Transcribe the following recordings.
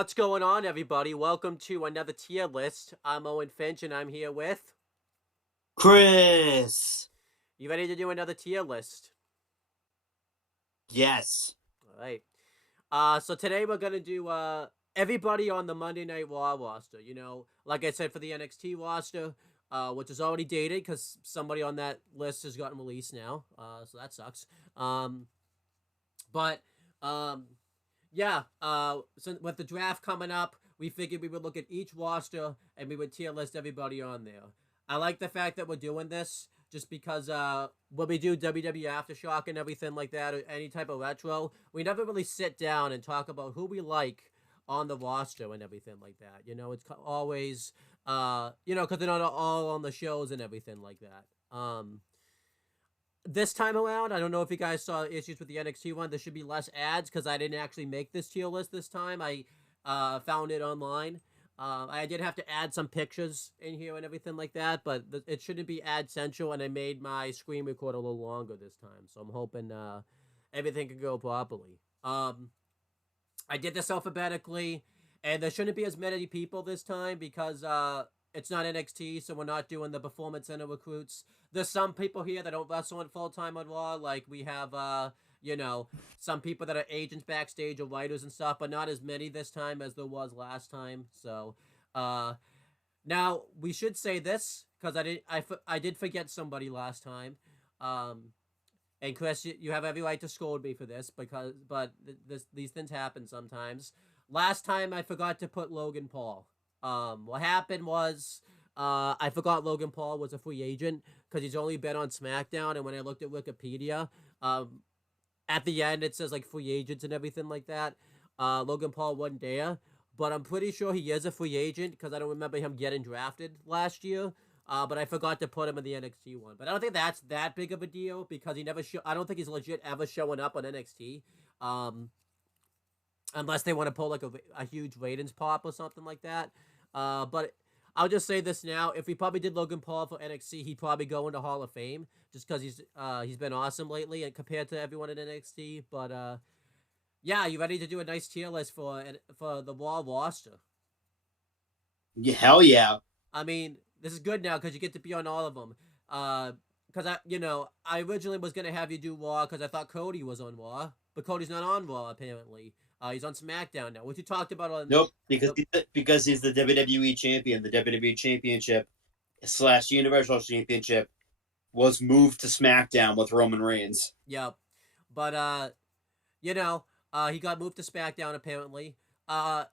What's going on, everybody? Welcome to another tier list. I'm Owen Finch, and I'm here with. Chris. You ready to do another tier list? Yes. All right. So today we're gonna do everybody on the Monday Night Raw roster. Like I said for the NXT roster, which is already dated because somebody on that list has gotten released now. So that sucks. But yeah. So with the draft coming up, we figured we would look at each roster and we would tier list everybody on there. I like the fact that we're doing this just because when we do WWE Aftershock and everything like that, or any type of retro, we never really sit down and talk about who we like on the roster and everything like that. It's always because they're not all on the shows and everything like that. This time around, I don't know if you guys saw issues with the NXT one. There should be less ads because I didn't actually make this tier list this time. I found it online. I did have to add some pictures in here and everything like that, but it shouldn't be ad central, and I made my screen record a little longer this time, so I'm hoping everything can go properly. I did this alphabetically, and there shouldn't be as many people this time because it's not NXT, so we're not doing the Performance Center recruits. There's some people here that don't wrestle full time on Raw, like we have, some people that are agents backstage or writers and stuff, but not as many this time as there was last time. So, now we should say this because I did forget somebody last time. Um, and Chris, you have every right to scold me for this these things happen sometimes. Last time I forgot to put Logan Paul. What happened was I forgot Logan Paul was a free agent because he's only been on SmackDown, and when I looked at Wikipedia, um, at the end it says like free agents and everything like that. Logan Paul wasn't there, but I'm pretty sure he is a free agent because I don't remember him getting drafted last year. But I forgot to put him in the NXT one. But I don't think that's that big of a deal because he never I don't think he's legit ever showing up on NXT. Um, unless they want to pull like a huge ratings pop or something like that. But I'll just say this now: if we probably did Logan Paul for NXT, he'd probably go into Hall of Fame just because he's been awesome lately and compared to everyone in NXT. But yeah, you ready to do a nice tier list for the Raw roster? Yeah, hell yeah. I mean, this is good now because you get to be on all of them. Because I originally was gonna have you do Raw because I thought Cody was on Raw, but Cody's not on Raw apparently. He's on SmackDown now, which you talked about on Nope. Because the. he's the WWE champion. The WWE championship slash Universal Championship was moved to SmackDown with Roman Reigns. Yep, but you know, he got moved to SmackDown apparently.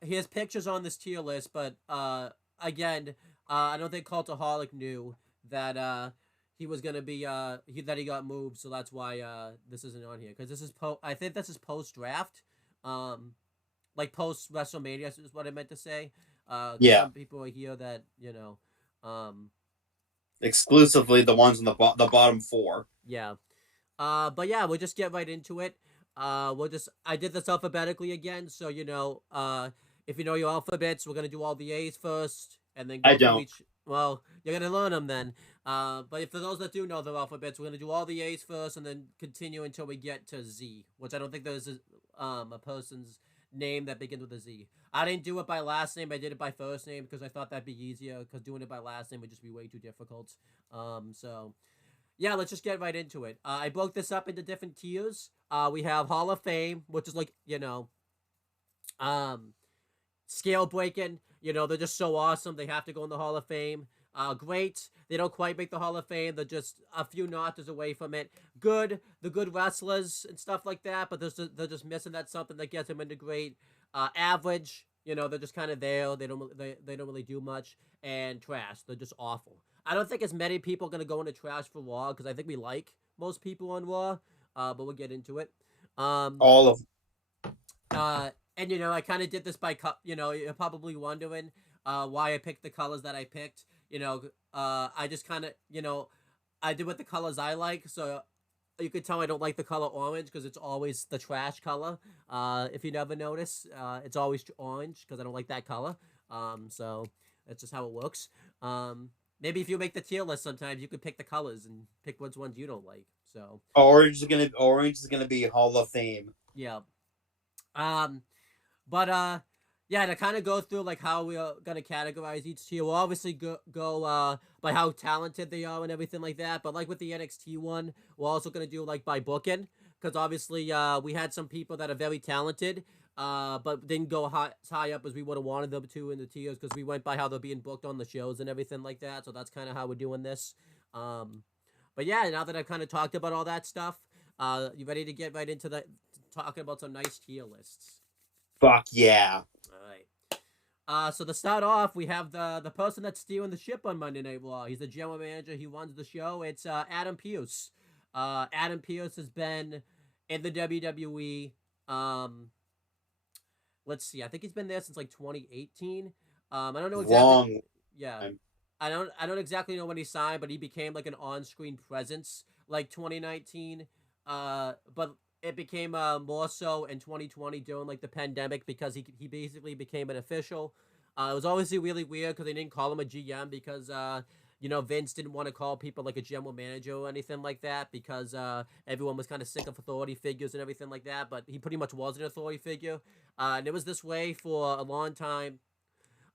He has pictures on this tier list, but again, I don't think Cultaholic knew that he was gonna be that he got moved, so that's why this isn't on here because this is I think this is post draft, um, like post WrestleMania is what I meant to say. Because Yeah. some people are here that um, Exclusively the ones in the bottom four. yeah. But yeah, we'll just get right into it. I did this alphabetically again, so if you know your alphabets, we're gonna do all the A's first, and then I go through don't. each. Well, you're gonna learn them then. But if for those that do know their alphabets, we're gonna do all the A's first, and then continue until we get to Z, which I don't think there's a person's name that begins with a Z. I didn't do it by last name. I did it by first name because I thought that'd be easier. Because doing it by last name would just be way too difficult. So yeah, let's just get right into it. I broke this up into different tiers. We have Hall of Fame, which is like, um, scale breaking. They're just so awesome. They have to go in the Hall of Fame. Great. They don't quite make the Hall of Fame. They're just a few notches away from it. Good. The good wrestlers and stuff like that, but they're just missing that something that gets them into great. Average. They're just kind of there. They don't really do much. And trash. They're just awful. I don't think as many people are gonna go into trash for Raw because I think we like most people on Raw. But we'll get into it. Um, All of and I kind of did this by you're probably wondering why I picked the colors that I picked. I just kind of I did with the colors I like. So you could tell I don't like the color orange because it's always the trash color. If you never notice, it's always orange because I don't like that color. So that's just how it works. Maybe if you make the tier list, sometimes you could pick the colors and pick which ones you don't like. So Orange is gonna be Hall of Fame. yeah. Um, but Yeah, to kind of go through like how we are gonna categorize each tier. We'll obviously go by how talented they are and everything like that. But like with the NXT one, we're also gonna do like by booking, because obviously we had some people that are very talented, but didn't go high up as we would have wanted them to in the tiers, because we went by how they're being booked on the shows and everything like that. So that's kind of how we're doing this. Um, but yeah, now that I've kind of talked about all that stuff, you ready to get right into the talking about some nice tier lists? Fuck yeah. All right. So to start off, we have the person that's steering the ship on Monday Night Raw. He's the general manager. He runs the show. It's Adam Pearce. Adam Pearce has been in the WWE. Um, let's see. I think he's been there since like 2018. I don't know exactly. Long Yeah, time. I don't exactly know when he signed, but he became like an on-screen presence like 2019. But it became more so in 2020 during like the pandemic, because he basically became an official. It was obviously really weird because they didn't call him a GM, because Vince didn't want to call people like a general manager or anything like that, because everyone was kind of sick of authority figures and everything like that. But he pretty much was an authority figure, and it was this way for a long time.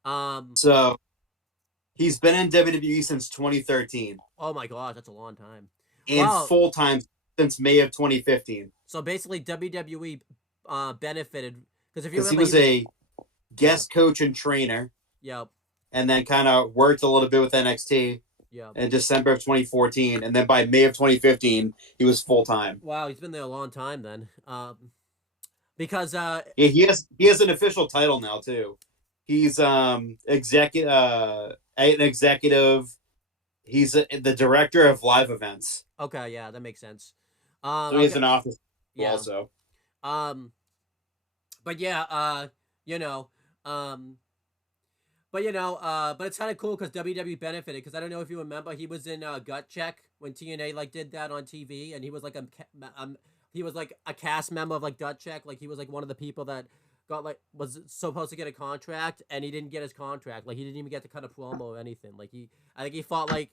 Um, So he's been in WWE since 2013 oh my gosh, that's a long time. and Wow. full time since May of 2015 So basically, WWE benefited, because if you because he remember, he was was, a yeah, guest coach and trainer, yeah, and then kind of worked a little bit with NXT yeah. in December of 2014, and then by May of 2015 he was full time. Wow, he's been there a long time then. Because Yeah, he has an official title now too. He's an executive. He's the director of live events. okay, yeah, that makes sense. So he has Okay, an office yeah. also. Um, but yeah, you know, um, but it's kind of cool because WWE benefited, because I don't know if you remember, he was in Gut Check when TNA like did that on TV, and he was like he was like a cast member of like Gut Check, like he was like one of the people that got like was supposed to get a contract, and he didn't get his contract, like he didn't even get to cut a promo or anything. Like I think he fought like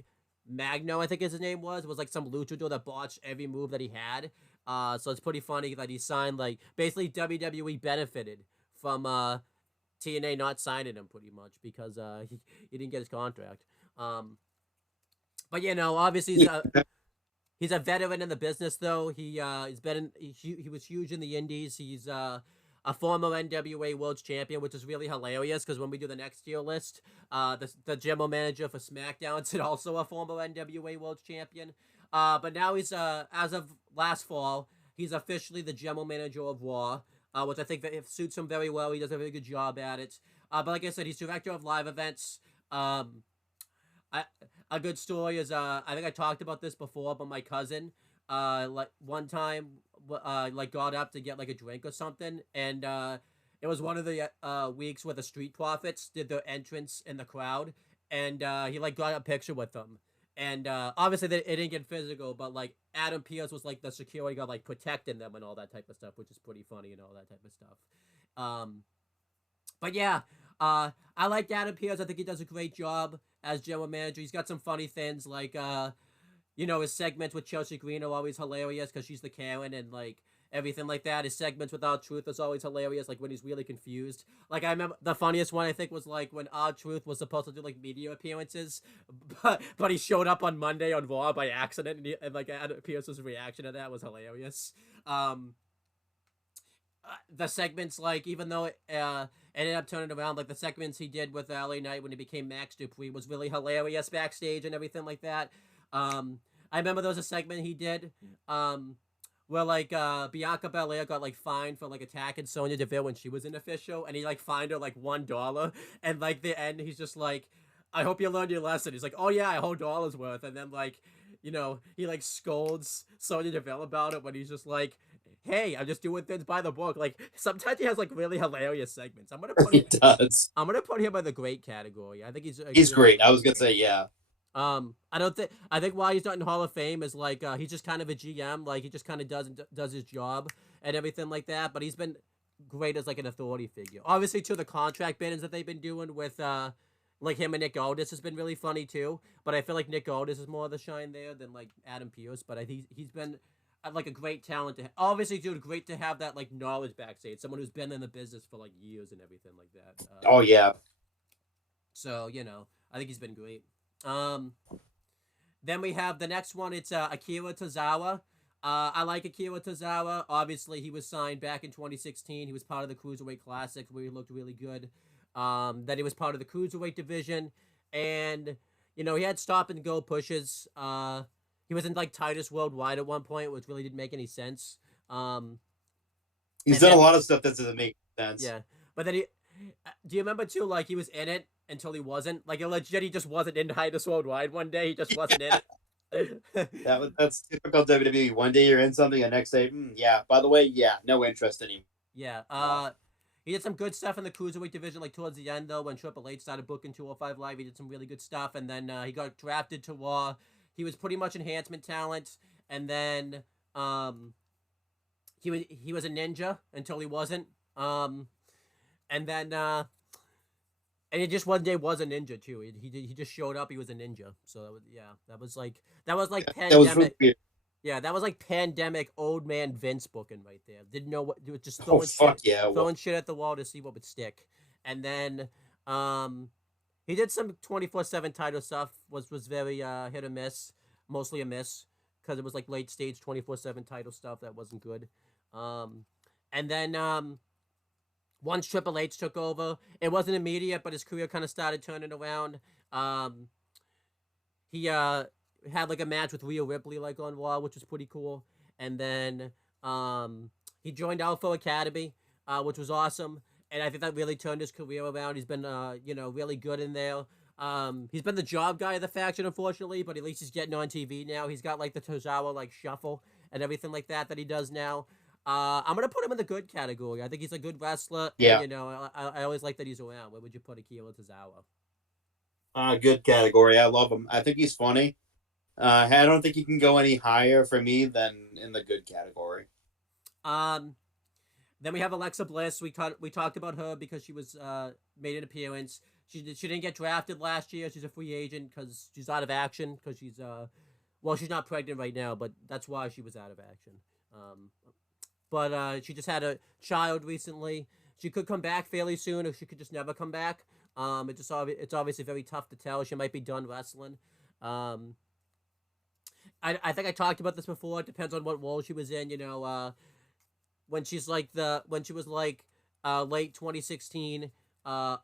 Magno, I think his name was like some luchador that botched every move that he had. So it's pretty funny that he signed, like basically WWE benefited from TNA not signing him pretty much, because he didn't get his contract. Um, but obviously he's a veteran in the business though. He's been he was huge in the Indies. He's a former NWA World Champion, which is really hilarious, because when we do the next tier list, the general manager for SmackDown is also a former NWA World Champion. But now he's as of last fall, he's officially the general manager of Raw, which I think that it suits him very well. He does a very good job at it. But like I said, he's director of live events. I, a good story is I think I talked about this before, but my cousin like one time like got up to get like a drink or something, and it was one of the weeks where the Street Profits did their entrance in the crowd, and he like got a picture with them. And obviously it didn't get physical, but like Adam Pearce was like the security guard, like protecting them and all that type of stuff, which is pretty funny and all that type of stuff. Um, but yeah, I like Adam Pearce. I think he does a great job as general manager. He's got some funny things, like his segments with Chelsea Green are always hilarious, because she's the Karen, and like everything like that. His segments with R-Truth is always hilarious, like when he's really confused. Like I remember the funniest one, I think, was like when R-Truth was supposed to do like media appearances, but he showed up on Monday on Raw by accident, and like Adam Pearce's reaction to that was hilarious. Um, the segments, like, even though it ended up turning around, like the segments he did with LA Knight when he became Max Dupree was really hilarious backstage and everything like that. I remember there was a segment he did where like Bianca Belair got like fined for like attacking Sonya Deville when she was an official, and he like fined her like $1, and like the end he's just like, I hope you learned your lesson. He's like, oh yeah, a whole dollar's worth. And then like, he like scolds Sonya Deville about it when he's just like, hey, I'm just doing things by the book. Like sometimes he has like really hilarious segments. He does. I'm gonna put him in the great category. I think he's He's really great. good. I was gonna say yeah. I think why he's not in Hall of Fame is like he's just kind of a GM. Like he just kind of does his job and everything like that. But he's been great as like an authority figure. Obviously, too, the contract biddings that they've been doing with like him and Nick Aldis has been really funny too. But I feel like Nick Aldis is more of the shine there than like Adam Pearce. But I think he's been like a great talent to obviously, dude, great to have that like knowledge backstage, someone who's been in the business for like years and everything like that. Oh yeah. So I think he's been great. Um, then we have the next one. It's Akira Tozawa. I like Akira Tozawa. Obviously, he was signed back in 2016. He was part of the Cruiserweight Classic where he looked really good. Then he was part of the Cruiserweight division. And, he had stop and go pushes. He was in like Titus Worldwide at one point, which really didn't make any sense. He's And done a then, lot of stuff that doesn't make sense. yeah. But then do you remember too, like he was in it until he wasn't? Like, legit, he just wasn't in Titus Worldwide one day. He just wasn't in it. That's typical WWE. One day you're in something, the next day, yeah. By the way, yeah, no interest anymore. Yeah. He did some good stuff in the cruiserweight division, like towards the end though, when Triple H started booking 205 Live. He did some really good stuff, and then he got drafted to Raw. He was pretty much enhancement talent, and then he was a ninja until he wasn't. And then and he just one day was a ninja too. He just showed up. He was a ninja. So that was like That was really pandemic. weird. Yeah, that was like pandemic old man Vince booking right there. Didn't know what, he was just Oh fuck yeah! throwing shit at the wall to see what would stick. And then he did some 24/7 title stuff. Was very hit or miss, mostly a miss because it was like late stage 24/7 title stuff that wasn't good. And then once Triple H took over, it wasn't immediate, but his career kind of started turning around. He had like a match with Rhea Ripley like on Raw, which was pretty cool. And then he joined Alpha Academy, which was awesome. And I think that really turned his career around. He's been really good in there. He's been the job guy of the faction, unfortunately, but at least he's getting on TV now. He's got like the Tozawa like shuffle and everything like that he does now. I'm gonna put him in the good category. I think he's a good wrestler. Yeah. And, I always like that he's around. Where would you put Akira Tozawa? Good category. I love him. I think he's funny. I don't think he can go any higher for me than in the good category. Then we have Alexa Bliss. We talked about her because she was made an appearance. She didn't get drafted last year. She's a free agent because she's out of action because she's she's not pregnant right now, but that's why she was out of action. But she just had a child recently. She could come back fairly soon, or she could just never come back. It's obviously very tough to tell. She might be done wrestling. I think I talked about this before. It depends on what role she was in. When she was like late 2016, up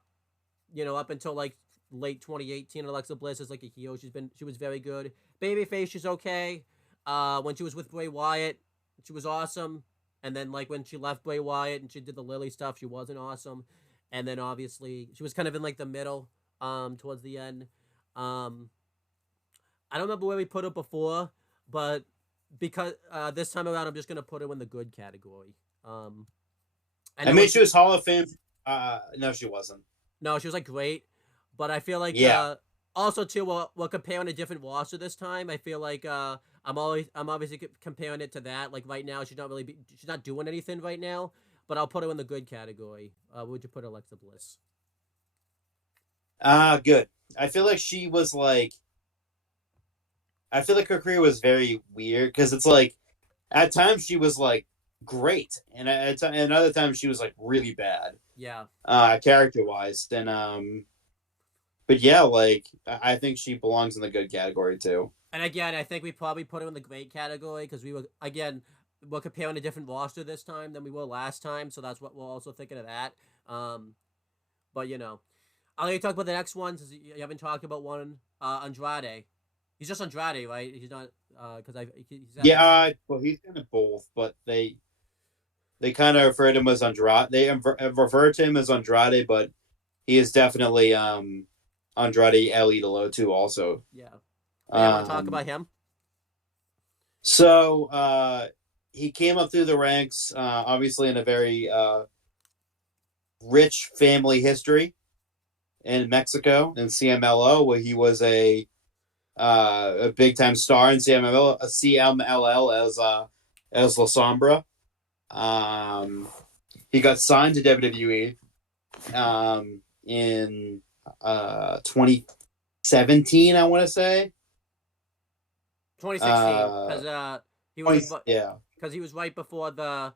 until like late 2018, Alexa Bliss is like a heel. She was very good. Babyface, she's okay. When she was with Bray Wyatt, she was awesome. And then like when she left Bray Wyatt and she did the Lily stuff, she wasn't awesome. And then obviously she was kind of in like the middle, towards the end. I don't remember where we put her before, but because this time around I'm just gonna put her in the good category. I mean, she was Hall of Fame. No, she wasn't. No, she was like great, but I feel like also too we're comparing a different roster this time. I feel like I'm obviously comparing it to that. Like right now, she's not doing anything right now, but I'll put her in the good category. Would you put Alexa Bliss? Good. I feel like she was like. I feel like her career was very weird because it's like, at times she was like great, and and other times she was like really bad. Yeah. Character wise, then but yeah, like I think she belongs in the good category too. And again, I think we probably put her in the great category because we're comparing a different roster this time than we were last time, so that's what we're also thinking of that. But I'll let you talk about the next one since you haven't talked about one. Andrade. He's just Andrade, right? He's not because well, he's kind of both, but they kind of refer to him as Andrade. They refer to him as Andrade, but he is definitely Andrade El Idolo too. Also, yeah. I want to talk about him. So he came up through the ranks, obviously in a very rich family history in Mexico in CMLL, where he was a big time star in CMLL as La Sombra. He got signed to WWE in 2017, I want to say. 2016, because He was Yeah. because he was right before the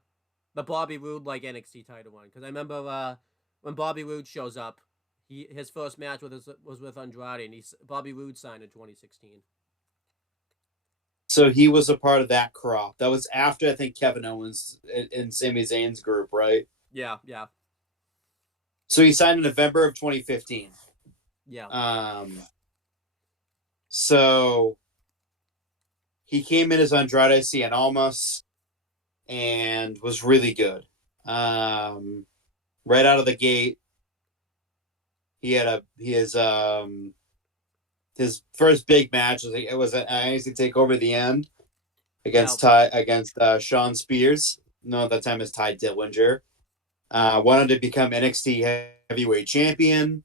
Bobby Roode like NXT title one. Because I remember when Bobby Roode shows up, his first match was with Andrade, and Bobby Roode signed in 2016. So he was a part of that crop. That was after I think Kevin Owens and Sami Zayn's group, right? Yeah, yeah, So he signed in November of 2015. yeah. Um, so he came in as Andrade Cien Almas and was really good. Right out of the gate, his first big match was an NXT Takeover at the end Yeah, against Sean Spears. No, at that time is Ty Dillinger. Wanted to become NXT Heavyweight Champion.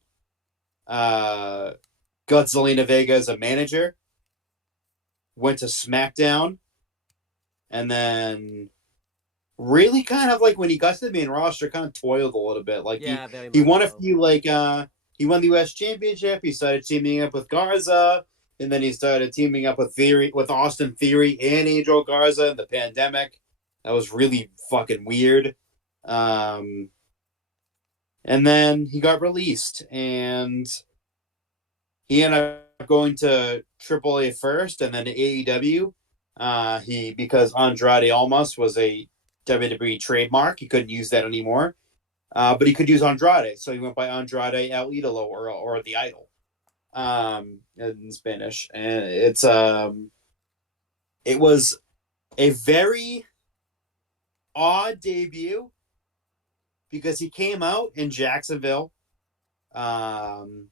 Got Zelina Vega as a manager. Went to SmackDown, and then really kind of like when he got to the main roster, kind of toiled a little bit. Like yeah, very he much won a so. few he won the U.S. Championship. He started teaming up with Garza, and then he started teaming up with Austin Theory and Angel Garza in the pandemic. That was really fucking weird. And then he got released, and he ended up going to AAA first, and then to AEW. Because Andrade Almas was a WWE trademark, he couldn't use that anymore. But he could use Andrade, so he went by Andrade El Idolo or the Idol, in Spanish, and it was a very odd debut because he came out in Jacksonville, um,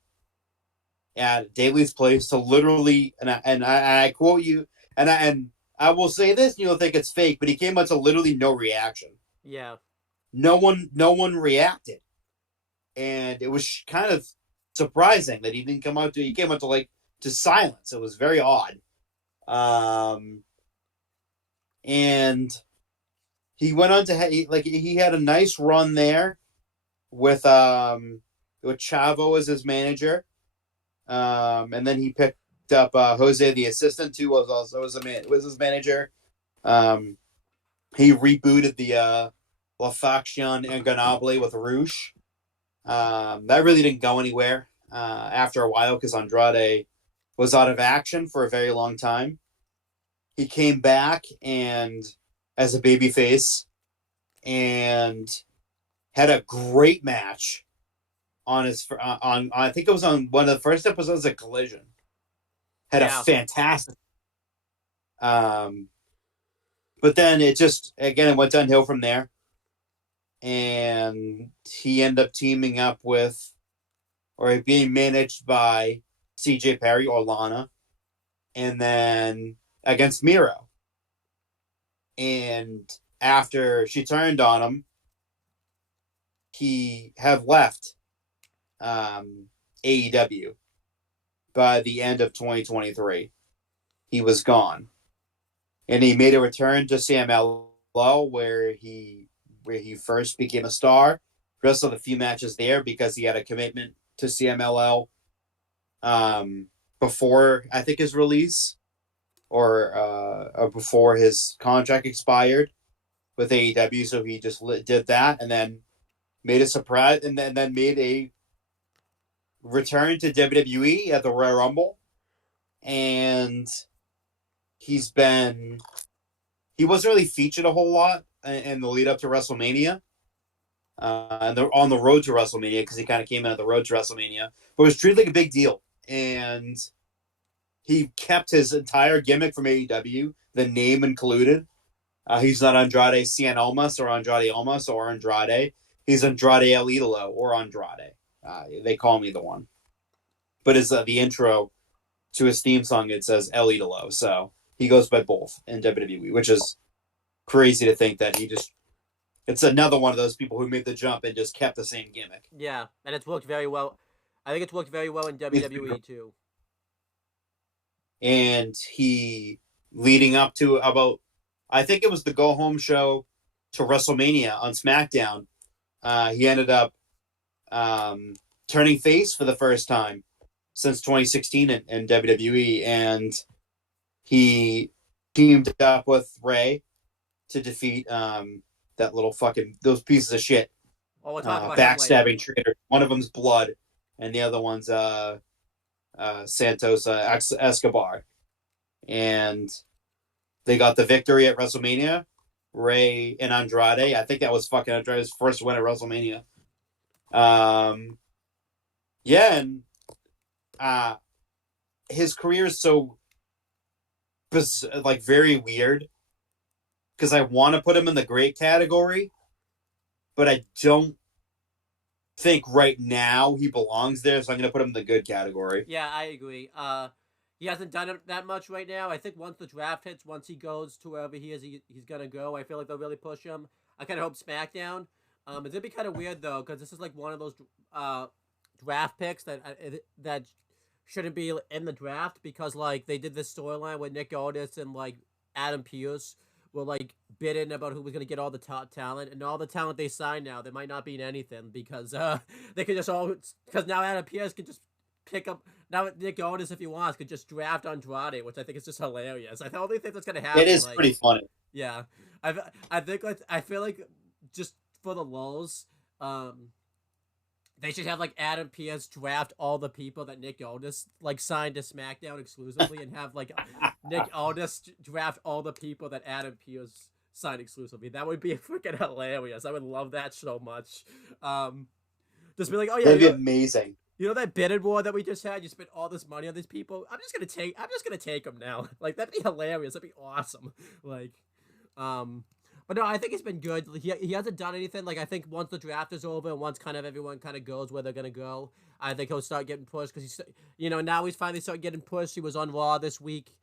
at Daly's Place to literally, and I quote you, and I will say this, and you'll think it's fake, but he came out to literally no reaction. Yeah, No one reacted, and it was kind of surprising that he didn't come out to. He came out to to silence. It was very odd. And he went on to he had a nice run there with Chavo as his manager. And then he picked up Jose the assistant, who was his manager. He rebooted the La Faction Inganable with Rouge. That really didn't go anywhere after a while because Andrade was out of action for a very long time. He came back and as a babyface and had a great match on his on I think it was on one of the first episodes of Collision. Had a yeah, fantastic, um, but then it went downhill from there, and he ended up teaming up with or being managed by CJ Perry or Lana, and then against Miro. And after she turned on him, he had left AEW by the end of 2023. He was gone. And he made a return to CMLL where he first became a star. Wrestled a few matches there because he had a commitment to CMLL before I think his release or before his contract expired with AEW. So he just did that and then made a surprise and then made a return to WWE at the Royal Rumble. And he wasn't really featured a whole lot in the lead up to WrestleMania. And they're on the road to WrestleMania because he kind of came out of the road to WrestleMania, but it was treated like a big deal. And he kept his entire gimmick from AEW, the name included. He's not Andrade Cien Almas or Andrade Almas or Andrade. He's Andrade El Idolo or Andrade. They call me the one. But as the intro to his theme song, it says El Idolo. So he goes by both in WWE, which is crazy to think that it's another one of those people who made the jump and just kept the same gimmick. yeah, and it's worked very well. I think it's worked very well in WWE too. And leading up to I think it was the go home show to WrestleMania on SmackDown, he ended up turning face for the first time since 2016 in WWE, and he teamed up with Ray to defeat that little fucking those pieces of shit Well, we'll talk about him later. backstabbing traitor. One of them's Blood, and the other one's Santos Escobar, and they got the victory at WrestleMania. Ray and Andrade. I think that was fucking Andrade's first win at WrestleMania. Yeah, and uh, his career is so like very weird because I want to put him in the great category, but I don't think right now he belongs there, so I'm going to put him in the good category. Yeah, I agree. He hasn't done it that much right now. I think once the draft hits, once he goes to wherever he is, he's gonna go. I feel like they'll really push him. I kind of hope SmackDown. It's gonna be kind of weird though, because this is like one of those draft picks that shouldn't be in the draft because like they did this storyline with Nick Aldis and like Adam Pearce were like bidding about who was gonna get all the top talent, and all the talent they signed now, they might not be in anything because they could just all because now Adam Pearce can just pick up now Nick Aldis if he wants could just draft Andrade, which I think is just hilarious. I only think that's gonna happen. It is like, pretty funny. yeah, I think like I feel like just for the lulz, they should have like Adam Pearce draft all the people that Nick Aldis like signed to SmackDown exclusively, and have like Nick Aldis draft all the people that Adam Pearce signed exclusively. That would be freaking hilarious. I would love that so much. Just be like, oh yeah, that'd be amazing. You know that bidding war that we just had? You spent all this money on these people. I'm just gonna take them now. Like that'd be hilarious. That'd be awesome. Like, but no, I think it's been good. He hasn't done anything. Like I think once the draft is over and once kind of everyone kind of goes where they're gonna go, I think he'll start getting pushed because now he's finally starting getting pushed. He was on Raw this week.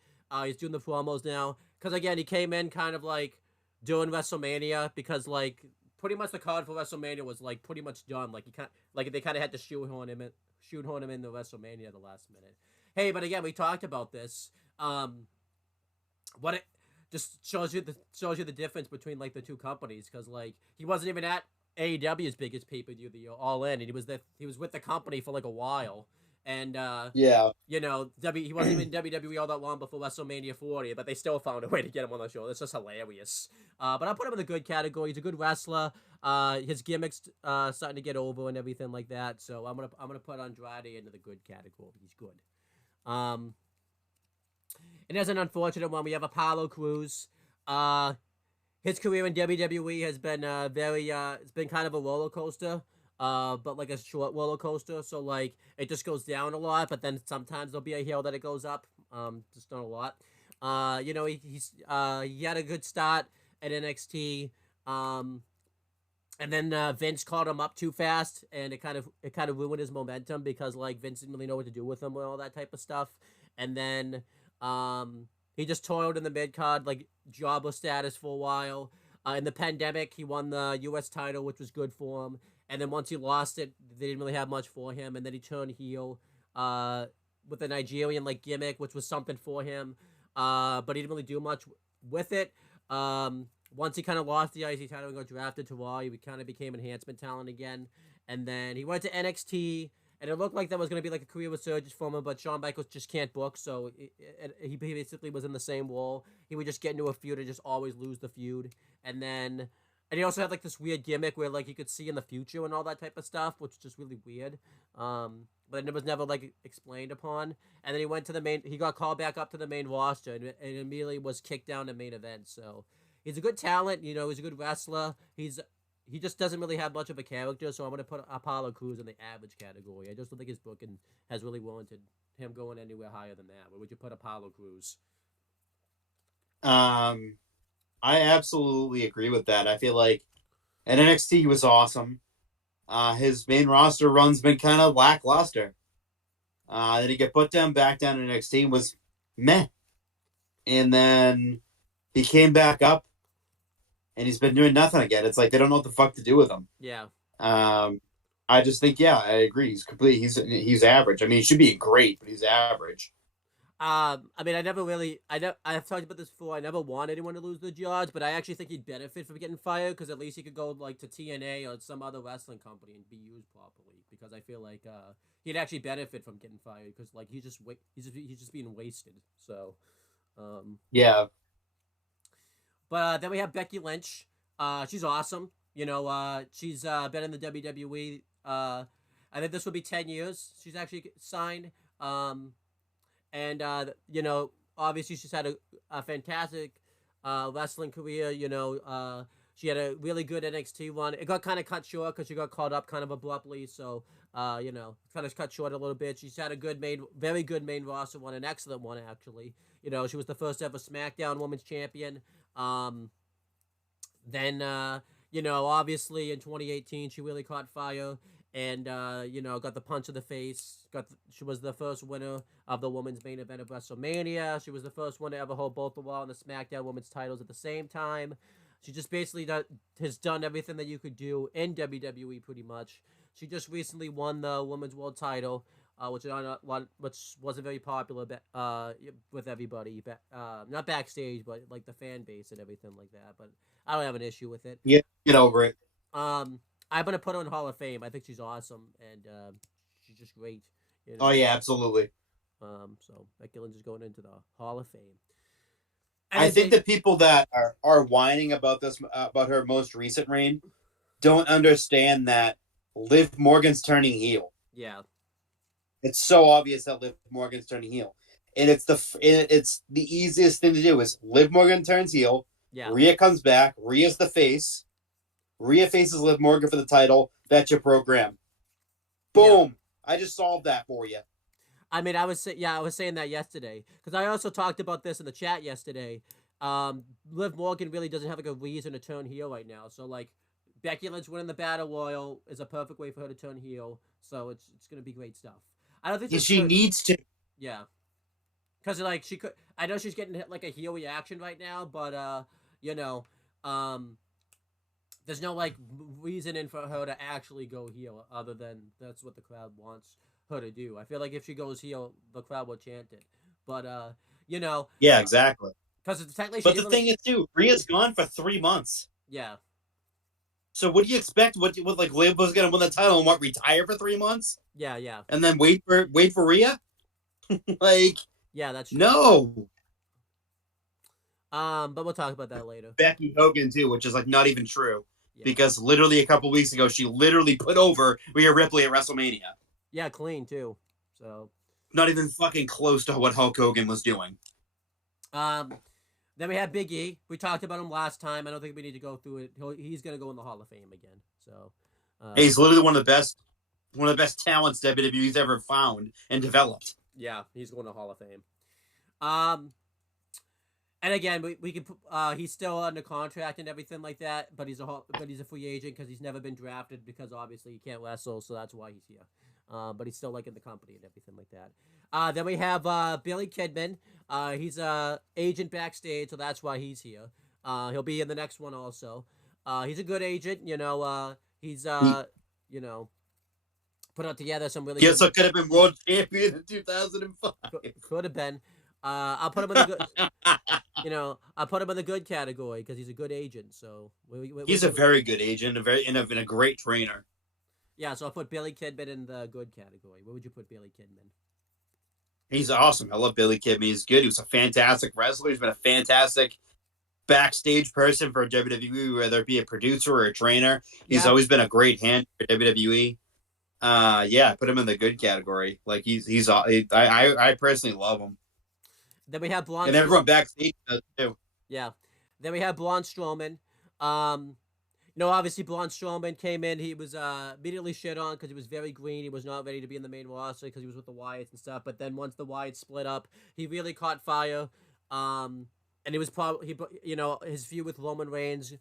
He's doing the promos now because again he came in kind of like doing WrestleMania because like pretty much the card for WrestleMania was like pretty much done. Like they kind of had to shoehorn him into WrestleMania at the last minute. Hey, but again, we talked about this. What it just shows you the difference between like the two companies because like he wasn't even at AEW's biggest pay-per-view, the All In, and he was with the company for like a while. And yeah, he wasn't even in WWE all that long before WrestleMania 40, but they still found a way to get him on the show. That's just hilarious. But I'll put him in the good category. He's a good wrestler. His gimmicks starting to get over and everything like that. So I'm gonna put Andrade into the good category. He's good. And as an unfortunate one, we have Apollo Crews. His career in WWE has been it's been kind of a roller coaster. But like a short roller coaster, so like it just goes down a lot, but then sometimes there'll be a hill that it goes up. Just not a lot. He had a good start at NXT. And then Vince called him up too fast, and it kind of ruined his momentum because like Vince didn't really know what to do with him and all that type of stuff. And then he just toiled in the mid card, like jobless status for a while. In the pandemic, he won the U.S. title, which was good for him. And then once he lost it, they didn't really have much for him. And then he turned heel with a Nigerian like gimmick, which was something for him. But he didn't really do much with it. Once he kind of lost the IC title and got drafted to Raw, he kind of became enhancement talent again. And then he went to NXT, and it looked like that was going to be like a career resurgence for him, but Shawn Michaels just can't book, so he basically was in the same role. He would just get into a feud and just always lose the feud. And he also had like this weird gimmick where like you could see in the future and all that type of stuff, which is just really weird. But it was never like explained upon. And then he went to the main. He got called back up to the main roster and immediately was kicked down to main event. So he's a good talent. He's a good wrestler. He just doesn't really have much of a character. So I'm gonna put Apollo Crews in the average category. I just don't think his booking has really warranted him going anywhere higher than that. Where would you put Apollo Crews? I absolutely agree with that. I feel like at NXT he was awesome. His main roster run's been kind of lackluster. Then he got put back down to NXT and was meh. And then he came back up and he's been doing nothing again. It's like they don't know what the fuck to do with him. Yeah. I just think, yeah, I agree. He's average. I mean, he should be great, but he's average. I mean, I've talked about this before. I never want anyone to lose their jobs, but I actually think he'd benefit from getting fired because at least he could go like to TNA or some other wrestling company and be used properly. Because I feel like he'd actually benefit from getting fired because like he's just being wasted. So, yeah, But then we have Becky Lynch. She's awesome. She's been in the WWE. I think this will be 10 years. She's actually signed. And obviously she's had a fantastic wrestling career. She had a really good NXT run. It got kind of cut short because she got called up kind of abruptly. So kind of cut short a little bit. She's had a very good main roster one, an excellent one actually. She was the first ever SmackDown Women's Champion. Then obviously in 2018 she really caught fire and got the punch in the face. She was the first winner of the women's main event of WrestleMania. She was the first one to ever hold both the Raw and the SmackDown women's titles at the same time. She just basically has done everything that you could do in WWE pretty much. She just recently won the women's world title, which wasn't very popular with everybody. Not backstage, but like the fan base and everything like that. But I don't have an issue with it. Yeah, get over it. I'm gonna put her in Hall of Fame. I think she's awesome and she's just great. Oh yeah, absolutely. So Becky Lynch is going into the Hall of Fame. I think the people that are whining about this about her most recent reign don't understand that Liv Morgan's turning heel. Yeah, it's so obvious that Liv Morgan's turning heel, and it's the easiest thing to do is Liv Morgan turns heel. Yeah, Rhea comes back. Rhea's the face. Rhea faces Liv Morgan for the title. That's your program. Boom! Yeah. I just solved that for you. I mean, I was saying that yesterday because I also talked about this in the chat yesterday. Liv Morgan really doesn't have like a reason to turn heel right now. So like, Becky Lynch winning the Battle Royal is a perfect way for her to turn heel. So it's gonna be great stuff. I don't think she needs to. Yeah, because like she could. I know she's getting like a heel reaction right now, but there's no like reasoning for her to actually go heel other than that's what the crowd wants her to do. I feel like if she goes heel, the crowd will chant it. But yeah, exactly. Because it's technically. But the thing is, too, Rhea's gone for 3 months. Yeah. So what do you expect? What like Liv was gonna win the title and retire for 3 months? Yeah, yeah. And then wait for Rhea? Like, yeah, that's true. No. But we'll talk about that later. Becky Hogan too, which is like not even true. Yeah. Because literally a couple weeks ago she literally put over Rhea Ripley at WrestleMania. Yeah, clean too. So not even fucking close to what Hulk Hogan was doing. Then we had Big E. We talked about him last time. I don't think we need to go through it. He's gonna go in the Hall of Fame again. So he's literally one of the best talents WWE's ever found and developed. Yeah, he's going to Hall of Fame. And again, we can he's still under contract and everything like that, but he's a free agent because he's never been drafted because obviously he can't wrestle, so that's why he's here. But he's still like in the company and everything like that. Then we have Billy Kidman. He's a agent backstage, so that's why he's here. He'll be in the next one also. He's a good agent, he's put out together some really. Yes, I could have been world champion in 2005. Could have been. I'll put him in the good. I'll put him in the good category because he's a good agent. So he's a very good agent, and a great trainer. Yeah, so I'll put Billy Kidman in the good category. Where would you put Billy Kidman? He's awesome. I love Billy Kidman. He's good. He was a fantastic wrestler. He's been a fantastic backstage person for WWE, whether it be a producer or a trainer. He's always been a great hand for WWE. Yeah, put him in the good category. Like I personally love him. Then we have Braun, and everyone backstage does too. Yeah. Then we have Braun Strowman. Obviously Braun Strowman came in. He was immediately shit on because he was very green. He was not ready to be in the main roster because he was with the Wyatts and stuff. But then once the Wyatts split up, he really caught fire. And he was probably his feud with Roman Reigns,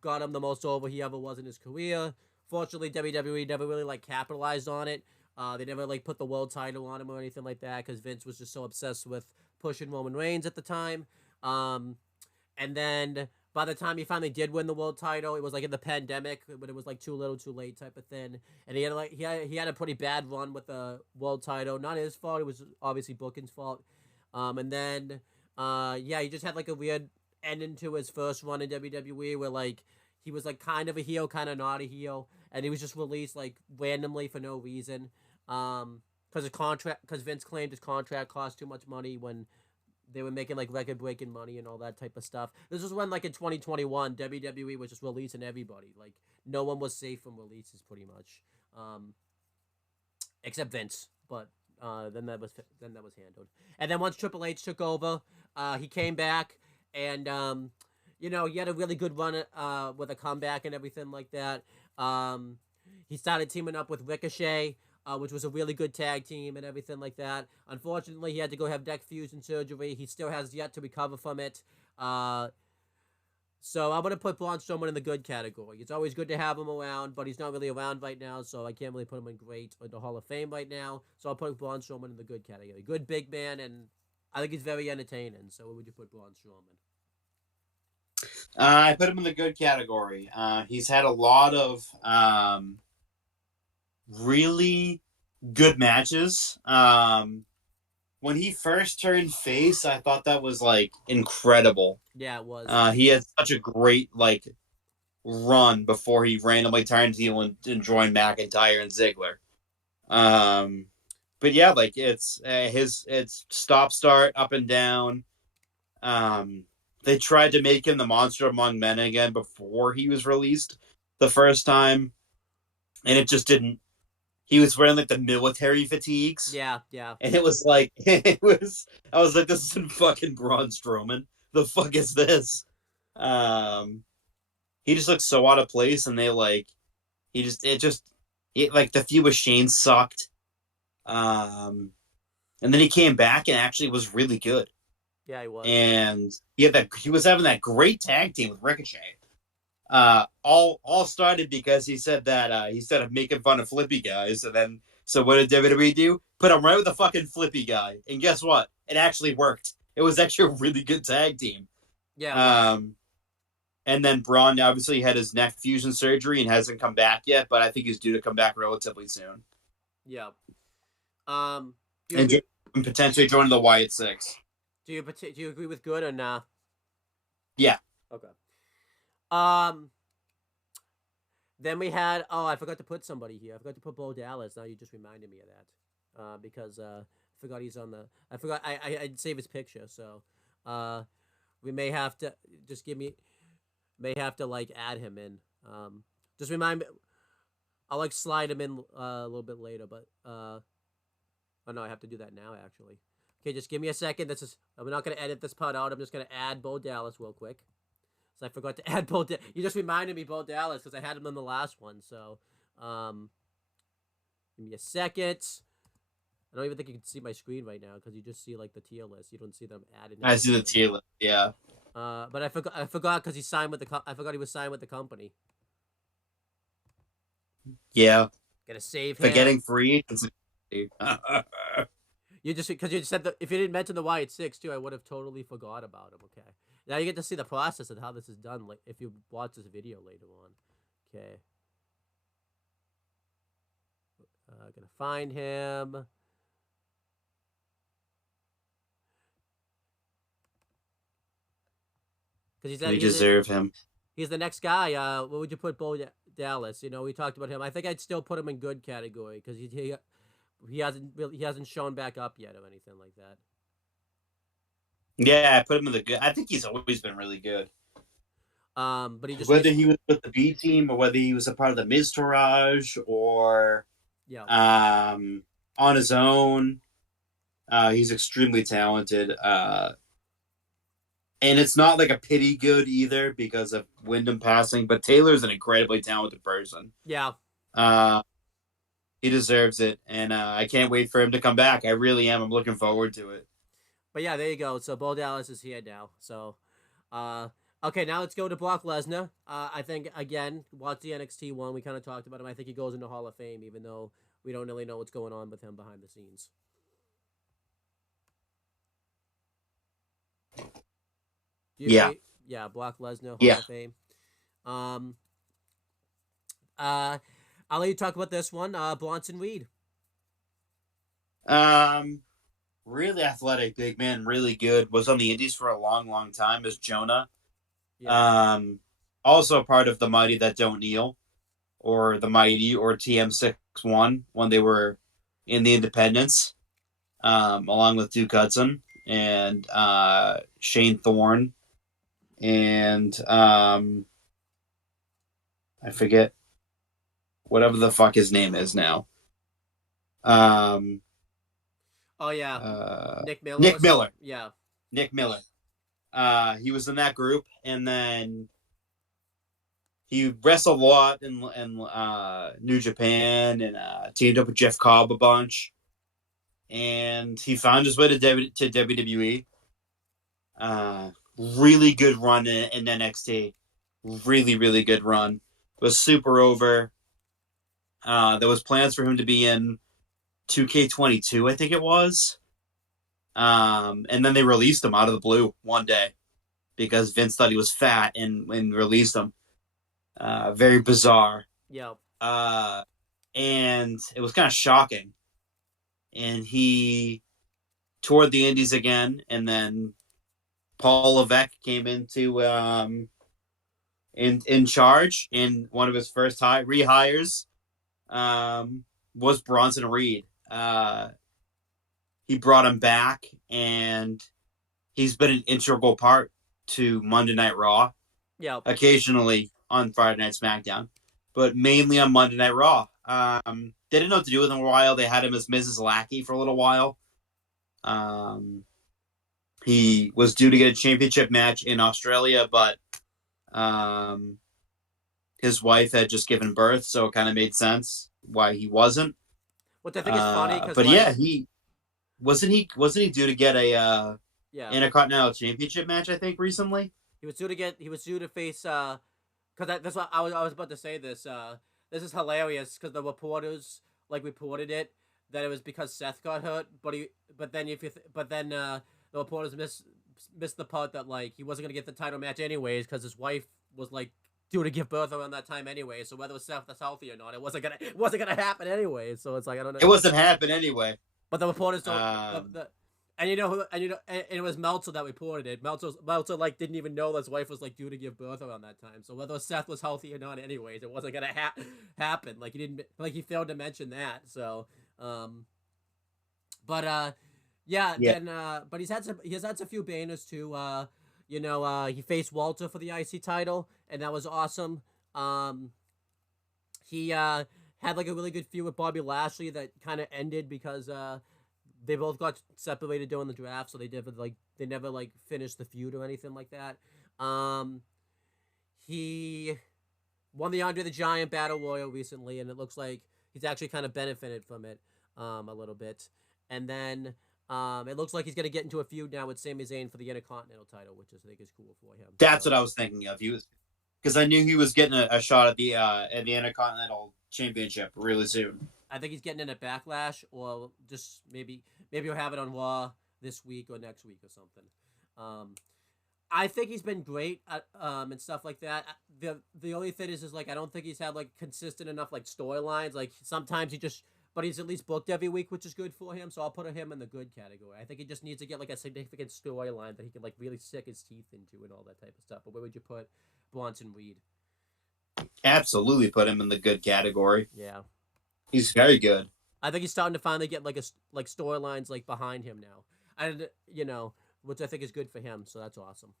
got him the most over he ever was in his career. Fortunately, WWE never really capitalized on it. They never put the world title on him or anything like that because Vince was just so obsessed with pushing Roman Reigns at the time. And then by the time he finally did win the world title, it was in the pandemic, but it was too little, too late type of thing. And he had a pretty bad run with the world title. Not his fault. It was obviously booking's fault. And then he just had a weird ending to his first run in WWE where he was kind of a heel, kind of not a heel, and he was just released randomly for no reason. Because Vince claimed his contract cost too much money when they were making like record breaking money and all that type of stuff. This was when like in 2021 WWE was just releasing everybody. Like no one was safe from releases pretty much, except Vince. But then that was handled. And then once Triple H took over, he came back and he had a really good run with a comeback and everything like that. He started teaming up with Ricochet, which was a really good tag team and everything like that. Unfortunately, he had to go have neck fusion surgery. He still has yet to recover from it. So I'm gonna put Braun Strowman in the good category. It's always good to have him around, but he's not really around right now, so I can't really put him in great or the Hall of Fame right now. So I'll put Braun Strowman in the good category. Good big man, and I think he's very entertaining. So where would you put Braun Strowman? I put him in the good category. He's had a lot of really good matches. When he first turned face, I thought that was like incredible. Yeah, it was. He had such a great like run before he randomly turned heel and joined McIntyre and Ziggler. But yeah, like it's stop start up and down. They tried to make him the monster among men again before he was released the first time, and it just didn't. He was wearing like the military fatigues. Yeah, yeah. And it was like I was like, this isn't fucking Braun Strowman. The fuck is this? He just looked so out of place, and they like like the feud with Shane sucked. And then he came back and actually was really good. Yeah, he was. And he was having that great tag team with Ricochet. All started because he said that he said of making fun of flippy guys, and then so what did WWE do? Put him right with the fucking flippy guy, and guess what? It actually worked. It was actually a really good tag team. Yeah. And then Braun obviously had his neck fusion surgery and hasn't come back yet, but I think he's due to come back relatively soon. Yeah. And potentially joining the Wyatt Six. Do you agree with good or nah? Yeah. Okay. Then we had I forgot to put somebody here. I forgot to put Bo Dallas. Now you just reminded me of that. Because I forgot he's on the. I forgot I didn't save his picture, so we may have to like add him in. Just remind me. I'll like slide him in a little bit later, but oh no, I have to do that now actually. Okay, just give me a second. I'm not gonna edit this part out. I'm just gonna add Bo Dallas real quick. So I forgot to add Bo. You just reminded me Bo Dallas because I had him in the last one. So, give me a second. I don't even think you can see my screen right now because you just see like the tier list. You don't see them adding. I see the tier list. Yeah. But I forgot because he signed with the. I forgot he was signed with the company. Yeah. Gotta save him. Forgetting free. You just because you said that if you didn't mention the Wyatt Six too, I would have totally forgot about him. Okay, now you get to see the process of how this is done. Like if you watch this video later on. Okay, gonna find him. Because we deserve him. He's the next guy. What would you put Bo Dallas? You know, we talked about him. I think I'd still put him in good category because he hasn't shown back up yet or anything like that. Yeah, I put him in the good. I think he's always been really good. But he just whether he was with the B team or whether he was a part of the Miz Tourage or on his own, he's extremely talented. And it's not like a pity good either because of Wyndham passing, but Taylor's an incredibly talented person. Yeah. He deserves it, and I can't wait for him to come back. I really am. I'm looking forward to it. But yeah, there you go. So Bo Dallas is here now. So, okay, now let's go to Brock Lesnar. I think, again, watch the NXT one. We kind of talked about him. I think he goes into Hall of Fame, even though we don't really know what's going on with him behind the scenes. Yeah. Yeah, Brock Lesnar, Hall of Fame. I'll let you talk about this one. Bronson Reed. Really athletic, big man, really good. Was on the Indies for a long, long time as Jonah. Yeah. Also part of the Mighty That Don't Kneel, or the Mighty, or TM61 when they were in the Independents, along with Duke Hudson. and Shane Thorne and I forget whatever the fuck his name is now. Um, Oh yeah, uh, Nick Miller or Nick something. Miller. Yeah, Nick Miller. He was in that group, and then he wrestled a lot in New Japan and teamed up with Jeff Cobb a bunch. And he found his way to WWE. Really good run in NXT. Really, really good run. Was super over. There was plans for him to be in 2K22, I think it was. And then they released him out of the blue one day because Vince thought he was fat and released him. Very bizarre. yeah. Uh, and it was kind of shocking. And he toured the Indies again, and then Paul Levesque came into in charge, and one of his first rehires was Bronson Reed. He brought him back, and he's been an integral part to Monday Night Raw, Yeah. occasionally on Friday Night SmackDown, but mainly on Monday Night Raw. They didn't know what to do with him for a while. They had him as Mrs. Lackey for a little while. He was due to get a championship match in Australia, but um, his wife had just given birth, so it kind of made sense why he wasn't. Which I think is funny because But like yeah, he wasn't he due to get a yeah, Intercontinental Championship match, I think, recently. he was due to face because that's what I was about to say this. This is hilarious because the reporters like reported it that it was because Seth got hurt, but then the reporters missed the part that like he wasn't gonna get the title match anyways because his wife was like due to give birth around that time anyway. So whether it was Seth that's healthy or not, it wasn't gonna happen anyway. So it's like I don't know. It wasn't happen anyway. But the reporters don't. Um, And you know who? And it was Meltzer that reported it. Meltzer like didn't even know his wife was like due to give birth around that time. So whether Seth was healthy or not, anyways, it wasn't gonna happen. Like he didn't. Like he failed to mention that. So, but yeah. yeah, Then but he has had a few banners too. He faced Walter for the IC title, and that was awesome. Um, he had like a really good feud with Bobby Lashley that kind of ended because they both got separated during the draft, so they never like finished the feud or anything like that. Um, he won the Andre the Giant Battle Royal recently, and it looks like he's actually kind of benefited from it a little bit. And then it looks like he's gonna get into a feud now with Sami Zayn for the Intercontinental title, which I think is cool for him. that's So what I was thinking of. He was because I knew he was getting a shot at the Intercontinental Championship really soon. I think he's getting in a Backlash, or just maybe he'll have it on Raw this week or next week or something. Um, I think he's been great at, and stuff like that. The only thing is like I don't think he's had like consistent enough like storylines. Like sometimes but he's at least booked every week, which is good for him. So I'll put him in the good category. I think he just needs to get like a significant storyline that he can like really sink his teeth into and all that type of stuff. But where would you put Bronson Reed? Absolutely put him in the good category. Yeah. He's very good. I think he's starting to finally get like storylines like behind him now, and which I think is good for him. So that's awesome.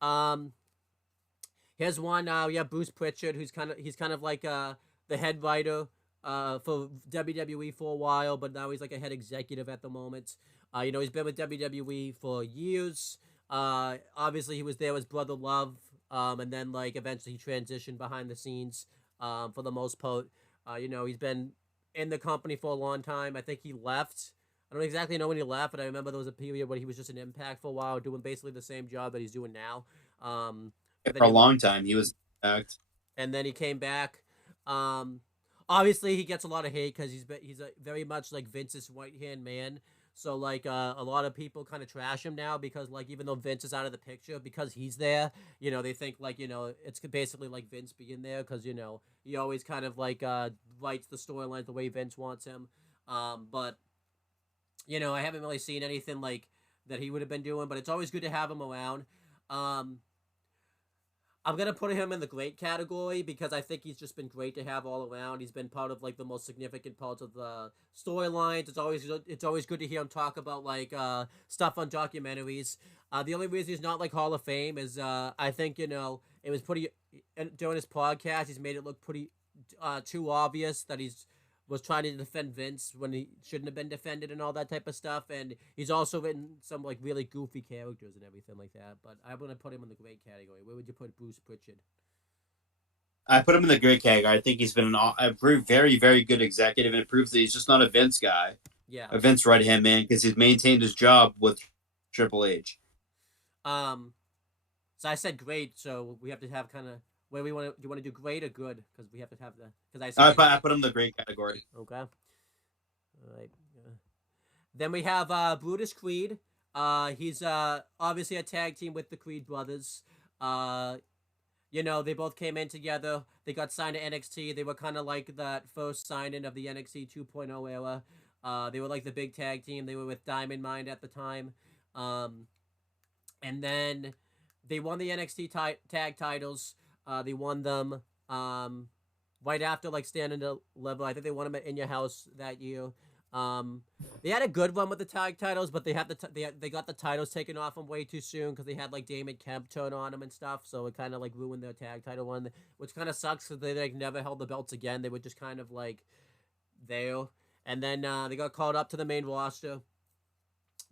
Um, here's one. We have Bruce Pritchard, he's kind of like the head writer for WWE for a while, but now he's like a head executive at the moment. He's been with WWE for years. Obviously he was there as Brother Love, and then like eventually he transitioned behind the scenes. For the most part, he's been in the company for a long time. I think he left. I don't exactly know when he left, but I remember there was a period where he was just an Impact for a while, doing basically the same job that he's doing now. But then For a long time, he was act. and then he came back. Um, Obviously he gets a lot of hate because he's a very much like Vince's right hand man. So like a lot of people kind of trash him now because like even though Vince is out of the picture because he's there, they think like it's basically like Vince being there because he always kind of like writes the storylines the way Vince wants him. But I haven't really seen anything like that he would have been doing, but it's always good to have him around. Um, I'm gonna put him in the great category because I think he's just been great to have all around. He's been part of like the most significant parts of the storylines. It's always good to hear him talk about like stuff on documentaries. The only reason he's not like Hall of Fame is I think it was pretty during his podcast. He's made it look pretty too obvious that he's was trying to defend Vince when he shouldn't have been defended and all that type of stuff. And he's also written some like really goofy characters and everything like that. But I'm gonna put him in the great category. Where would you put Bruce Pritchard? I put him in the great category. I think he's been a very, very good executive, and it proves that he's just not a Vince guy, Yeah. a Vince right hand man, because he's maintained his job with Triple H. Um. So I said great. So we have to have kind of where we want to. Do you want to do great or good? Because we have to have the. Because I put him in the great category. Okay. All right. Then we have Brutus Creed. He's obviously a tag team with the Creed brothers. They both came in together. They got signed to NXT. They were kind of like that first sign-in of the NXT 2.0 era. They were like the big tag team. They were with Diamond Mine at the time. And then they won the NXT tag titles. They won them right after like standing to level. I think they won them at In Your House that year. They had a good run with the tag titles, but they got the titles taken off them way too soon because they had like Damon Kemp turn on them and stuff. So it kind of like ruined their tag title one, which kind of sucks because they like never held the belts again. They were just kind of like there, and then they got called up to the main roster.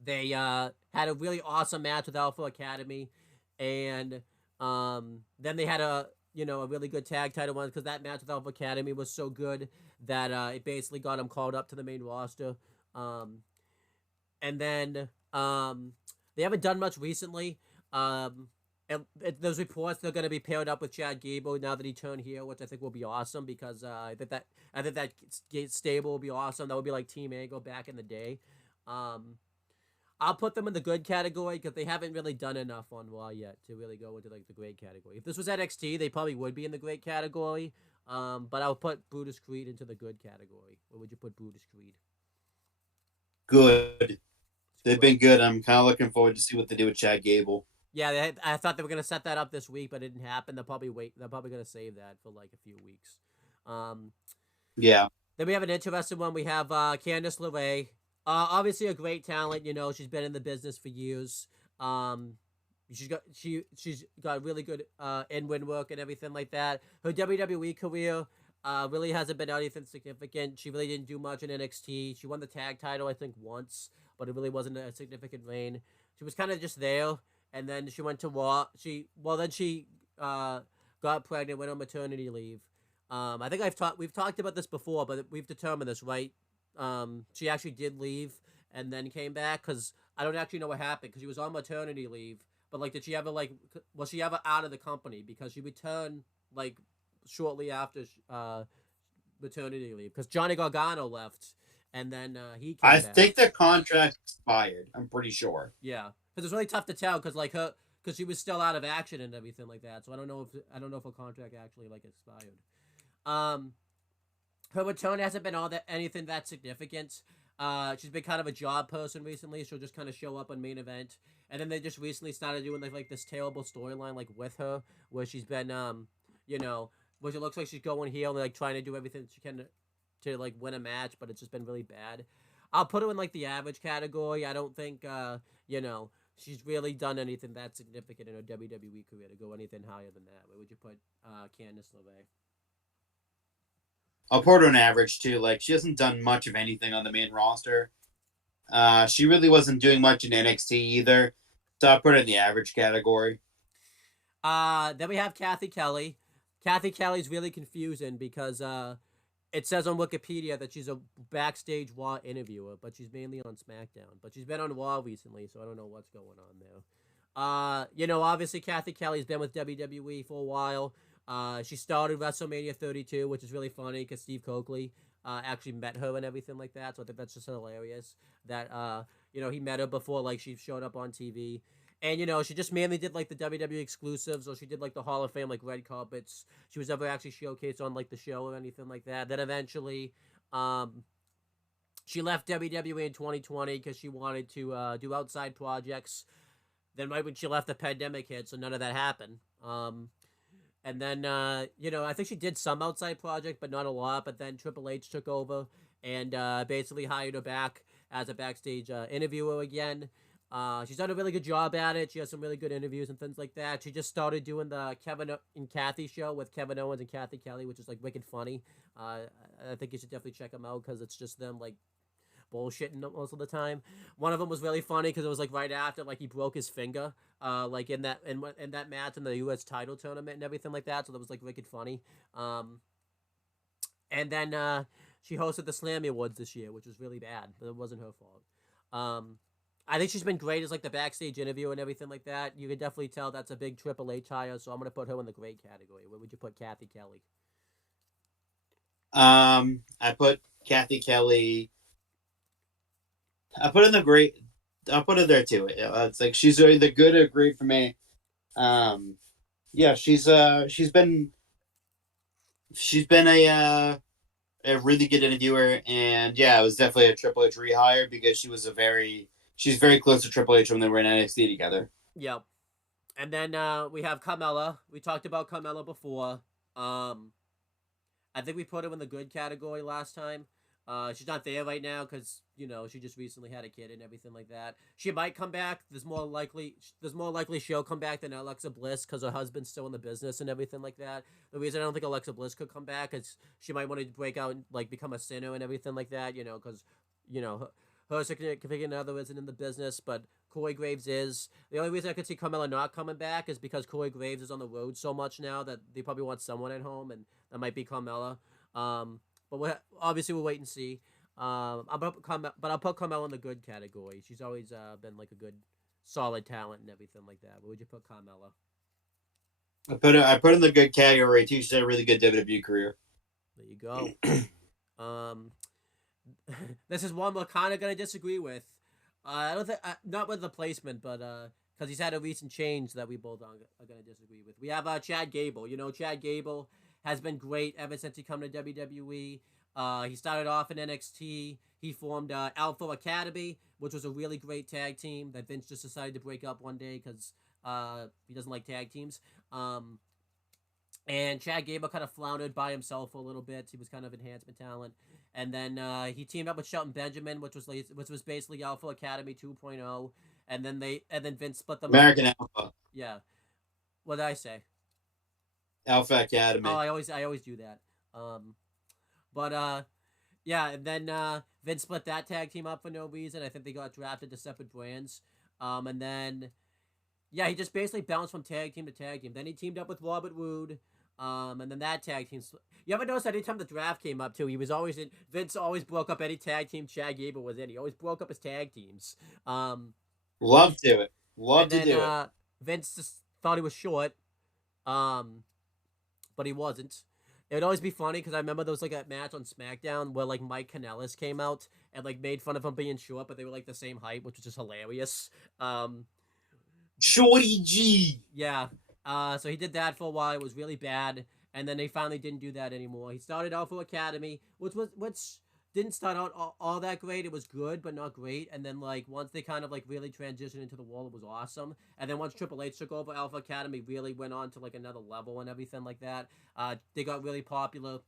They had a really awesome match with Alpha Academy, and then they had a really good tag title one because that match with Alpha Academy was so good that it basically got them called up to the main roster. And then they haven't done much recently. Those reports they're going to be paired up with Chad Gable now that he turned heel, which I think will be awesome because I think that stable will be awesome. That would be like Team Angle back in the day. I'll put them in the good category because they haven't really done enough on Raw yet to really go into like the great category. If this was NXT, they probably would be in the great category. But I'll put Brutus Creed into the good category. Where would you put Brutus Creed? Good. They've been good. I'm kind of looking forward to see what they do with Chad Gable. Yeah, I thought they were gonna set that up this week, but it didn't happen. They'll probably wait. They're probably gonna save that for like a few weeks. Yeah. Then we have an interesting one. We have Candice LeRae. Obviously a great talent. She's been in the business for years. She's got really good in-ring work and everything like that. Her WWE career really hasn't been anything significant. She really didn't do much in NXT. She won the tag title I think once, but it really wasn't a significant reign. She was kind of just there, and then she went to Raw. She got pregnant, went on maternity leave. I think we've talked about this before, but we've determined this, right? She actually did leave and then came back because I don't actually know what happened because she was on maternity leave. But like, did she ever was she ever out of the company because she returned like shortly after maternity leave because Johnny Gargano left and then he came I back. think the contract expired. I'm pretty sure. Yeah, because it's really tough to tell because she was still out of action and everything like that. So I don't know if her contract actually like expired. Her return hasn't been anything that significant. She's been kind of a job person recently. She'll just kind of show up on main event, and then they just recently started doing like this terrible storyline like with her, where she's been where it looks like she's going heel and like trying to do everything she can to like win a match, but it's just been really bad. I'll put her in like the average category. I don't think she's really done anything that significant in her WWE career to go anything higher than that. Where would you put Candice LeRae? I'll put her an average too. Like she hasn't done much of anything on the main roster. She really wasn't doing much in NXT either. So I'll put her in the average category. Then we have Kathy Kelly. Kathy Kelly's really confusing because it says on Wikipedia that she's a backstage Raw interviewer, but she's mainly on SmackDown. But she's been on Raw recently, so I don't know what's going on there. Obviously Kathy Kelly's been with WWE for a while. She started WrestleMania 32, which is really funny because Steve Coakley actually met her and everything like that. So I think that's just hilarious that he met her before like she showed up on TV. And she just mainly did like the WWE exclusives, or she did like the Hall of Fame like red carpets. She was never actually showcased on like the show or anything like that. Then eventually, she left WWE in 2020 because she wanted to do outside projects. Then right when she left, the pandemic hit, so none of that happened. And then, I think she did some outside project, but not a lot. But then Triple H took over and basically hired her back as a backstage interviewer again. She's done a really good job at it. She has some really good interviews and things like that. She just started doing the Kevin and Kathy show with Kevin Owens and Kathy Kelly, which is like wicked funny. I think you should definitely check them out because it's just them like bullshitting most of the time. One of them was really funny because it was like right after like he broke his finger, like in that match in the U.S. title tournament and everything like that. So that was like wicked funny. And then she hosted the Slammy Awards this year, which was really bad, but it wasn't her fault. I think she's been great as like the backstage interview and everything like that. You can definitely tell that's a big Triple H hire, so I'm gonna put her in the great category. Where would you put Kathy Kelly? I put Kathy Kelly. I put in the great. I'll put her there too. It's like she's either good or great for me. Um, yeah, she's been a really good interviewer, and yeah, it was definitely a Triple H rehire because she's very close to Triple H when they were in NXT together. Yep. And then we have Carmella. We talked about Carmella before. Um, I think we put her in the good category last time. She's not there right now because she just recently had a kid and everything like that. She might come back. There's more likely she'll come back than Alexa Bliss because her husband's still in the business and everything like that. The reason I don't think Alexa Bliss could come back is she might want to break out and like become a sinner and everything like that. Because her significant other isn't in the business, but Corey Graves is. The only reason I could see Carmella not coming back is because Corey Graves is on the road so much now that they probably want someone at home, and that might be Carmella. But obviously we'll wait and see. But I'll put Carmella in the good category. She's always been like a good, solid talent and everything like that. Where would you put Carmella? I put in the good category too. She's had a really good WWE career. There you go. Um, this is one we're kind of gonna disagree with. I don't think not with the placement, but because he's had a recent change that we both are gonna disagree with. We have Chad Gable. Chad Gable has been great ever since he come to WWE. He started off in NXT. He formed Alpha Academy, which was a really great tag team that Vince just decided to break up one day because he doesn't like tag teams. And Chad Gable kind of floundered by himself for a little bit. He was kind of enhancement talent. And then he teamed up with Shelton Benjamin, which was basically Alpha Academy 2.0. And then Vince split them up. American Alpha, Yeah. What did I say? Alpha Oh, Academy. I always do that. But yeah, and then Vince split that tag team up for no reason. I think they got drafted to separate brands. And then yeah, he just basically bounced from tag team to tag team. Then he teamed up with Robert Roode. And then that tag team. You ever notice that anytime the draft came up too, he was always in. Vince always broke up any tag team Chad Gable was in. He always broke up his tag teams. Love to it. And Love to then do it. Vince just thought he was short. Um, but he wasn't. It would always be funny because I remember there was like a match on SmackDown where like Mike Kanellis came out and like made fun of him being short, but they were like the same height, which was just hilarious. Shorty G. Yeah. So he did that for a while. It was really bad, and then they finally didn't do that anymore. He started out for Academy, which didn't start out all that great. It was good, but not great. And then like once they kind of like really transitioned into the wall, it was awesome. And then once Triple H took over, Alpha Academy really went on to like another level and everything like that. They got really popular.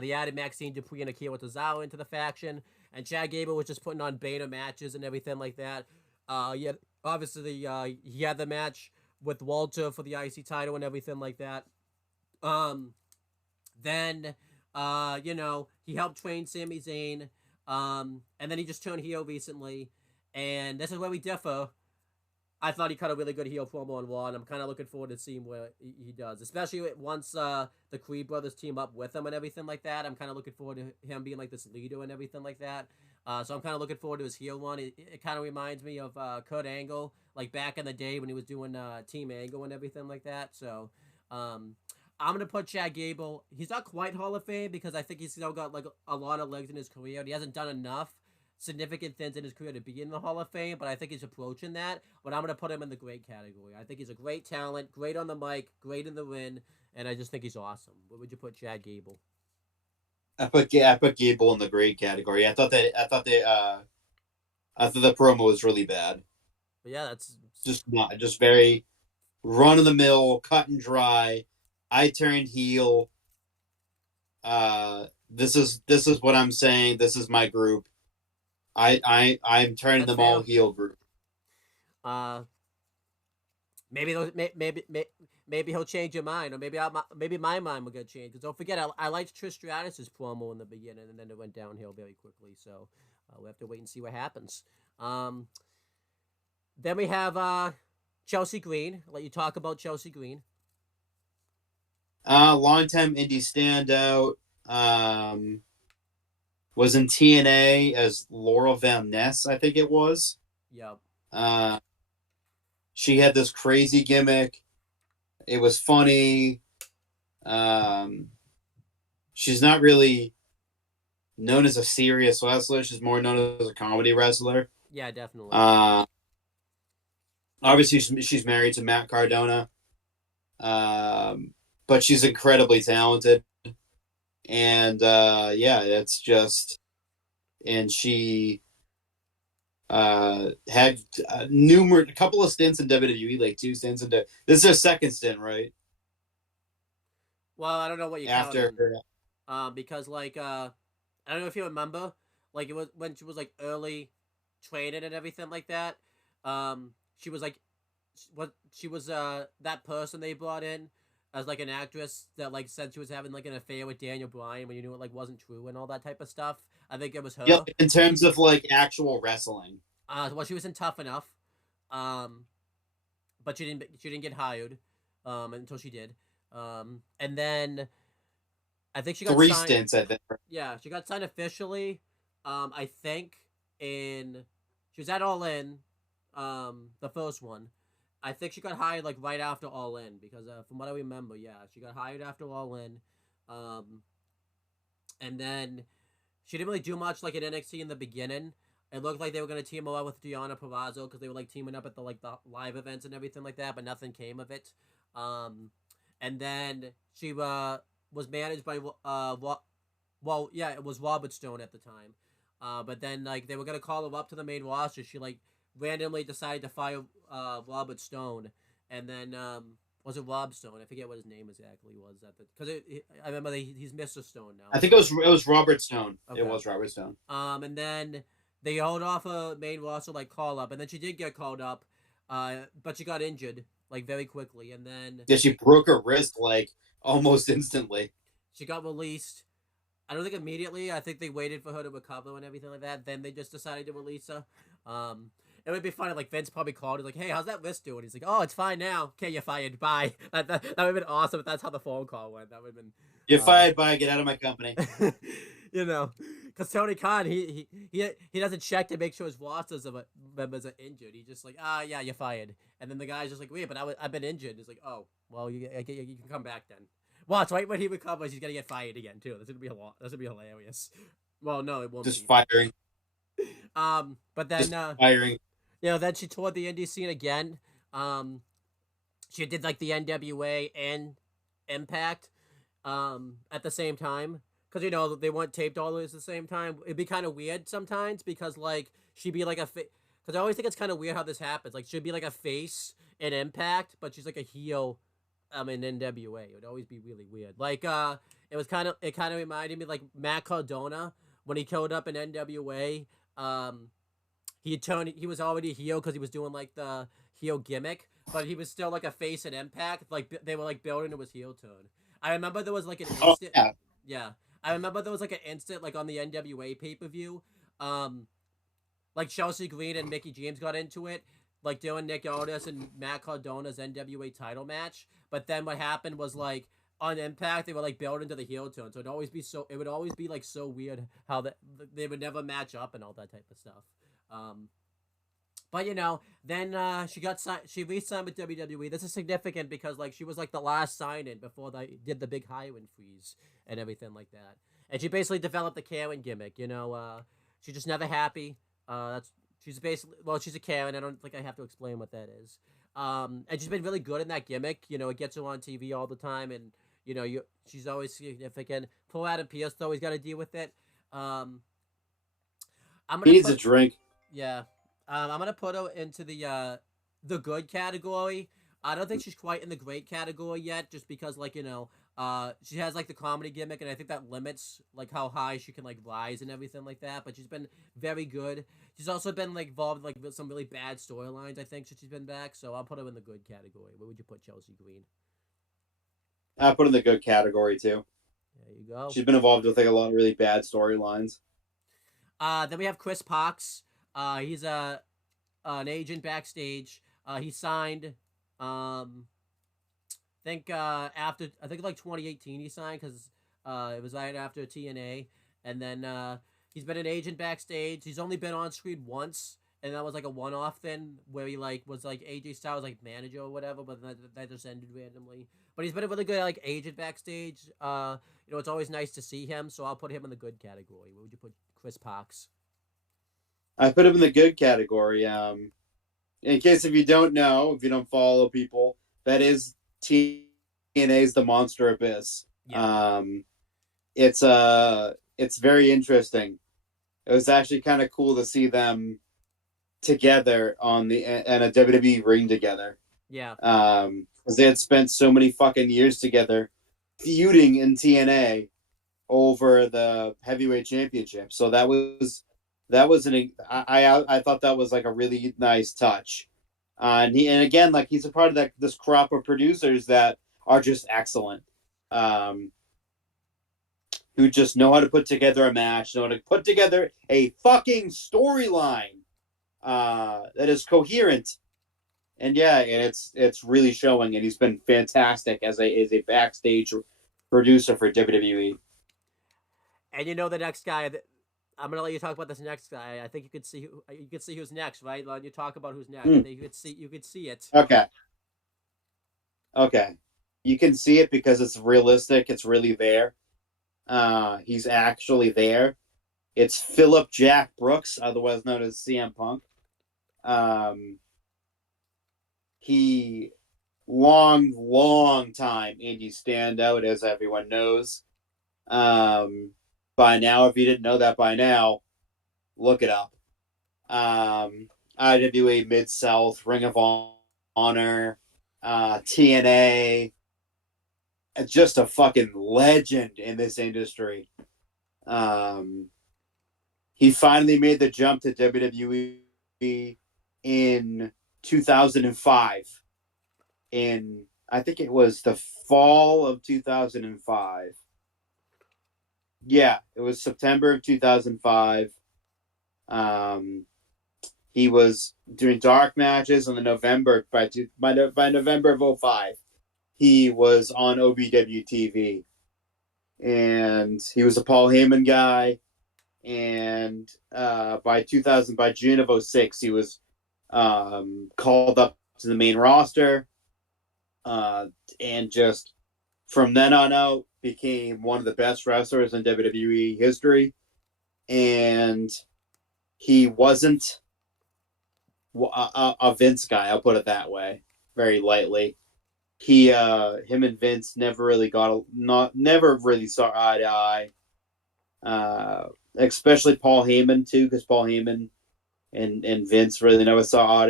They added Maxine Dupree and Akira Tozawa into the faction, and Chad Gable was just putting on Beta matches and everything like that. Yeah, obviously he had the match with Walter for the IC title and everything like that. Um, then he helped train Sami Zayn. And then he just turned heel recently, and this is where we differ. I thought he cut a really good heel promo on Raw, and I'm kind of looking forward to seeing where he does, especially once the Creed brothers team up with him and everything like that. I'm kind of looking forward to him being like this leader and everything like that. So I'm kind of looking forward to his heel run. It kind of reminds me of Kurt Angle, like back in the day when he was doing Team Angle and everything like that. So I'm gonna put Chad Gable. He's not quite Hall of Fame because I think he's still got like a lot of legs in his career. And he hasn't done enough significant things in his career to be in the Hall of Fame, but I think he's approaching that. But I'm gonna put him in the great category. I think he's a great talent, great on the mic, great in the ring, and I just think he's awesome. Where would you put Chad Gable? I put Gable in the great category. I thought the promo was really bad. But yeah, that's Just not just very. run of the mill, cut and dry. I turned heel. This is what I'm saying. This is my group. I'm turning That's them all fair. heel group. Uh, maybe those, maybe he'll change your mind, or maybe my mind will get changed. Because don't forget, I liked Trish Stratus's promo in the beginning, and then it went downhill very quickly. So we'll have to wait and see what happens. Um, then we have Chelsea Green. I'll let you talk about Chelsea Green. Longtime indie standout. Um, was in TNA as Laurel Van Ness, I think it was. Yep. Uh, she had this crazy gimmick. It was funny. Um, she's not really known as a serious wrestler. She's more known as a comedy wrestler. Yeah, definitely. Uh, obviously, she's married to Matt Cardona, but she's incredibly talented. And yeah, it's just, and she had a couple of stints in WWE, like two stints this is her second stint, right? Well, I don't know what you count After in. Because like I don't know if you remember, like it was when she was like early training and everything like that. She was like, what she was that person they brought in as like an actress that like said she was having like an affair with Daniel Bryan when you knew it like wasn't true and all that type of stuff. I think it was Yep, her. in terms of like actual wrestling. Well, she was in Tough Enough, um, but she didn't get hired, until she did. And then I think she got Three signed. stints, I think. Yeah, she got signed officially. I think in she was at All In, the first one. I think she got hired like right after All In because from what I remember, yeah, she got hired after All In, um, and then she didn't really do much like in NXT in the beginning. It looked like they were gonna team her up with Deonna Purrazzo because they were like teaming up at the live events and everything like that, but nothing came of it. Um, and then she was managed by well, yeah, it was Robert Stone at the time. But then like they were gonna call her up to the main roster. She like randomly decided to fire Robert Stone, and then was it Rob Stone? I forget what his name exactly was at the because I remember he's Mr. Stone now. I think So it was Robert Stone. It okay. was Robert Stone. And then they held off a main roster like call up, and then she did get called up, but she got injured like very quickly, and then Yeah, she broke her wrist like almost instantly. she got released. I don't think immediately. I think they waited for her to recover and everything like that. Then they just decided to release her. It would be funny. Like Vince probably called. He's like, "Hey, how's that wrist doing?" He's like, "Oh, it's fine now. Okay, you're fired. Bye." That would have been awesome if that's how the phone call went. That would have been, You're fired by get out of my company. you know, because Tony Khan he doesn't check to make sure his rosters of members are injured. He just like, yeah, you're fired. And then the guy's just like, wait, but I've been injured. He's like, oh, well, you can come back then. Watch, right when he recovers, he's gonna get fired again too. That's gonna be a lot. That's gonna be hilarious. Well, no, it won't Just be. firing. But then Just firing. then she toured the indie scene again. Um, she did like the NWA and Impact, at the same time. Cause they weren't taped all at the same time. It'd be kind of weird sometimes because like she'd be like Cause I always think it's kind of weird how this happens. Like she'd be like a face in Impact, but she's like a heel in NWA. It would always be really weird. Like it kind of reminded me like Matt Cardona when he killed up in NWA. He was already a heel because he was doing like the heel gimmick, but he was still like a face at Impact. Like they were like building to his heel turn. I remember there was like an Oh instant. yeah. Yeah, I remember there was like an instant like on the NWA pay-per-view. Um, like Chelsea Green and Mickey James got into it, like doing Nick Aldis and Matt Cardona's NWA title match. But then what happened was like on Impact they were like building to the heel turn, so it would always be like so weird how they would never match up and all that type of stuff. Um, but then she re-signed with WWE. This is significant because like she was like the last sign-in before they did the big hiring freeze and everything like that. And she basically developed the Karen gimmick. She's just never happy. That's she's basically she's a Karen. I don't think I have to explain what that is. And she's been really good in that gimmick. It gets her on TV all the time, and she's always significant. Poor Adam Pearce always got to deal with it. Um, I'm He gonna needs a put drink. yeah. I'm gonna put her into the good category. I don't think she's quite in the great category yet, just because she has like the comedy gimmick, and I think that limits like how high she can like rise and everything like that. But she's been very good. She's also been like involved like with some really bad storylines, I think, since she's been back. So I'll put her in the good category. Where would you put Chelsea Green? I put in the good category too. There you go. She's been involved with like a lot of really bad storylines. Then we have Chris Parks. He's a an agent backstage. He signed. Think after I think like 2018 he signed because it was right after TNA, and then he's been an agent backstage. He's only been on screen once, and that was like a one-off thing where he like was like AJ Styles like manager or whatever, but that just ended randomly. But he's been a really good like agent backstage. It's always nice to see him, so I'll put him in the good category. Where would you put Chris Parks? I put him in the good category. In case if you don't know, if you don't follow people, that is TNA's The Monster Abyss. Yeah. It's very interesting. It was actually kind of cool to see them together on the and a WWE ring together. Yeah. Because they had spent so many fucking years together feuding in TNA over the heavyweight championship. So I thought that was like a really nice touch. And again, like he's a part of this crop of producers that are just excellent. Who just know how to put together a match, know how to put together a fucking storyline that is coherent. And yeah, and it's really showing, and he's been fantastic as a backstage producer for WWE. And the next guy that I'm gonna let you talk about this next guy. I think you could see who's next, right? When you talk about who's next, I think you could see it. Okay, okay, you can see it because it's realistic. It's really there. He's actually there. It's Philip Jack Brooks, otherwise known as CM Punk. He long time indie standout, as everyone knows. By now, if you didn't know that by now, look it up. IWA Mid South, Ring of Honor, TNA, just a fucking legend in this industry. He finally made the jump to WWE in 2005. I think it was the fall of 2005. Yeah, it was September of 2005. He was doing dark matches in the November by November of 2005. He was on OVW TV, and he was a Paul Heyman guy. And by June of 2006, he was called up to the main roster, and just from then on out became one of the best wrestlers in WWE history. And he wasn't a Vince guy, I'll put it that way, very lightly. Him and Vince never really saw eye to eye. Especially Paul Heyman too, because Paul Heyman and Vince really never saw eye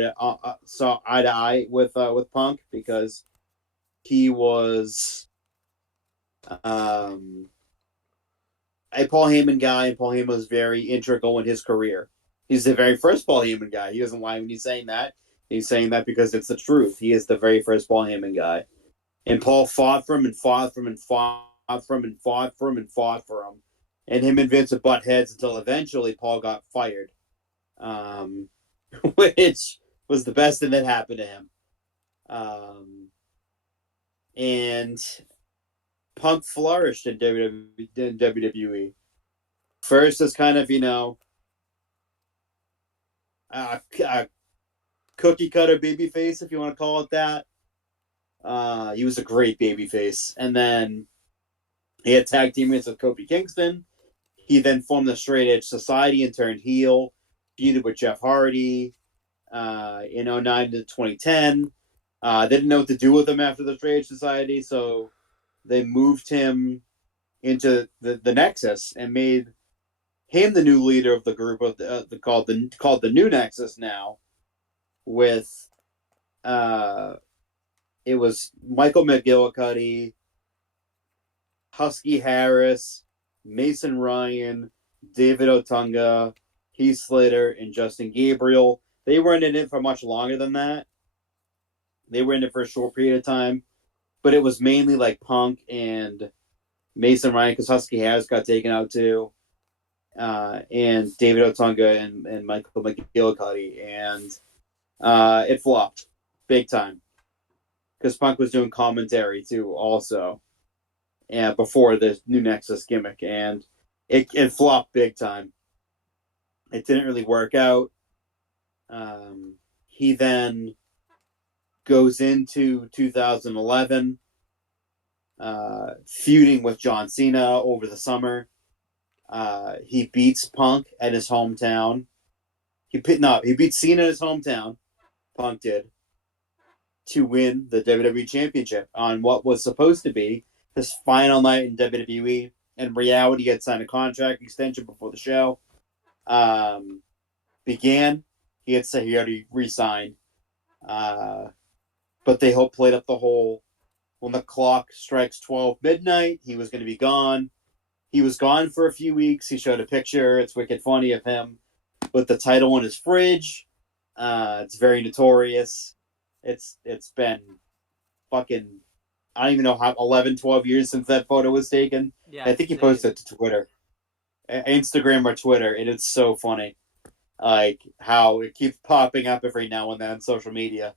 to eye with Punk, because he was a Paul Heyman guy, and Paul Heyman was very integral in his career. He's the very first Paul Heyman guy. He doesn't lie when he's saying that. He's saying that because it's the truth. He is the very first Paul Heyman guy. And Paul fought for him and fought for him and fought for him and fought for him and fought for him. And him and Vince would butt heads until eventually Paul got fired, which was the best thing that happened to him. And Punk flourished in WWE. First as kind of, a cookie cutter babyface, if you want to call it that. He was a great babyface. And then he had tag teammates with Kofi Kingston. He then formed the Straight Edge Society and turned heel, feuded with Jeff Hardy in 2009 to 2010. They didn't know what to do with him after the Straight Edge Society, so they moved him into the Nexus and made him the new leader of the group of called the New Nexus now, with it was Michael McGillicuddy, Husky Harris, Mason Ryan, David Otunga, Heath Slater, and Justin Gabriel. They weren't in it for much longer than that. They were in it for a short period of time, but it was mainly like Punk and Mason Ryan because Husky Harris got taken out too, and David Otunga and Michael McGillicuddy, and it flopped big time because Punk was doing commentary too also, and before the new Nexus gimmick, and it flopped big time. It didn't really work out. He then goes into 2011 feuding with John Cena over the summer. He beats Punk at his hometown. He beat Cena in his hometown. Punk did to win the WWE Championship on what was supposed to be his final night in WWE. In reality, he had signed a contract extension before the show began. He had said he already re-signed, but they played up the whole when the clock strikes 12 midnight, he was going to be gone. He was gone for a few weeks. He showed a picture. It's wicked funny of him with the title in his fridge. It's very notorious. It's been fucking, I don't even know how, 11, 12 years since that photo was taken. Yeah, I think he posted it to Twitter, Instagram or Twitter, and it's so funny. Like how it keeps popping up every now and then on social media.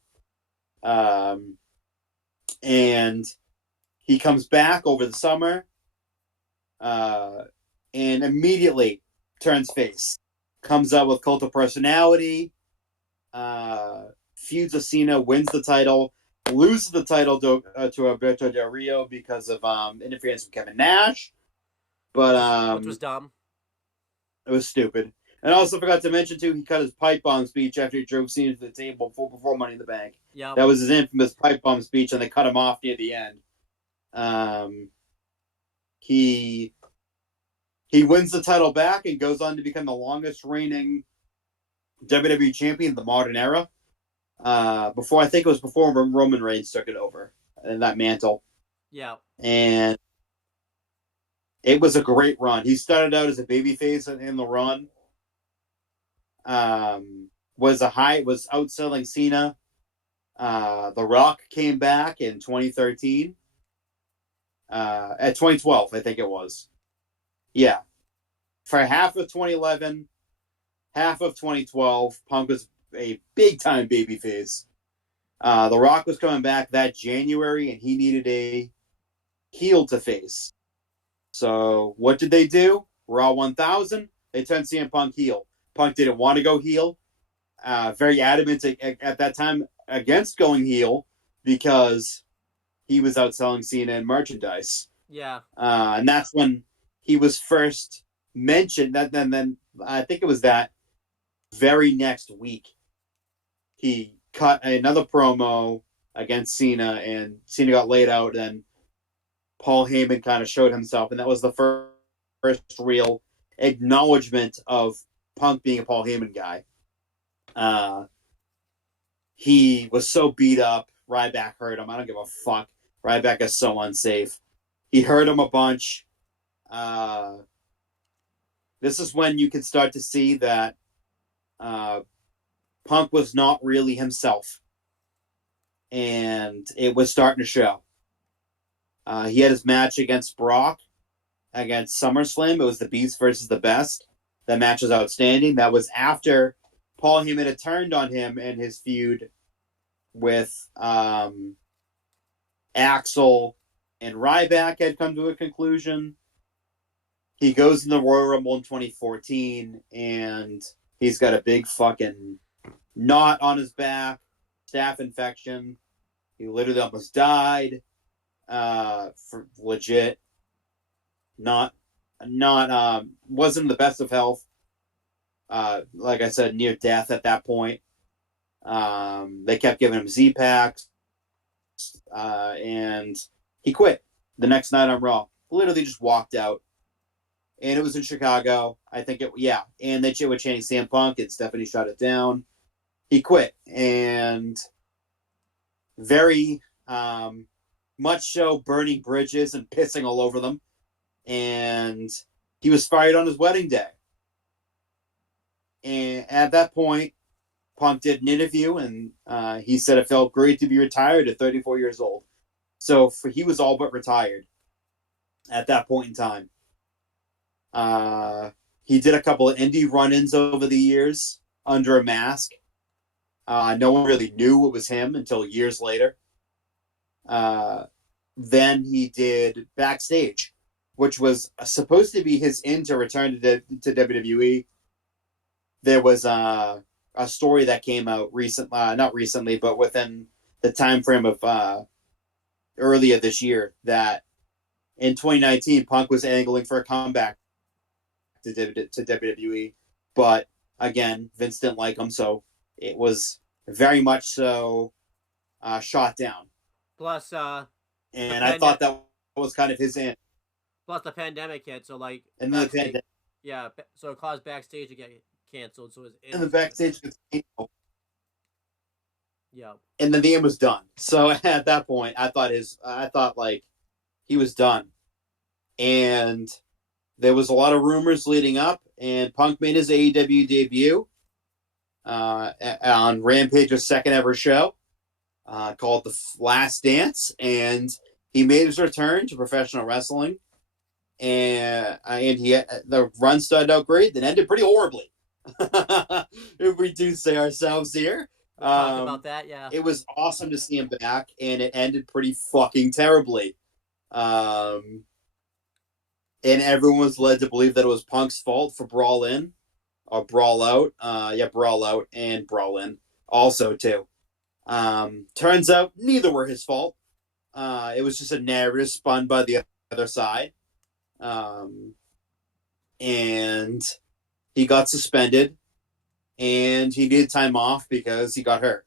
And he comes back over the summer and immediately turns face. Comes out with Cult of Personality, feuds with Cena, wins the title, loses the title to Alberto Del Rio because of interference from Kevin Nash. But which was dumb. It was stupid. And I also forgot to mention, too, he cut his pipe bomb speech after he drove Cena to the table before Money in the Bank. Yeah. That was his infamous pipe bomb speech, and they cut him off near the end. He wins the title back and goes on to become the longest reigning WWE champion in the modern era. I think it was before Roman Reigns took it over and that mantle. Yeah. And it was a great run. He started out as a babyface in the run. Was outselling Cena. The Rock came back in 2013. At 2012, I think it was. Yeah. For half of 2011, half of 2012, Punk was a big-time babyface. The Rock was coming back that January, and he needed a heel to face. So what did they do? Raw 1000, they turned CM Punk heel. Punk didn't want to go heel. Very adamant at that time against going heel because he was outselling Cena in merchandise. Yeah. And that's when he was first mentioned. Then I think it was that very next week he cut another promo against Cena, and Cena got laid out, and Paul Heyman kind of showed himself, and that was the first real acknowledgement of Punk being a Paul Heyman guy. He was so beat up. Ryback hurt him. I don't give a fuck. Ryback is so unsafe. He hurt him a bunch. This is when you can start to see that Punk was not really himself. And it was starting to show. He had his match against Brock against SummerSlam. It was the Beast versus the Best. That match was outstanding. That was after Paul Heyman had turned on him in his feud with Axel and Ryback had come to a conclusion. He goes in the Royal Rumble in 2014, and he's got a big fucking knot on his back, staph infection. He literally almost died. For legit, not wasn't in the best of health. Like I said, near death at that point. They kept giving him Z-Packs, and he quit the next night on Raw. Literally just walked out. And it was in Chicago. I think and they were chanting CM Punk, and Stephanie shut it down. He quit, and very um, much so burning bridges and pissing all over them. And he was fired on his wedding day. And at that point, Punk did an interview, and he said it felt great to be retired at 34 years old. So he was all but retired at that point in time. He did a couple of indie run-ins over the years under a mask. No one really knew it was him until years later. Then he did Backstage, which was supposed to be his in to return to WWE. There was a story that came out not recently, but within the time frame of earlier this year, that in 2019, Punk was angling for a comeback to WWE, but again, Vince didn't like him, so it was very much so shot down. Plus, and I thought that was kind of his end. Plus, the pandemic hit, so like, and then the pandemic, yeah, so it caused Backstage to get canceled. So it was and the Backstage gets canceled. Yeah. And then the end was done. So at that point, I thought like he was done. And there was a lot of rumors leading up, and Punk made his AEW debut on Rampage's second ever show called The Last Dance, and he made his return to professional wrestling. And the run started out great, then ended pretty horribly. If we do say ourselves here. Talk about that, yeah. It was awesome to see him back, and it ended pretty fucking terribly. And everyone was led to believe that it was Punk's fault for Brawl In or Brawl Out. Brawl Out and Brawl In also too. Turns out neither were his fault. It was just a narrative spun by the other side. And he got suspended, and he needed time off because he got hurt.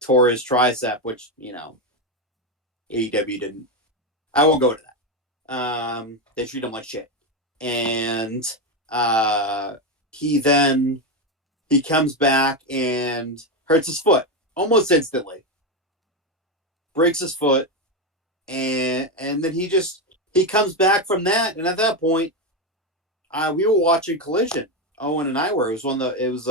Tore his tricep, which, AEW didn't. I won't go into that. They treat him like shit. And he comes back and hurts his foot almost instantly. Breaks his foot, and then he comes back from that, and at that point, we were watching Collision. Owen and I were. It was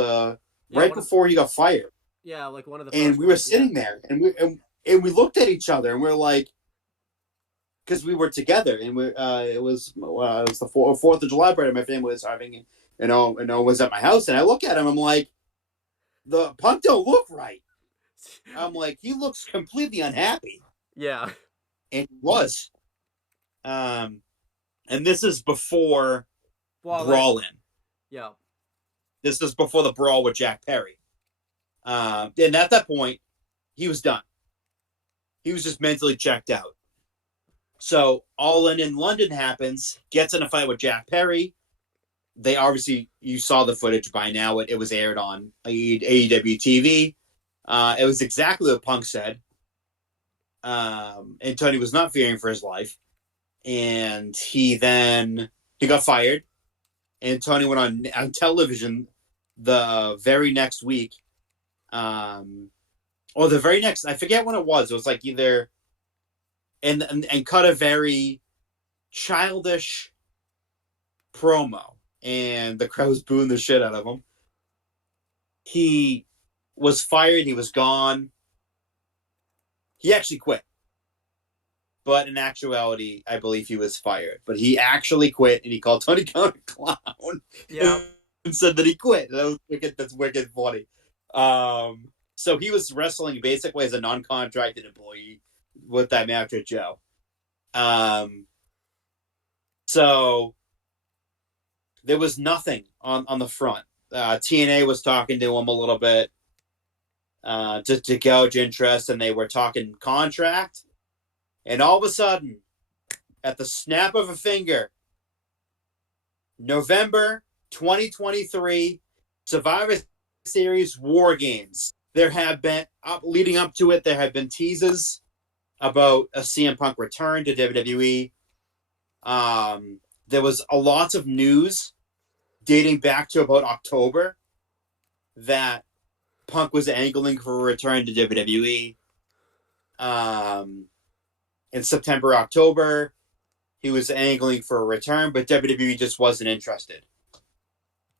right before he got fired. Yeah, like one of the. And we were sitting there, and we looked at each other, and we're like, because we were together, and it was the 4th of July party my family was having, and Owen was at my house, and I look at him, I'm like, the Punk don't look right. I'm like, he looks completely unhappy. Yeah. And he was. And this is before Brawl In. Yeah. This is before the brawl with Jack Perry. And at that point, he was done. He was just mentally checked out. So All In London happens, gets in a fight with Jack Perry. They obviously, you saw the footage by now. It was aired on AEW TV. It was exactly what Punk said. And Tony was not fearing for his life. And he got fired. And Tony went on television the very next week. Or the very next, I forget when it was. It was like either, and cut a very childish promo. And the crowd was booing the shit out of him. He was fired. He was gone. He actually quit. But in actuality, I believe he was fired. But he actually quit, and he called Tony Khan a clown. Yeah. And said that he quit. That was wicked. That's wicked funny. So he was wrestling basically as a non-contracted employee with that match with Joe. So there was nothing on the front. TNA was talking to him a little bit to gauge interest, and they were talking contract. And all of a sudden, at the snap of a finger, November 2023, Survivor Series War Games. There have been, leading up to it, there have been teases about a CM Punk return to WWE. There was a lot of news dating back to about October that Punk was angling for a return to WWE. um, in September, October. He was angling for a return, but WWE just wasn't interested.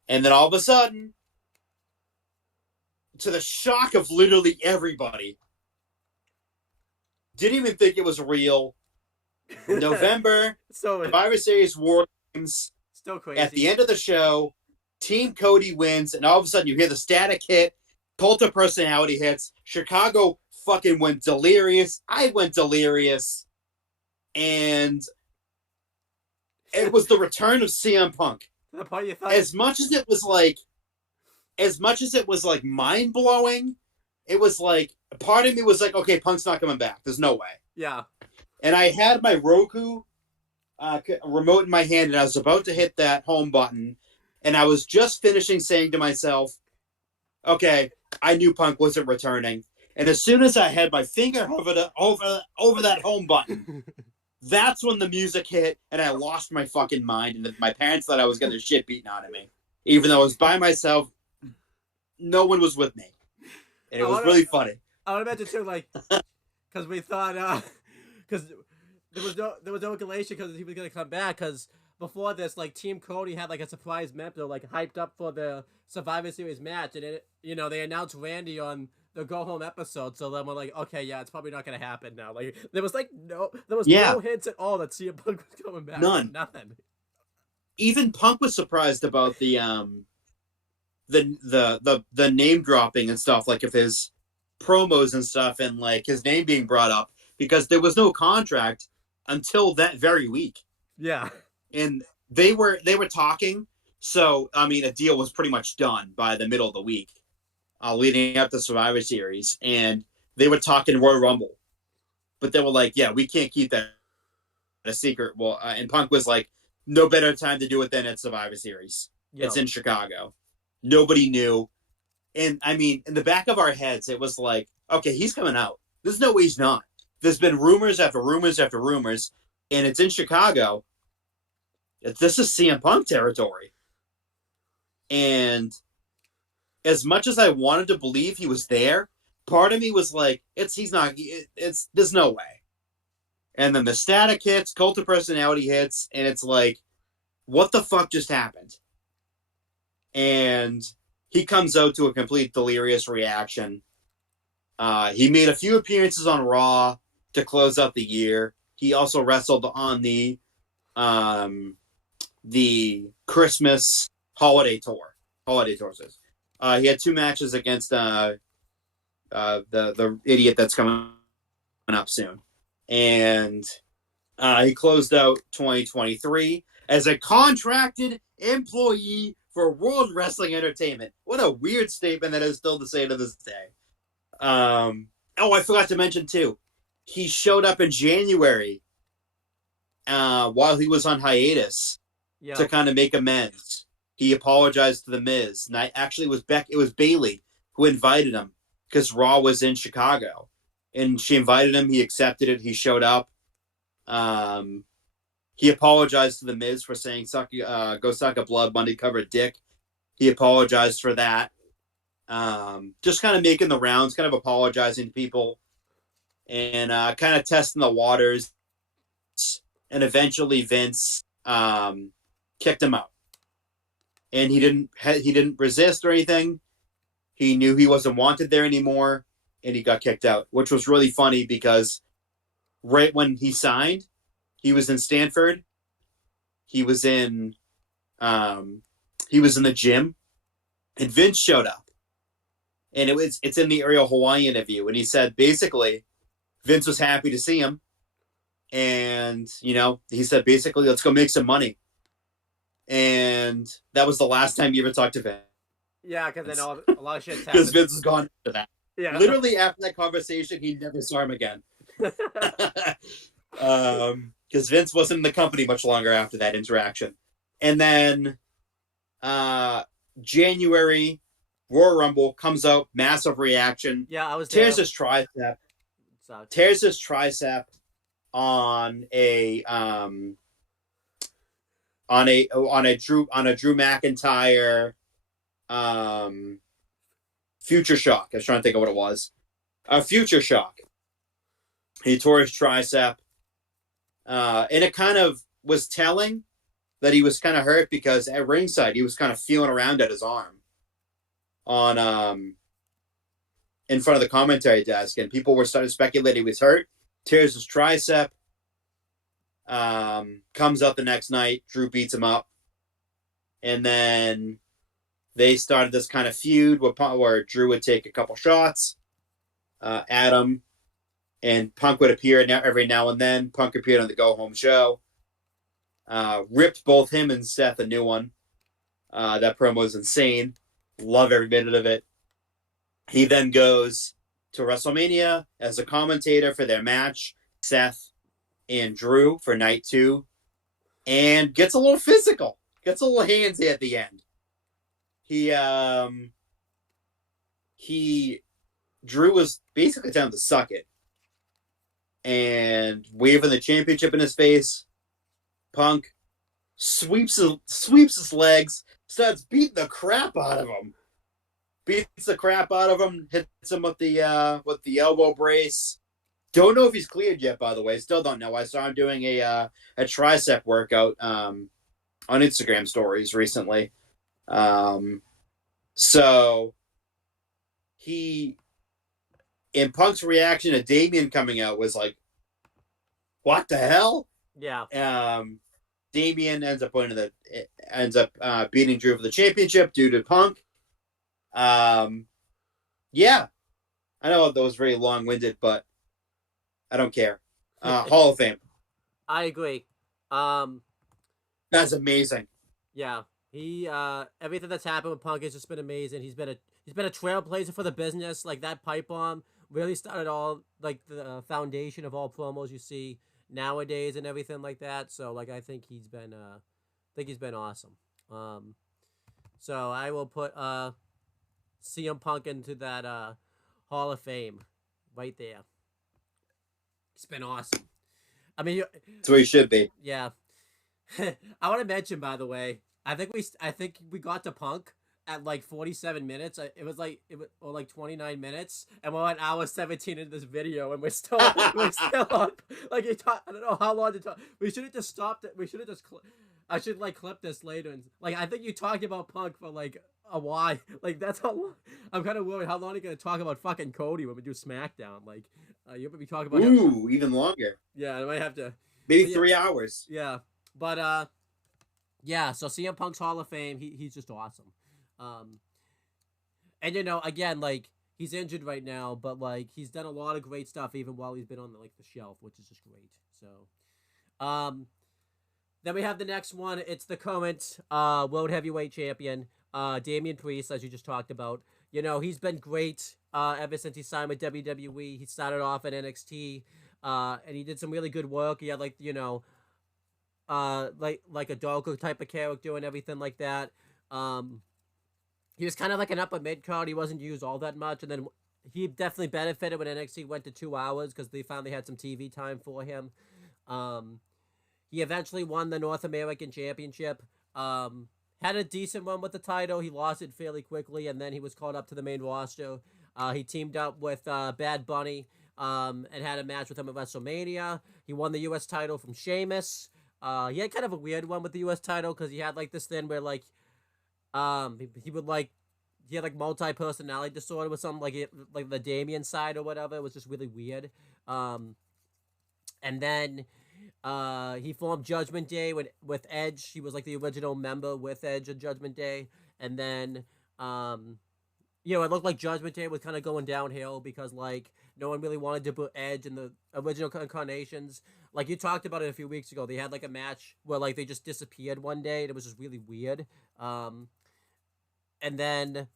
And then all of a sudden, to the shock of literally everybody, didn't even think it was real. November, So Survivor Series War Games. still At the crazy. end of the show, Team Cody wins, and all of a sudden you hear the static hit, Cult of Personality hits. Chicago fucking went delirious. I went delirious. And it was the return of CM Punk. To the point you thought. As much as it was like mind blowing, it was like part of me was like, okay, Punk's not coming back. There's no way. Yeah. And I had my Roku remote in my hand, and I was about to hit that home button, and I was just finishing saying to myself, okay, I knew Punk wasn't returning. And as soon as I had my finger over that home button, that's when the music hit, and I lost my fucking mind, and my parents thought I was getting the shit beaten out of me. Even though I was by myself, no one was with me. And it was really funny. I would imagine too, like, because we thought, because there was no elation because he was gonna come back. Because before this, like, Team Cody had like a surprise member, like, hyped up for the Survivor Series match, and they announced Randy on the go home episode. So then we're like, okay, yeah, it's probably not gonna happen now. Like, there was no hints at all that CM Punk was coming back. None. Nothing. Even Punk was surprised about the name dropping and stuff, like of his promos and stuff, and like his name being brought up, because there was no contract until that very week. Yeah. And they were talking, so I mean a deal was pretty much done by the middle of the week, leading up to Survivor Series, and they were talking Royal Rumble, but they were like, yeah, we can't keep that a secret. Well, and Punk was like, no better time to do it than at Survivor Series. Yep. It's in Chicago. Nobody knew. And I mean, in the back of our heads, it was like, okay, he's coming out. There's no way he's not. There's been rumors after rumors after rumors, and it's in Chicago. This is CM Punk territory. And as much as I wanted to believe he was there, part of me was like, there's no way. And then the static hits, Cult of Personality hits, and it's like, what the fuck just happened? And he comes out to a complete delirious reaction. He made a few appearances on Raw to close out the year. He also wrestled on the Christmas holiday tour. He had 2 matches against the idiot that's coming up soon. And he closed out 2023 as a contracted employee for World Wrestling Entertainment. What a weird statement that is still to say to this day. I forgot to mention too, he showed up in January while he was on hiatus to kind of make amends. He apologized to The Miz. And it was Bayley who invited him because Raw was in Chicago. And she invited him. He accepted it. He showed up. He apologized to The Miz for saying, go suck a blood money covered dick. He apologized for that. Just kind of making the rounds, kind of apologizing to people, and kind of testing the waters. And eventually Vince kicked him out. And he didn't resist or anything. He knew he wasn't wanted there anymore. And he got kicked out, which was really funny because right when he signed, he was in Stanford. He was in the gym, and Vince showed up. And it's in the Ariel Hawaiian interview, and he said basically Vince was happy to see him, and he said basically let's go make some money. And that was the last time you ever talked to Vince. Yeah, because then a lot of shit's happened. Because Vince is gone after that. Yeah. Literally after that conversation, he never saw him again. Because Vince wasn't in the company much longer after that interaction. And then January, Royal Rumble comes out, massive reaction. Yeah, I was tears there. his tricep. Tears his tricep on a Drew McIntyre Future Shock. I was trying to think of what it was. Future Shock. He tore his tricep, and it kind of was telling that he was kind of hurt because at ringside he was kind of feeling around at his arm on in front of the commentary desk, and people were starting to speculate he was hurt. Tears his tricep. Comes out the next night. Drew beats him up, and then they started this kind of feud where Drew would take a couple shots at him, and Punk would appear every now and then. Punk appeared on the Go Home show. Ripped both him and Seth a new one. That promo was insane. Love every minute of it. He then goes to WrestleMania as a commentator for their match, Seth and Drew, for night 2, and gets a little physical. Gets a little handsy at the end. Drew was basically telling him to suck it, and waving the championship in his face. Punk sweeps his legs, starts beating the crap out of him. Beats the crap out of him, hits him with the elbow brace. Don't know if he's cleared yet, by the way. Still don't know. I saw him doing a tricep workout on Instagram stories recently. So he, in Punk's reaction to Damian coming out was like, "What the hell?" Yeah. Damian ends up beating Drew for the championship due to Punk. Yeah, I know that was very long-winded, but I don't care. Hall of Fame. I agree. That's amazing. Yeah, he everything that's happened with Punk has just been amazing. He's been a trailblazer for the business. Like that pipe bomb really started all like the foundation of all promos you see nowadays and everything like that. So like I think he's been awesome. So I will put CM Punk into that Hall of Fame right there. It's been awesome. I mean, that's where he should be. Yeah. I want to mention, by the way, I think we got to Punk at like 47 minutes. It was like 29 minutes, and we're an hour 17 into this video, and we're still up. Like I don't know how long to talk. We should have just stopped it. We should have just. I should like clip this later, and like I think you talked about Punk for like a while. Like that's how long. I'm kind of worried how long are you gonna talk about fucking Cody when we do SmackDown. Like you're gonna be talking about him. Even longer. Yeah, I might have to. Maybe 3 hours. Yeah, but yeah. So CM Punk's Hall of Fame. He's just awesome. And you know, again, like he's injured right now, but like he's done a lot of great stuff even while he's been on the shelf, which is just great. So, then we have the next one. It's the current World Heavyweight Champion, Damian Priest, as you just talked about. You know, he's been great ever since he signed with WWE. He started off at NXT, and he did some really good work. He had like a Dolko type of character and everything like that. He was kind of like an upper mid card. He wasn't used all that much, and then he definitely benefited when NXT went to 2 hours because they finally had some TV time for him. He eventually won the North American Championship. Had a decent run with the title. He lost it fairly quickly, and then he was called up to the main roster. He teamed up with Bad Bunny and had a match with him at WrestleMania. He won the U.S. title from Sheamus. He had kind of a weird one with the U.S. title because he had like this thing where like he would like he had like multi-personality disorder with something like the Damien side or whatever. It was just really weird. And then he formed Judgment Day with Edge. He was like the original member with Edge of Judgment Day. And then it looked like Judgment Day was kind of going downhill because like no one really wanted to put Edge in the original incarnations. Like you talked about it a few weeks ago. They had like a match where like they just disappeared one day and it was just really weird. And then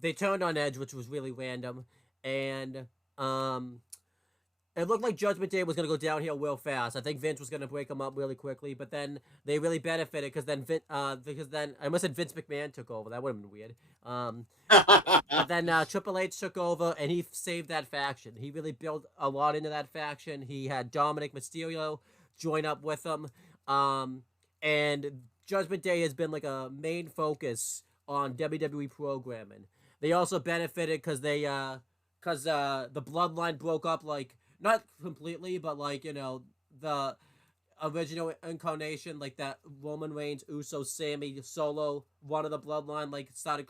they turned on Edge, which was really random. And it looked like Judgment Day was going to go downhill real fast. I think Vince was going to break him up really quickly, but then they really benefited because then I almost said Vince McMahon took over. That would have been weird. But then Triple H took over, and he saved that faction. He really built a lot into that faction. He had Dominic Mysterio join up with him, and Judgment Day has been like a main focus on WWE programming. They also benefited because they because the bloodline broke up, like not completely, but like the original incarnation, like that Roman Reigns, Uso, Sammy, Solo, one of the bloodline, like started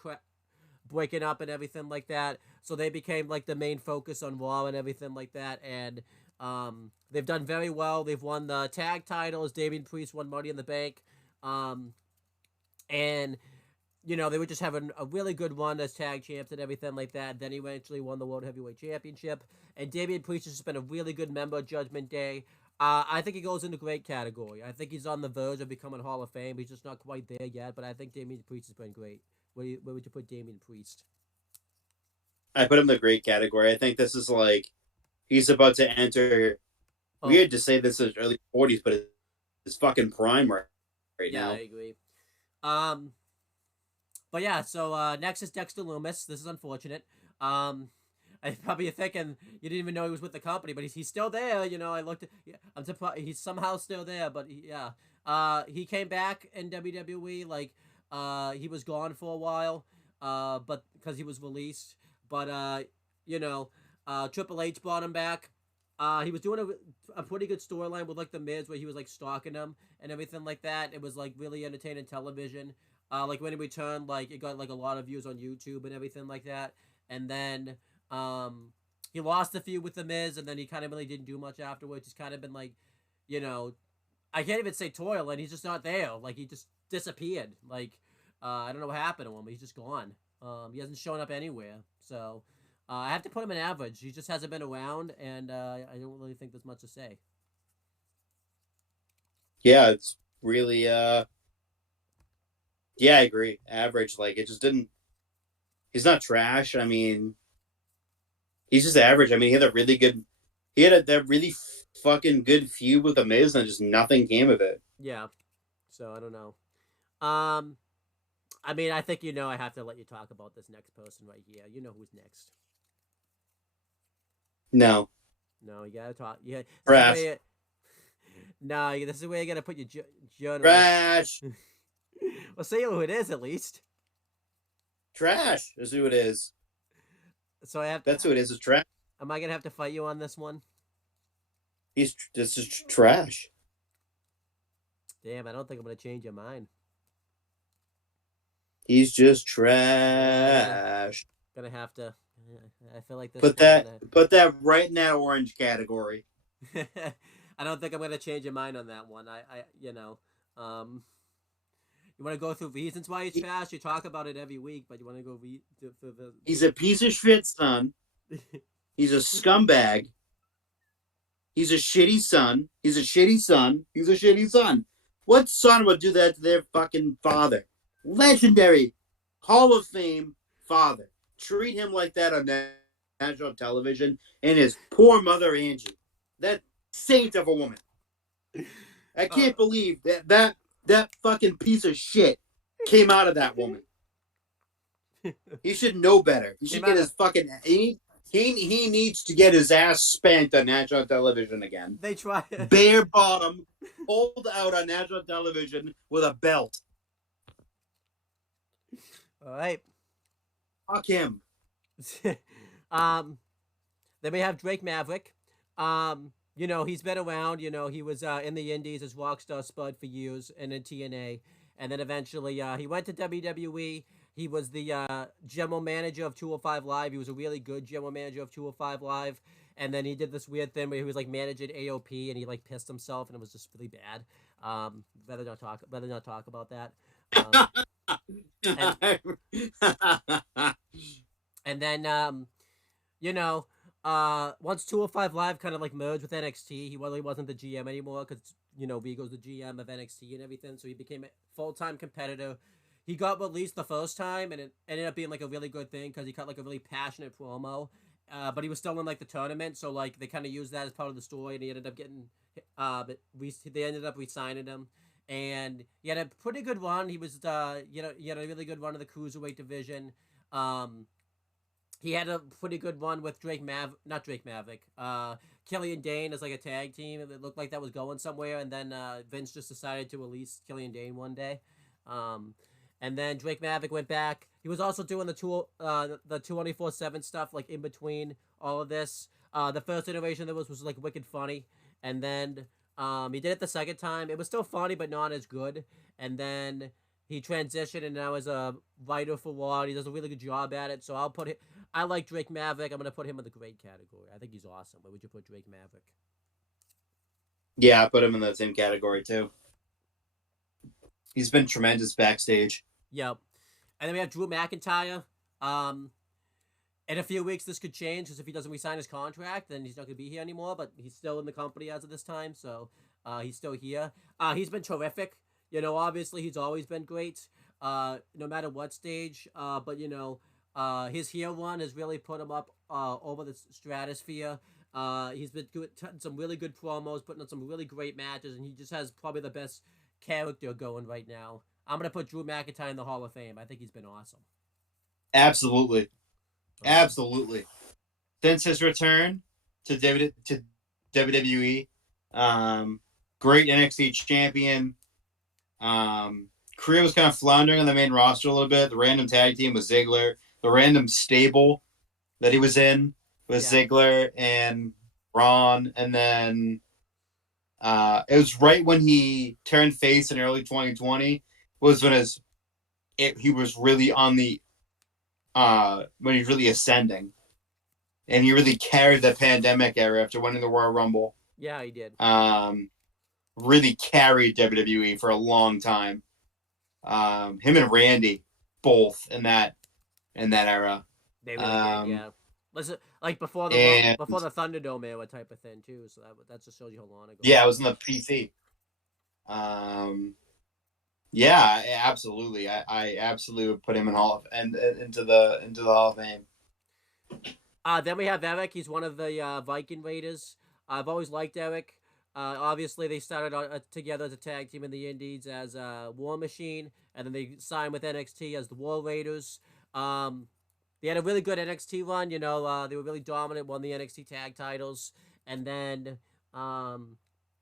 breaking up and everything like that. So they became like the main focus on Raw and everything like that. And they've done very well. They've won the tag titles. Damian Priest won Money in the Bank. Um, and they were just having a really good run as tag champs and everything like that. Then he eventually won the World Heavyweight Championship. And Damian Priest has just been a really good member of Judgment Day. I think he goes in the great category. I think he's on the verge of becoming Hall of Fame. He's just not quite there yet, but I think Damian Priest has been great. Where would you put Damian Priest? I put him in the great category. I think this is like he's about to enter. Oh, Weird to say this is early 40s, but it's fucking prime right yeah, I now. agree. Um, but yeah, so next is Dexter Loomis. This is unfortunate. I probably thinking you didn't even know he was with the company, but he's still there. I looked. Yeah, I'm surprised he's somehow still there. But yeah, he came back in WWE. Like, he was gone for a while. But because he was released. But you know, Triple H brought him back. He was doing a pretty good storyline with like the Miz, where he was like stalking him and everything like that. It was like really entertaining television. Like when he returned, like it got like a lot of views on YouTube and everything like that. And then um, he lost a few with the Miz, and then he kind of really didn't do much afterwards. He's kind of been like, you know, I can't even say toiling. He's just not there. Like he just disappeared. Like I don't know what happened to him. He's just gone. He hasn't shown up anywhere. So I have to put him in average. He just hasn't been around, and I don't really think there's much to say. Yeah, it's really yeah, I agree. Average, like it just didn't. He's not trash. I mean, he's just average. I mean, he had a really good. He had that really fucking good feud with the Miz, and just nothing came of it. Yeah. So I don't know. Um, I mean, I think I have to let you talk about this next person right here. You know who's next. No, No, you gotta talk. Yeah, this is trash, where. No, this is where you gotta put your journalist. trash, Well, say who it is at least. trash. Is who it is. So I have. That's who it is. It's trash. Am I gonna have to fight you on this one? He's this is trash. Damn, I don't think I'm gonna change your mind. He's just Yeah, trash. gonna have to. I feel like this Put one's that gonna. put that right in that orange category. I don't think I'm gonna change your mind on that one. Um, you want to go through reasons why he's trash? You talk about it every week, but you want to go through He's a piece of shit, son. He's a scumbag. He's a shitty son. He's a shitty son. He's a shitty son. What son would do that to their fucking father? Legendary Hall of Fame father. Treat him like that on national television, and his poor mother Angie. That saint of a woman. I uh, can't believe that fucking piece of shit came out of that woman. He should know better. He should came get out his of. fucking he needs to get his ass spanked on national television again. They try. Bare bottom, pulled out on national television with a belt. All right. Fuck him. um, then we have Drake Maverick. He's been around. He was in the Indies as Rockstar Spud for years and in TNA. And then eventually he went to WWE. He was the general manager of 205 Live. He was a really good general manager of 205 Live. And then he did this weird thing where he was like managing AOP and he like pissed himself and it was just really bad. Rather not talk about that. And and then you know, once 205 Live kind of like merged with NXT, he really wasn't the GM anymore because Vigo's the GM of NXT and everything, so he became a full time competitor. He got released the first time, and it ended up being like a really good thing because he cut like a really passionate promo. But he was still in like the tournament, so like they kind of used that as part of the story, and he ended up getting, they ended up re-signing him, and he had a pretty good run. He was, he had a really good run of the cruiserweight division. Um, he had a pretty good run with not Drake Maverick, Killian Dane as like a tag team. It looked like that was going somewhere, and then Vince just decided to release Killian Dane one day. Um, And then Drake Maverick went back. He was also doing the 24/7 stuff like in between all of this. The first iteration that was like wicked funny, and then he did it the second time. It was still funny, but not as good. And then he transitioned, and now is a writer for Raw. He does a really good job at it. So I'll put it. I like Drake Maverick. I'm gonna put him in the great category. I think he's awesome. Where would you put Drake Maverick? Yeah, I put him in the same category too. He's been tremendous backstage. Yep. And then we have Drew McIntyre. Um, in a few weeks, this could change because if he doesn't resign his contract, then he's not going to be here anymore. But he's still in the company as of this time, so he's still here. He's been terrific. You know, obviously he's always been great, no matter what stage. But you know, his heel run has really put him up over the stratosphere. He's been some really good promos, putting on some really great matches, and he just has probably the best character going right now. I'm gonna put Drew McIntyre in the Hall of Fame. I think he's been awesome. Absolutely, Um, absolutely. Since his return to WWE, um, great NXT champion. Career was kind of floundering on the main roster a little bit. The random tag team with Ziggler. The random stable that he was in with yeah, Ziggler and Braun, and then it was right when he turned face in early 2020 was when he was really on the when he was really ascending, and he really carried the pandemic era after winning the Royal Rumble. yeah, he did. Um, really carried WWE for a long time. Him and Randy both in that era. They really did. Um, Yeah. Listen, like and before the Thunderdome era type of thing too. So that just shows you how long ago yeah, it I was in was. the PC. Um, yeah, absolutely. I absolutely would put him in Hall of and into the Hall of Fame. Then we have Eric. He's one of the Viking Raiders. I've always liked Eric. Obviously, they started together as a tag team in the Indies as War Machine, and then they signed with NXT as the War Raiders. Um, they had a really good NXT run. You know, they were really dominant, won the NXT tag titles, and then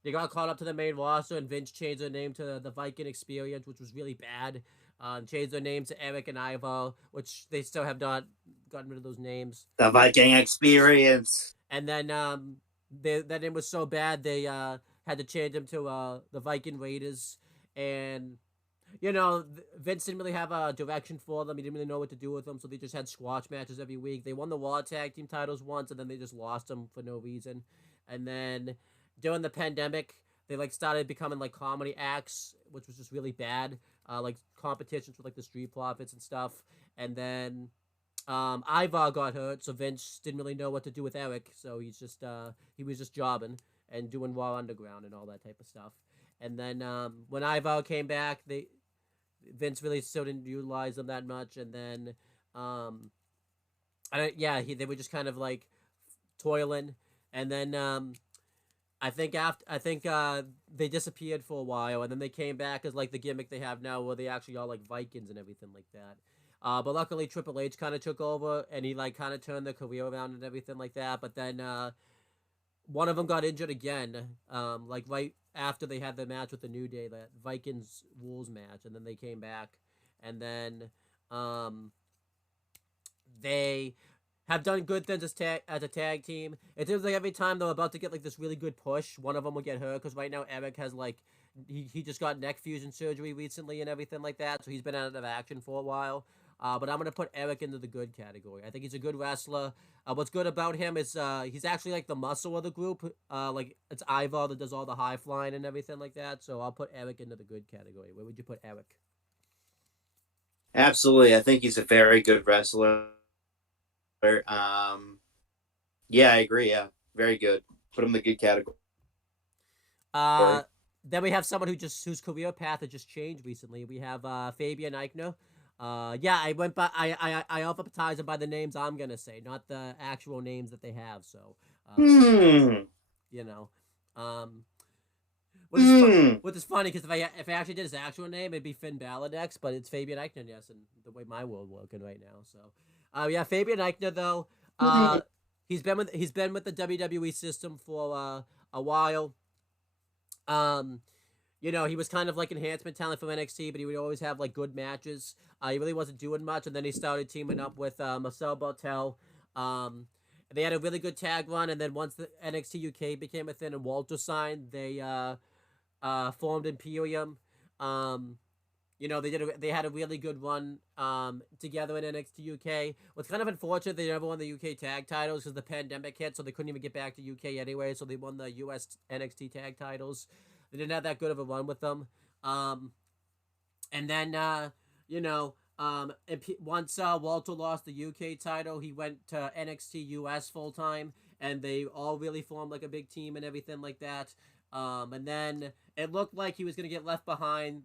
they got caught up to the main roster, and Vince changed their name to the Viking Experience, which was really bad. Changed their name to Eric and Ivo, which they still have not gotten rid of those names. The Viking Experience. And then that name was so bad they had to change them to the Viking Raiders. And you know, Vince didn't really have a direction for them. He didn't really know what to do with them, so they just had squash matches every week. They won the Raw Tag Team titles once, and then they just lost them for no reason. And then during the pandemic, they like started becoming like comedy acts, which was just really bad. Like competitions with like the Street Profits and stuff. And then Ivar got hurt, so Vince didn't really know what to do with Eric. So he was just jobbing and doing Raw Underground and all that type of stuff. And then when Ivar came back, they Vince really still didn't utilize them that much. And then um, they were just kind of like toiling. And then I think they disappeared for a while, and then they came back as like the gimmick they have now, where they actually are like Vikings and everything like that. But luckily Triple H kind of took over, and he like kind of turned their career around and everything like that. But then one of them got injured again, like right after they had the match with the New Day, that Vikings Wolves match, and then they came back, and then um, they have done good things as a tag team. It seems like every time they're about to get like this really good push, one of them will get hurt. Because right now Eric has like he just got neck fusion surgery recently and everything like that, so he's been out of action for a while. But I'm gonna put Eric into the good category. I think he's a good wrestler. What's good about him is he's actually like the muscle of the group. Like it's Ivar that does all the high flying and everything like that. So I'll put Eric into the good category. Where would you put Eric? Absolutely, I think he's a very good wrestler. Um, yeah, I agree. Yeah, very good. Put him in the good category. Uh, then we have someone whose career path had just changed recently. We have Fabian Eichner. Yeah, I went by I alphabetized them by the names I'm gonna say, not the actual names that they have. So, Hmm. you know, um, Hmm. which is funny because if I actually did his actual name, it'd be Finn Balor next, but it's Fabian Eichner, yes, and the way my world working right now. So, yeah, Fabian Eichner though, Hmm. he's been with the WWE system for a while. Um, you know, he was kind of like enhancement talent from NXT, but he would always have like good matches. He really wasn't doing much, and then he started teaming up with Marcel Bartel. Um, they had a really good tag run, and then once the NXT UK became a thing and Walter signed, they formed Imperium. Um, you know, they had a really good run together in NXT UK. What's kind of unfortunate, they never won the UK tag titles because the pandemic hit, so they couldn't even get back to UK anyway. So they won the US NXT tag titles. They didn't have that good of a run with them. Um, and then you know, once Walter lost the UK title, he went to NXT US full time, and they all really formed like a big team and everything like that. And then it looked like he was gonna get left behind.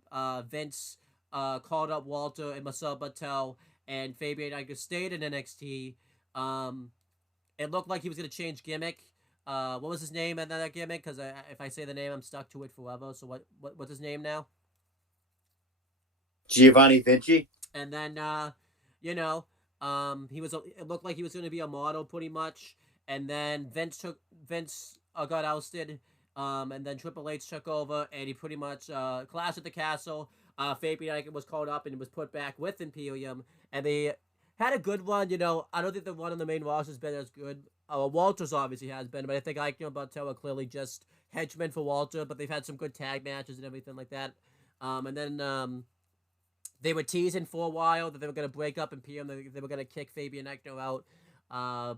Vince called up Walter and Marcel Bartel, and Fabian Aichner stayed in NXT. Um, it looked like he was gonna change gimmick. What was his name and that gimmick? Because if I say the name, I'm stuck to it forever. So what's his name now? Giovanni Vinci. And then you know, he was. It looked like he was going to be a model pretty much. And then Vince got ousted. And then Triple H took over, and he pretty much Clash at the Castle. Fabian Aichner was called up and was put back with Imperium, and they had a good one. You know, I don't think the one on the main roster has been as good. Walters obviously has been, but I think Aichner and Bartel are clearly just henchmen for Walter. But they've had some good tag matches and everything like that. And then they were teasing for a while that they were going to break up Imperium. They were going to kick Fabian Aichner out.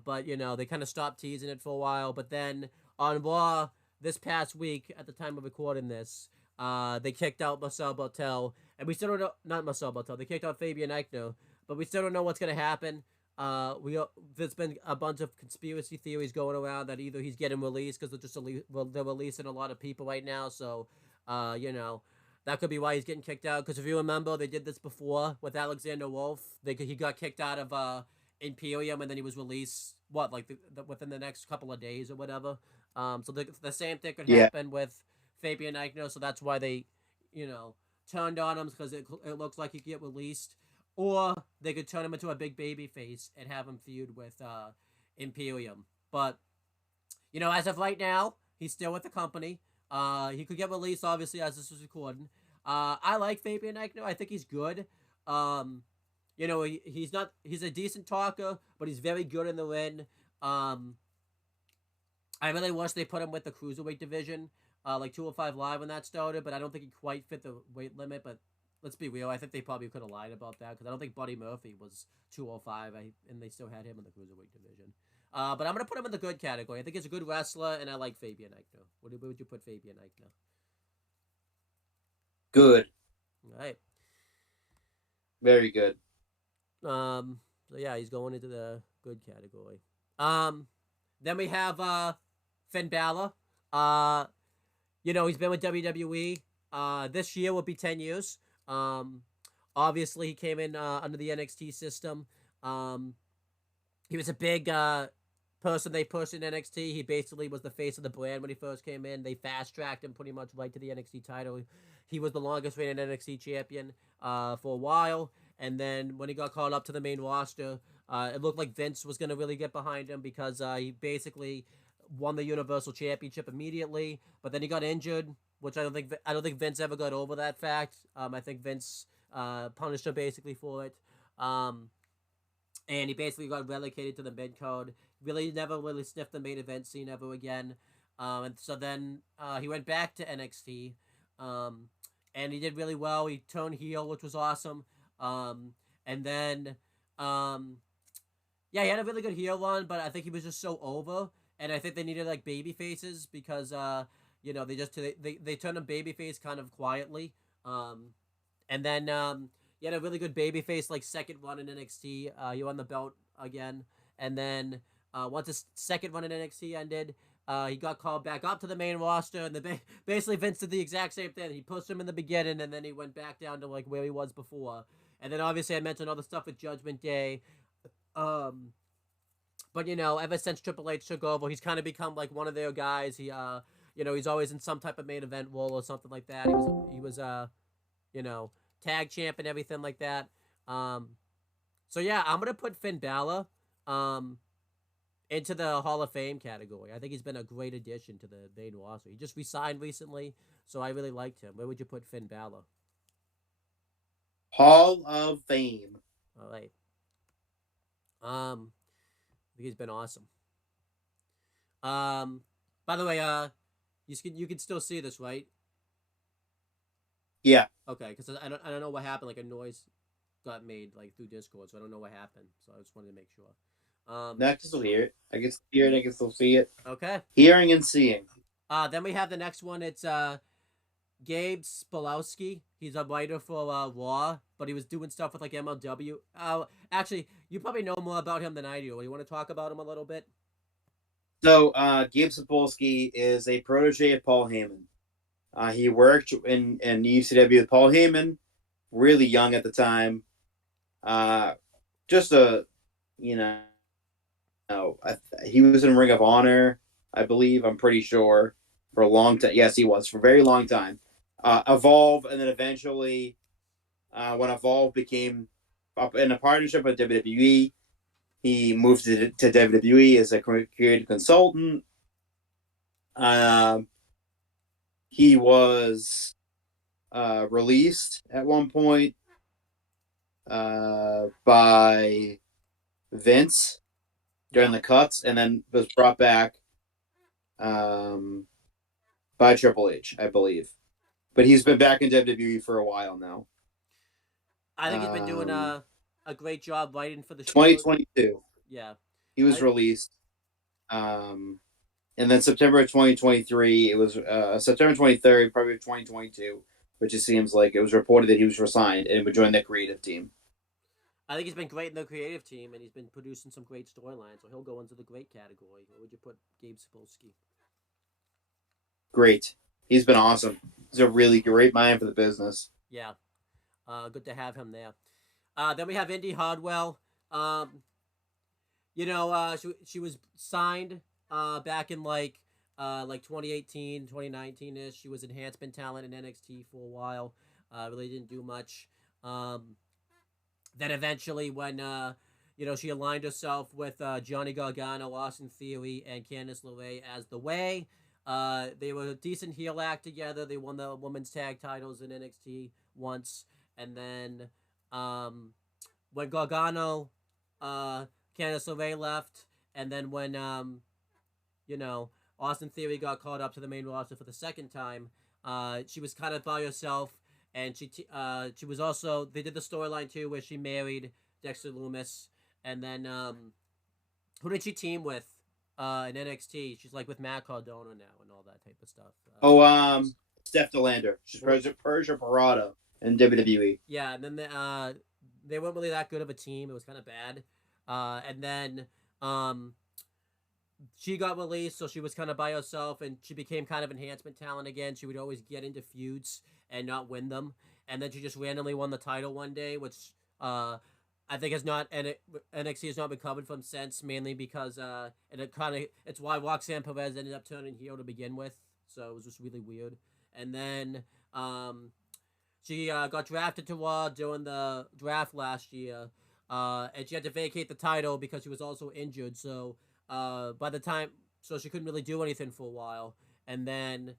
But, you know, they kind of stopped teasing it for a while. But then on Raw this past week, at the time of recording this, they kicked out Marcel Bartel. And we still don't know, not Marcel Bartel, they kicked out Fabian Aichner. But we still don't know what's going to happen. There's been a bunch of conspiracy theories going around that either he's getting released because they're releasing a lot of people right now. So, you know, that could be why he's getting kicked out. Because if you remember, they did this before with Alexander Wolf. He got kicked out of Imperium, and then he was released. What, like within the next couple of days or whatever. So the same thing could Yeah. happen with Fabian Aichner. So that's why they, you know, turned on him because it looks like he could get released, or they could turn him into a big baby face and have him feud with Imperium. But you know, as of right now, he's still with the company. He could get released, obviously, as this was recording. I like Fabian Aichner. I think he's good. Um, you know, he's not. He's a decent talker, but he's very good in the ring. Um, I really wish they put him with the cruiserweight division, like 205 Live when that started, but I don't think he quite fit the weight limit. But let's be real, I think they probably could have lied about that because I don't think Buddy Murphy was 205, and they still had him in the cruiserweight division. But I'm gonna put him in the good category. I think he's a good wrestler, and I like Fabian Aichner. Where would you put Fabian Aichner? Good. All right. Very good. So yeah, he's going into the good category. Um, then we have Finn Balor. Uh, you know, he's been with WWE. This year will be 10 years. Um, obviously he came in under the NXT system. Um, he was a big person they pushed in NXT. He basically was the face of the brand when he first came in. They fast tracked him pretty much right to the NXT title. He was the longest reigning NXT champion for a while. And then when he got called up to the main roster, it looked like Vince was going to really get behind him because he basically won the Universal Championship immediately. But then he got injured, which I don't think Vince ever got over that fact. I think Vince punished him basically for it. And he basically got relegated to the mid card. Really never really sniffed the main event scene ever again. And so then he went back to NXT. And he did really well. He turned heel, which was awesome. And then, yeah, he had a really good heel run, but I think he was just so over. And I think they needed like baby faces because, you know, they turned him babyface kind of quietly. And then he had a really good babyface like second run in NXT. He won the belt again, and then once his second run in NXT ended, he got called back up to the main roster, and basically Vince did the exact same thing. He pushed him in the beginning, and then he went back down to like where he was before. And then obviously I mentioned all the stuff with Judgment Day. But you know, ever since Triple H took over, he's kind of become like one of their guys. He you know, he's always in some type of main event role or something like that. He was you know, tag champ and everything like that. So yeah, I'm gonna put Finn Balor. into the Hall of Fame category. I think he's been a great addition to the main roster. He just resigned recently, so I really liked him. Where would you put Finn Balor? Hall of Fame. All right. I think he's been awesome. Um, by the way, you can still see this, right? Yeah, Okay, because I don't know what happened. Like a noise got made like through Discord, so I don't know what happened. So I just wanted to make sure. I can still hear it. I can still hear it. I can still see it. Okay. Hearing and seeing. Then we have the next one. It's Gabe Spolowski. He's a writer for Raw, but he was doing stuff with like MLW. Actually, you probably know more about him than I do. You want to talk about him a little bit? So, Gabe Sapolsky is a protege of Paul Heyman. He worked in UCW with Paul Heyman, really young at the time. Just a, you know, he was in Ring of Honor, I believe. I'm pretty sure for a long time. Yes, he was for a very long time. Evolve, and then eventually, when Evolve became up in a partnership with WWE, he moved to WWE as a creative consultant. Um, he was released at one point by Vince during Yeah. the cuts, and then was brought back um, by Triple H, I believe. But he's been back in WWE for a while now. I think he's been doing Um, a great job writing for the show. 2022, Yeah. he was I released. And then September of 2023, it was September 23rd, probably 2022, which it seems like it was reported that he was resigned and would join the creative team. I think he's been great in the creative team, and he's been producing some great storylines. So he'll go into the great category. Where would you put Gabe Sapolsky? Great. He's been awesome. He's a really great mind for the business. Yeah. Good to have him there. Then we have Indy Hardwell. Um, she was signed back in like 2018, 2019 ish. She was enhancement talent in NXT for a while. Really didn't do much. Then eventually, when she aligned herself with Johnny Gargano, Austin Theory, and Candice LeRae as the Way. They were a decent heel act together. They won the women's tag titles in NXT once, and then when Gargano, uh, Candice LeRae left, and then when you know Austin Theory got called up to the main roster for the second time, she was kind of by herself, and she was also they did the storyline too where she married Dexter Loomis, and then who did she team with in NXT? She's like with Matt Cardona now and all that type of stuff. Oh, Steph Delander. She's Persia Parada in WWE. Yeah, and then they weren't really that good of a team. It was kind of bad. And then she got released, so she was kind of by herself, and she became kind of enhancement talent again. She would always get into feuds and not win them, and then she just randomly won the title one day, which I think has not NXT has not been covered from since, mainly because and it's why Roxanne Perez ended up turning heel to begin with, so it was just really weird. And then she got drafted to Raw during the draft last year, and she had to vacate the title because she was also injured. So by the time, so she couldn't really do anything for a while. And then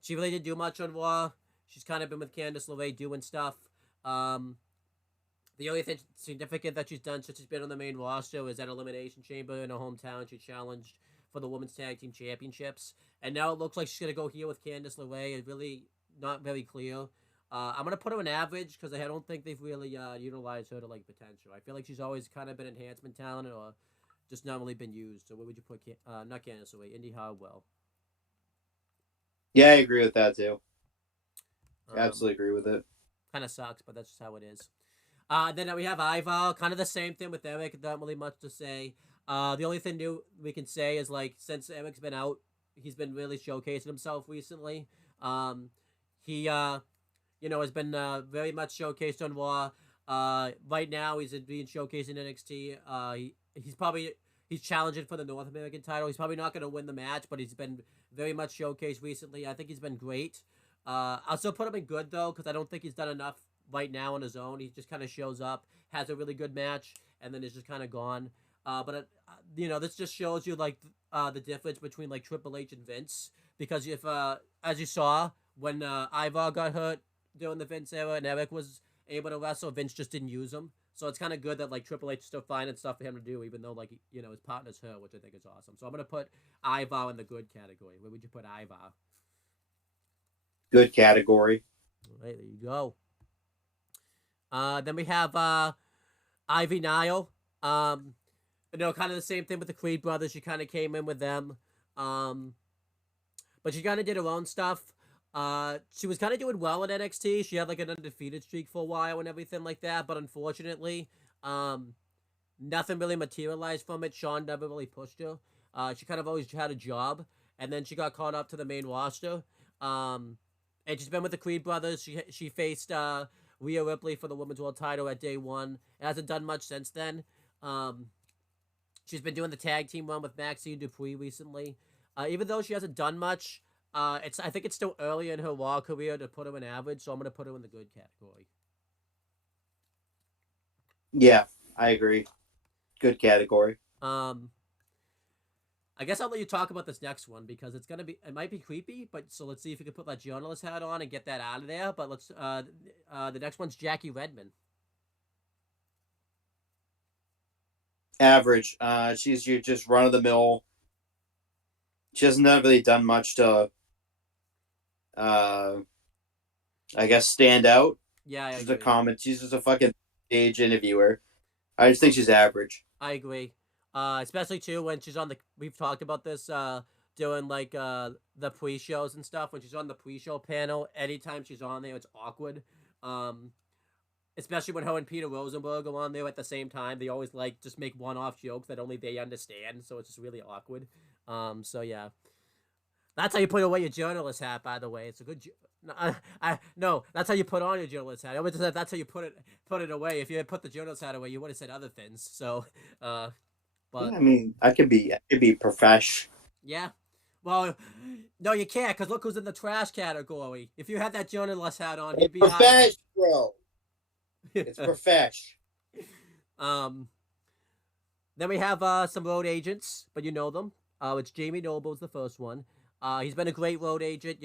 she really didn't do much on Raw. She's kind of been with Candice LeRae doing stuff. Um, the only thing significant that she's done since she's been on the main roster is at Elimination Chamber in her hometown. She challenged for the Women's Tag Team Championships. And now it looks like she's going to go here with Candice LeRae. It's really not very clear. I'm gonna put her an average because I don't think they've really utilized her to like potential. I feel like she's always kind of been enhancement talent or just not really been used. So where would you put not Candice away, Indy Hartwell? Yeah, I agree with that too. Um, Absolutely agree with it. Kind of sucks, but that's just how it is. Then we have Ivar, kind of the same thing with Eric. Not really much to say. The only thing new we can say is like since Eric's been out, he's been really showcasing himself recently. He has been very much showcased on Raw. Right now, he's being showcased in NXT. He's challenging for the North American title. He's probably not going to win the match, but he's been very much showcased recently. I think he's been great. I'll still put him in good though, because I don't think he's done enough right now on his own. He just kind of shows up, has a really good match, and then is just kind of gone. But this just shows you like the difference between like Triple H and Vince, because if as you saw when Ivar got hurt during the Vince era and Eric was able to wrestle, Vince just didn't use him. So it's kind of good that like Triple H is still finding stuff for him to do, even though like his partner's hurt, which I think is awesome. So I'm gonna put Ivar in the good category. Where would you put Ivar? Good category. All right, there you go. Then we have Ivy Nile. Kind of the same thing with the Creed brothers. She kind of came in with them, but she kind of did her own stuff. She was kind of doing well in NXT. She had like an undefeated streak for a while and everything like that. But unfortunately, nothing really materialized from it. Sean never really pushed her. She kind of always had a job, and then she got caught up to the main roster. And she's been with the Creed brothers. She faced Rhea Ripley for the Women's World Title at Day One. It hasn't done much since then. She's been doing the tag team run with Maxine Dupree recently. Even though she hasn't done much, I think it's still early in her Raw career to put her in average, so I'm gonna put her in the good category. Yeah, I agree. Good category. I guess I'll let you talk about this next one because it might be creepy, but so let's see if we can put that journalist hat on and get that out of there. But the next one's Jackie Redmond. Average. She's just run of the mill. She hasn't really done much to, I guess, stand out. Yeah, she's a comment. She's just a fucking stage interviewer. I just think she's average. I agree. Especially too when she's on we've talked about this doing like the pre-shows and stuff. When she's on the pre-show panel, anytime she's on there, it's awkward. Especially when her and Peter Rosenberg are on there at the same time. They always like just make one-off jokes that only they understand, so it's just really awkward. So yeah, that's how you put away your journalist hat. By the way, it's a good. No, that's how you put on your journalist hat. I would say that's how you put it away. If you had put the journalist hat away, you would have said other things. So, but I mean, I could be profesh. Yeah. Well, no, you can't, because look who's in the trash category. If you had that journalist hat on, he'd be profesh, bro. It's profesh. Then we have some road agents, but you know them. It's Jamie Noble's the first one. He's been a great road agent.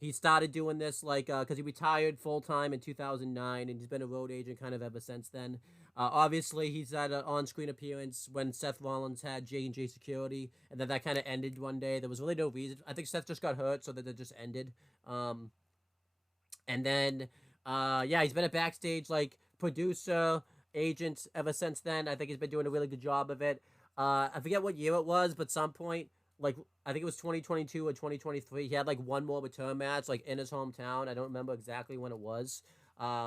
He started doing this because he retired full time in 2009, and he's been a road agent kind of ever since then. Obviously, he's had an on-screen appearance when Seth Rollins had J&J Security, and then that kind of ended one day. There was really no reason. I think Seth just got hurt, so that it just ended. And then, he's been a backstage producer, agent ever since then. I think he's been doing a really good job of it. I forget what year it was, but some point, I think it was 2022 or 2023, he had one more return match in his hometown. I don't remember exactly when it was,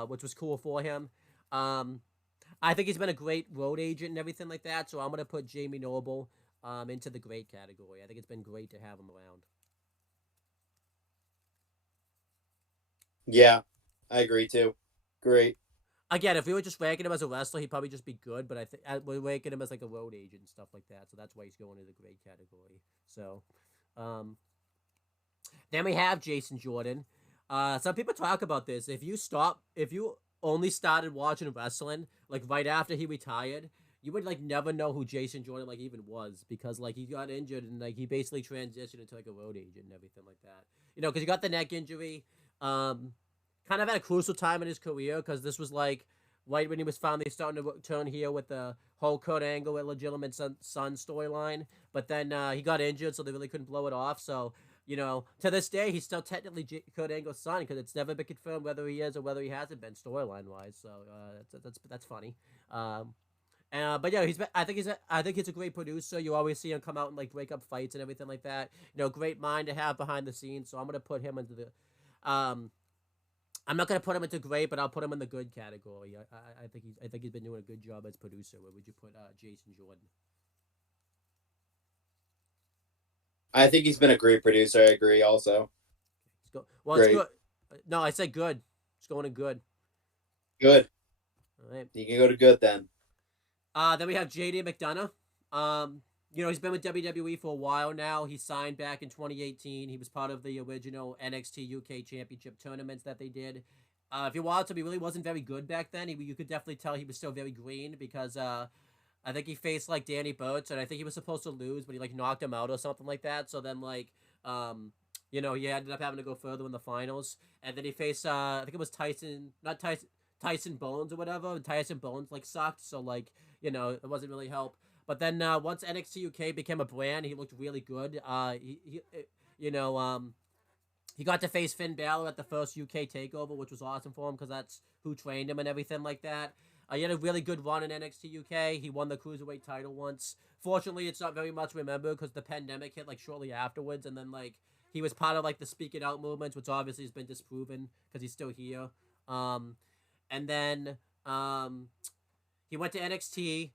which was cool for him. I think he's been a great road agent and everything like that, so I'm going to put Jamie Noble into the great category. I think it's been great to have him around. Yeah, I agree too. Great. Again, if we were just ranking him as a wrestler, he'd probably just be good, but I think we're ranking him as a road agent and stuff like that, so that's why he's going into the great category. So, then we have Jason Jordan. Some people talk about this. If you only started watching wrestling right after he retired, you would never know who Jason Jordan even was, because he got injured and he basically transitioned into a road agent and everything like that. Because he got the neck injury. Kind of at a crucial time in his career, because this was right when he was finally starting to turn heel with the whole Kurt Angle illegitimate son storyline. But then he got injured, so they really couldn't blow it off. So, to this day, he's still technically Kurt Angle's son, because it's never been confirmed whether he is or whether he hasn't been storyline wise. So that's funny. But yeah, I think he's a great producer. You always see him come out and break up fights and everything like that. Great mind to have behind the scenes. So I'm gonna put him into the I'm not gonna put him into great, but I'll put him in the good category. I think he's been doing a good job as producer. Where would you put Jason Jordan? I think he's been a great producer. I agree. Also, it's good. No, I said good. It's going to good. Good. All right. You can go to good then. Then we have JD McDonough. He's been with WWE for a while now. He signed back in 2018. He was part of the original NXT UK Championship tournaments that they did. If you watched him, he really wasn't very good back then. You could definitely tell he was still very green, because I think he faced like Danny Burch, and I think he was supposed to lose, but he like knocked him out or something like that. So then like he ended up having to go further in the finals, and then he faced I think it was Tyson, not Tyson. Tyson Bones or whatever. And Tyson Bones like sucked, so like it wasn't really help. But then once NXT UK became a brand, he looked really good. You know he got to face Finn Balor at the first UK takeover, which was awesome for him because that's who trained him and everything like that. He had a really good run in NXT UK. He won the cruiserweight title once. Fortunately, it's not very much remembered because the pandemic hit like shortly afterwards, and then like he was part of like the Speak It Out movement, which obviously has been disproven because he's still here. Um, and then he went to NXT.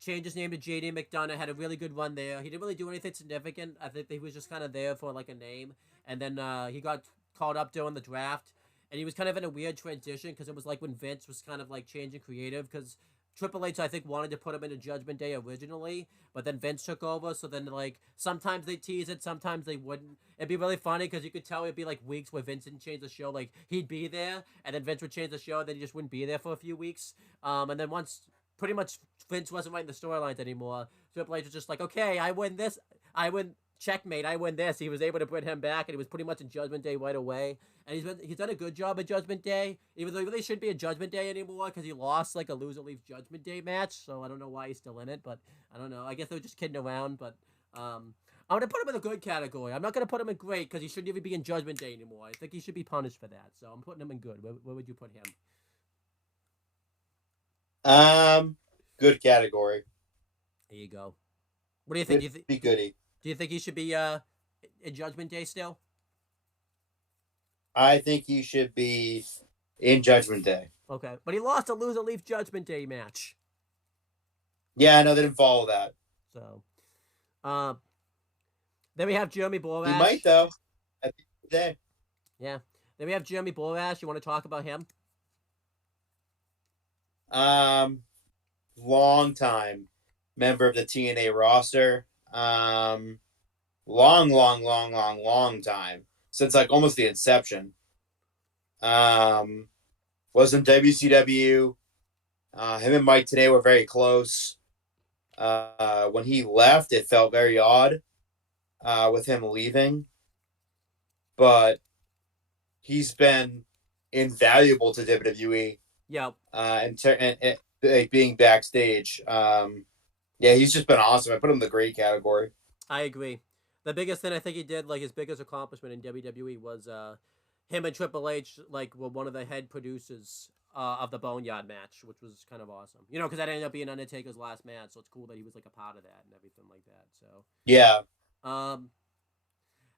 Changed his name to JD McDonough. Had a really good run there. He didn't really do anything significant. I think he was just kind of there for like a name. And then he got called up during the draft, and he was kind of in a weird transition because it was like when Vince was kind of like changing creative because Triple H I think wanted to put him into Judgment Day originally, but then Vince took over. So then like sometimes they tease it, sometimes they wouldn't. It'd be really funny because you could tell it'd be like weeks where Vince didn't change the show. Like he'd be there, and then Vince would change the show, and then he just wouldn't be there for a few weeks. And then once pretty much Vince wasn't writing the storylines anymore, Triple H was just like, okay, I win this, I win. Checkmate, I win this. He was able to bring him back, and he was pretty much in Judgment Day right away. And he's done a good job at Judgment Day, even though he really shouldn't be a Judgment Day anymore because he lost like a loser leaves Judgment Day match. So I don't know why he's still in it, but I don't know. I guess they were just kidding around. But I'm gonna put him in the good category. I'm not gonna put him in great because he shouldn't even be in Judgment Day anymore. I think he should be punished for that. So I'm putting him in good. Where would you put him? Good category. There you go. What do you think? Be goody. Do you think he should be in Judgment Day still? I think he should be in Judgment Day. Okay, but he lost a loser leave Judgment Day match. Yeah, I know they didn't follow that. So, then we have Jeremy Borash. He might though. At the end of the day. Yeah. Then we have Jeremy Borash. You want to talk about him? Long time member of the TNA roster. Long time since like almost the inception. Was in WCW. Him and Mike today were very close. When he left, it felt very odd with him leaving, but he's been invaluable to WWE. Yeah. And like being backstage. Yeah, he's just been awesome. I put him in the great category. I agree. The biggest thing I think he did, like his biggest accomplishment in WWE, was him and Triple H like were one of the head producers of the Boneyard match, which was kind of awesome. Because that ended up being Undertaker's last match, so it's cool that he was like a part of that and everything like that. So yeah.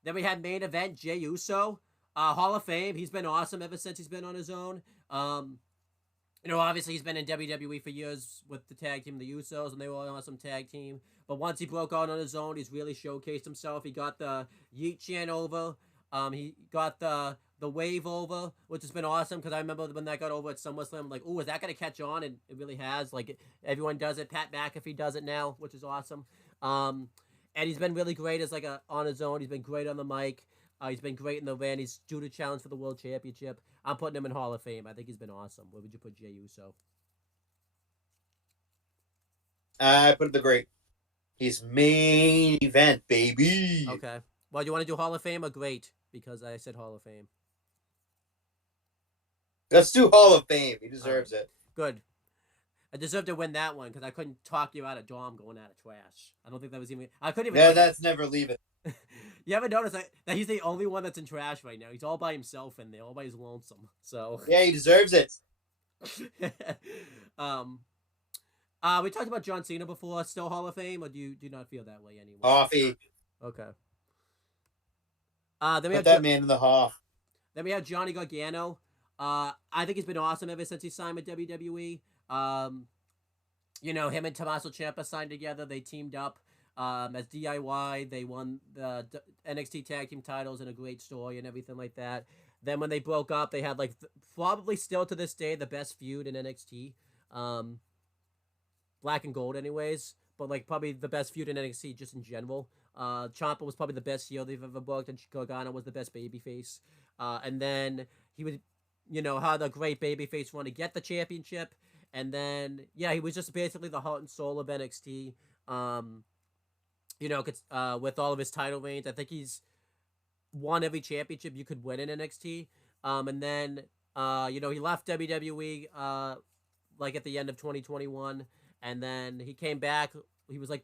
Then we had main event Jey Uso, Hall of Fame. He's been awesome ever since he's been on his own. Obviously he's been in WWE for years with the tag team, the Usos, and they were an awesome tag team. But once he broke out on his own, he's really showcased himself. He got the Yeet chant over. He got the wave over, which has been awesome because I remember when that got over at SummerSlam, I'm like, ooh, is that going to catch on? And it really has. Like, everyone does it. Pat McAfee does it now, which is awesome. And he's been really great as on his own. He's been great on the mic. He's been great in the ring. He's due to challenge for the World Championship. I'm putting him in Hall of Fame. I think he's been awesome. Where would you put Jey Uso? I put it the great. He's main event, baby. Okay. Well, do you want to do Hall of Fame or great? Because I said Hall of Fame. Let's do Hall of Fame. He deserves it. Good. I deserve to win that one because I couldn't talk you out of Dom going out of trash. I don't think that was even. I couldn't even. Yeah, that's never leaving. You ever notice that he's the only one that's in trash right now? He's all by himself in there, all by his lonesome. So yeah, he deserves it. We talked about John Cena before. Still Hall of Fame, or do you not feel that way anymore? Coffee. Okay. Then we Put have that man in the Hoff. Then we have Johnny Gargano. I think he's been awesome ever since he signed with WWE. Him and Tommaso Ciampa signed together. They teamed up as DIY. They won the NXT Tag Team titles in a great story and everything like that. Then when they broke up, they had probably still to this day the best feud in NXT. Black and Gold anyways, but probably the best feud in NXT just in general. Ciampa was probably the best heel they've ever booked, and Gargano was the best babyface. And then he would, had a great babyface run to get the championship, And then yeah, he was just basically the heart and soul of NXT. Um, with all of his title reigns, I think he's won every championship you could win in NXT. And then he left WWE like at the end of 2021, and then he came back. He was like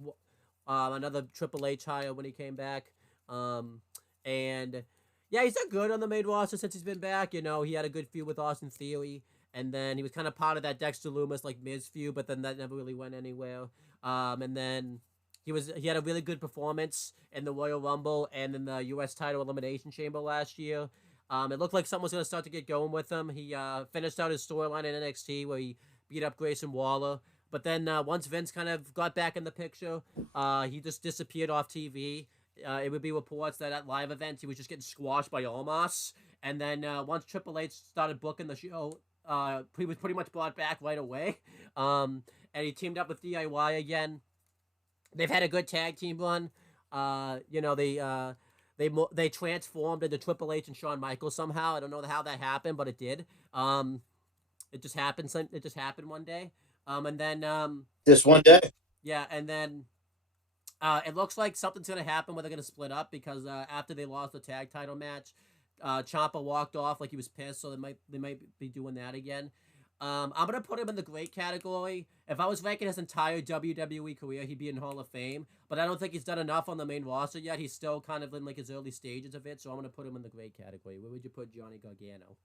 another Triple H hire when he came back. And yeah, he's done good on the main roster since he's been back. He had a good feud with Austin Theory, and then he was kind of part of that Dexter Lumis like Miz feud, but then that never really went anywhere. And then he had a really good performance in the Royal Rumble and in the U.S. title elimination chamber last year. It looked like something was going to start to get going with him. He finished out his storyline in NXT where he beat up Grayson Waller. But then once Vince kind of got back in the picture, he just disappeared off TV. It would be reports that at live events he was just getting squashed by Omos. And then once Triple H started booking the show, he was pretty much brought back right away. And he teamed up with DIY again. They've had a good tag team run. They transformed into Triple H and Shawn Michaels somehow. I don't know how that happened, but it did. It just happened. It just happened one day. And then This one day. yeah, and then it looks like something's gonna happen where they're gonna split up because after they lost the tag title match, Ciampa walked off like he was pissed. So they might be doing that again. I'm gonna put him in the great category. If I was ranking his entire WWE career, he'd be in Hall of Fame. But I don't think he's done enough on the main roster yet. He's still kind of in like his early stages of it. So I'm gonna put him in the great category. Where would you put Johnny Gargano?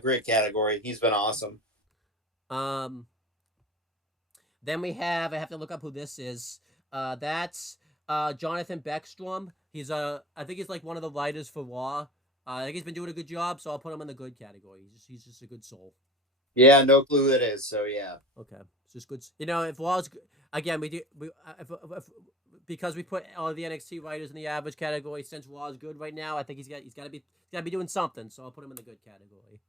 Great category. He's been awesome. Um, then I have to look up who this is. That's Jonathan Beckstrom. I think he's like one of the writers for Raw. I think he's been doing a good job, so I'll put him in the good category. He's just a good soul. Yeah, no clue who that is. So yeah. Okay, it's just good. If Raw's again, because we put all the NXT writers in the average category. Since Raw's good right now, I think he's got to be doing something. So I'll put him in the good category.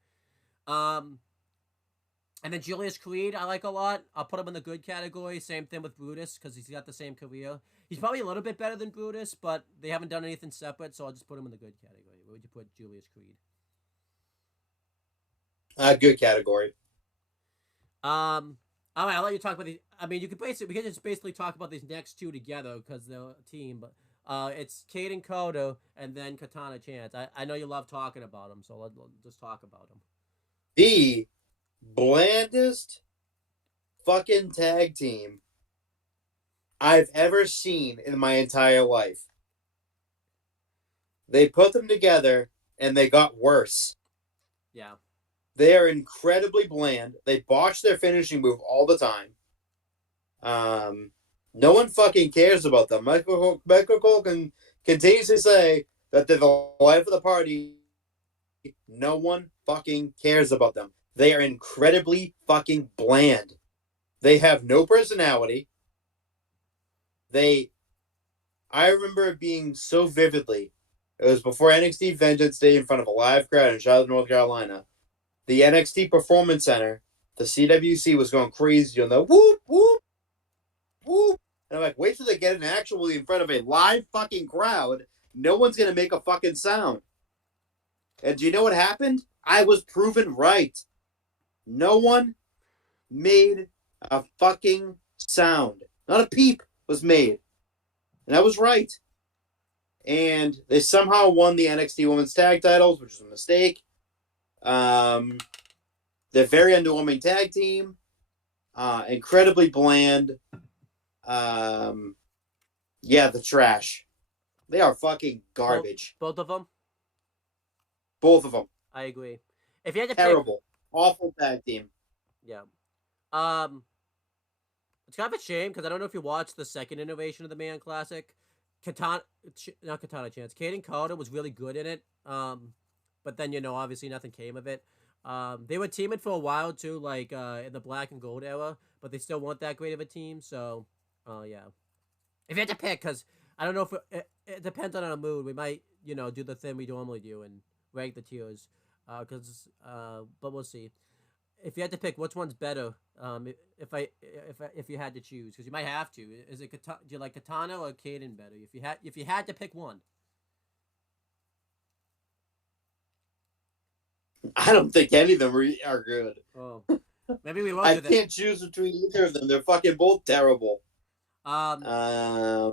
And then Julius Creed, I like a lot. I'll put him in the good category. Same thing with Brutus because he's got the same career. He's probably a little bit better than Brutus, but they haven't done anything separate, so I'll just put him in the good category. Where would you put Julius Creed? Good category. All right, I'll let you talk about these. I mean, we can just basically talk about these next two together because they're a team. But it's Caden Koda and then Katana Chance. I know you love talking about them, so let's just talk about them. The blandest fucking tag team I've ever seen in my entire life. They put them together and they got worse. Yeah. They are incredibly bland. They botch their finishing move all the time. No one fucking cares about them. Michael Cole continues to say that they're the life of the party. No one fucking cares about them. They are incredibly fucking bland. They have no personality. I remember it being so vividly. It was before NXT Vengeance Day in front of a live crowd in Charlotte, North Carolina. The NXT Performance Center, the CWC, was going crazy on the whoop, whoop, whoop. And I'm like, wait till they get in actually in front of a live fucking crowd. No one's going to make a fucking sound. And do you know what happened? I was proven right. No one made a fucking sound. Not a peep was made. And I was right. And they somehow won the NXT Women's Tag Titles, which is a mistake. They're very underwhelming tag team. Incredibly bland. The trash. They are fucking garbage. Both of them? Both of them. I agree. If you had to Terrible. Awful tag team. Yeah. It's kind of a shame because I don't know if you watched the second iteration of the Man Classic. Not Katana Chance. Caden Carter was really good in it. But then, obviously nothing came of it. They were teaming for a while too, like in the Black and Gold era, but they still weren't that great of a team. So, yeah. If you had to pick, because I don't know if it depends on our mood. We might, do the thing we normally do and rank the tiers. But we'll see. If you had to pick, which one's better? If you had to choose, because you might have to. Do you like Katana or Caden better? If you had to pick one. I don't think any of them are good. Oh, maybe we won't I do that. can't choose between either of them. They're fucking both terrible. Um, Uh,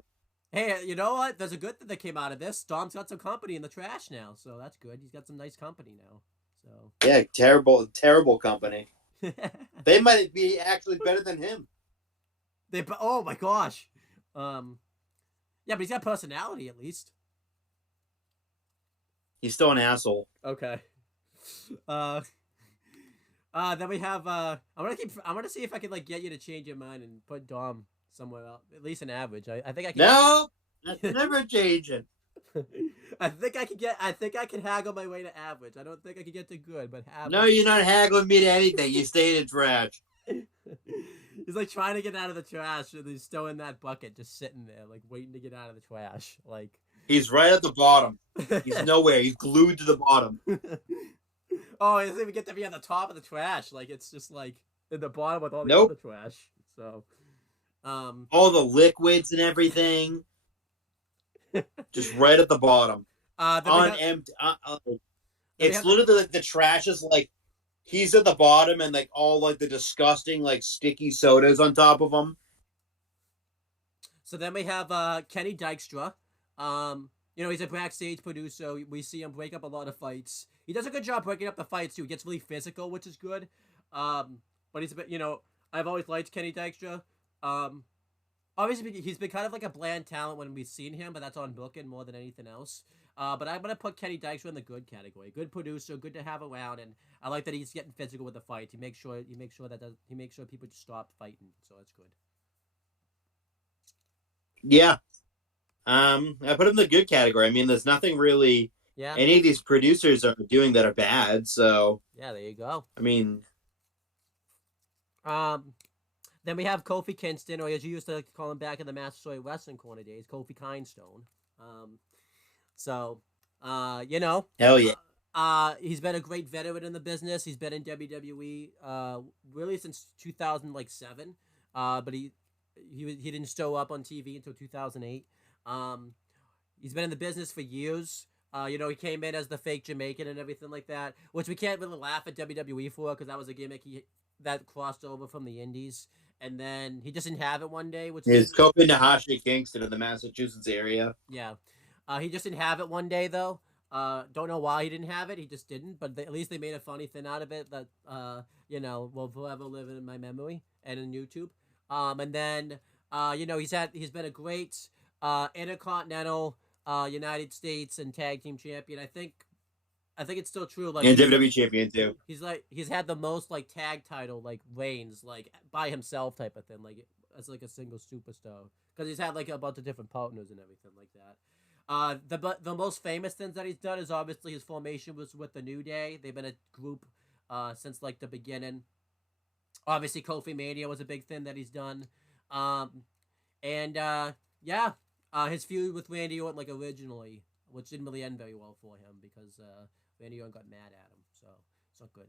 hey, you know what? There's a good thing that came out of this. Dom's got some company in the trash now, so that's good. He's got some nice company now. yeah, terrible, terrible company. So They might be actually better than him. oh my gosh. Um, yeah, but he's got personality at least. He's still an asshole. Okay. Uh, then we have I'm gonna see if I can like get you to change your mind and put Dom somewhere else, at least an average. I think I can. No, that's never changing. I think I can haggle my way to average. I don't think I can get to good, but No, average. you're not haggling me to anything. You stay in the trash. He's like trying to get out of the trash, and he's still in that bucket, just sitting there, like waiting to get out of the trash. Like He's right at the bottom. He's nowhere. He's glued to the bottom. oh, he doesn't even get to be on the top of the trash. Like it's just like in the bottom with all the other Nope. trash. So, um, All the liquids and everything, just right at the bottom. then we On have empty. then we It's have literally like the trash is like he's at the bottom and like all like the disgusting like sticky sodas on top of him. so then we have Kenny Dykstra. You know, he's a backstage producer. We see him break up a lot of fights. He does a good job breaking up the fights too. He gets really physical, which is good. Um, but he's a bit, you know, I've always liked Kenny Dykstra. Um, Obviously he's been kind of like a bland talent when we've seen him, but that's on booking more than anything else. But I'm gonna put Kenny Dykstra in the good category. Good producer, good to have around, and I like that he's getting physical with the fights. He makes sure people just stop fighting, so that's good. Yeah. I put him in the good category. I mean, there's nothing really Yeah, any of these producers are doing that are bad. So yeah, there you go. I mean, Um, then we have Kofi Kingston, or as you used to call him back in the Massasoit Wrestling Corner days, Kofi Kindstone. Um, so, you know, hell yeah. he's been a great veteran in the business. He's been in WWE, really since 2007. But he didn't show up on TV until 2008. Um, he's been in the business for years. You know, he came in as the fake Jamaican and everything like that, which we can't really laugh at WWE for because that was a gimmick that crossed over from the Indies, and then he just didn't have it one day, which is It's Kofi Nahashi Kingston in the Massachusetts area. yeah. He just didn't have it one day though. Don't know why he didn't have it. He just didn't. But at least they made a funny thing out of it that you know, will forever live in my memory and in YouTube. And then you know, he's been a great intercontinental United States and tag team champion. I think it's still true. Like And WWE champion too. he's had the most like tag title like reigns like by himself type of thing, like as like a single superstar because he's had like a bunch of different partners and everything like that. The most famous things that he's done is obviously his formation was with the New Day. They've been a group since like the beginning. Obviously, Kofi Mania was a big thing that he's done. Um, and yeah, his feud with Randy Orton like originally, which didn't really end very well for him because Randy Orton got mad at him, so it's not good.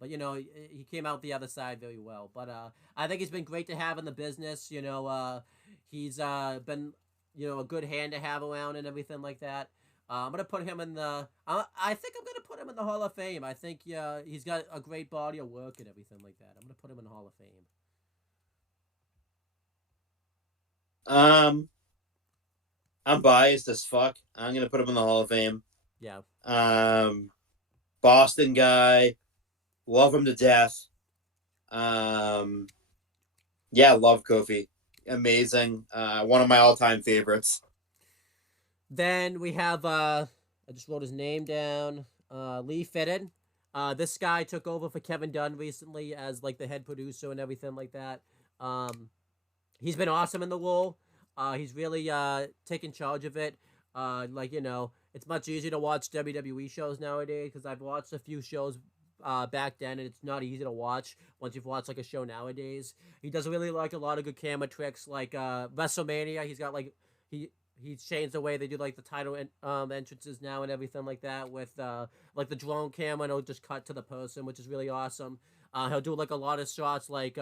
But you know, he came out the other side very well. But I think he's been great to have in the business. You know, he's been a good hand to have around and everything like that. I'm gonna put him in the. I think I'm gonna put him in the Hall of Fame. I think he's got a great body of work and everything like that. I'm gonna put him in the Hall of Fame. Um, I'm biased as fuck. I'm gonna put him in the Hall of Fame. Yeah. Um, Boston guy, love him to death. Um, yeah, love Kofi. Amazing. One of my all-time favorites. Then we have I just wrote his name down. Lee Fitted. This guy took over for Kevin Dunn recently as like the head producer and everything like that. Um, he's been awesome in the role. He's really taken charge of it. Like you know, it's much easier to watch WWE shows nowadays because I've watched a few shows back then, and it's not easy to watch once you've watched like a show nowadays. He does really like a lot of good camera tricks, like WrestleMania. He's got like he he's changed the way they do like the title entrances now and everything like that with like the drone camera and it'll just cut to the person, which is really awesome. He'll do like a lot of shots like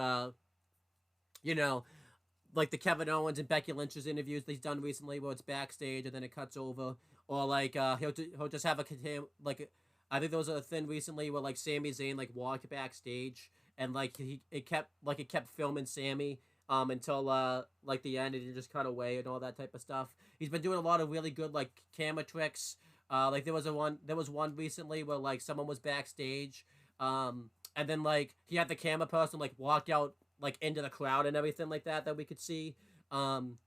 you know, like the Kevin Owens and Becky Lynch's interviews that he's done recently, where it's backstage and then it cuts over, or like he'll just have a I think there was a thing recently where like Sami Zayn like walked backstage and like it kept filming Sammy until like the end and he just cut away and all that type of stuff. He's been doing a lot of really good like camera tricks. Like there was one recently where like someone was backstage, and then like he had the camera person like walk out like into the crowd and everything like that we could see. Um,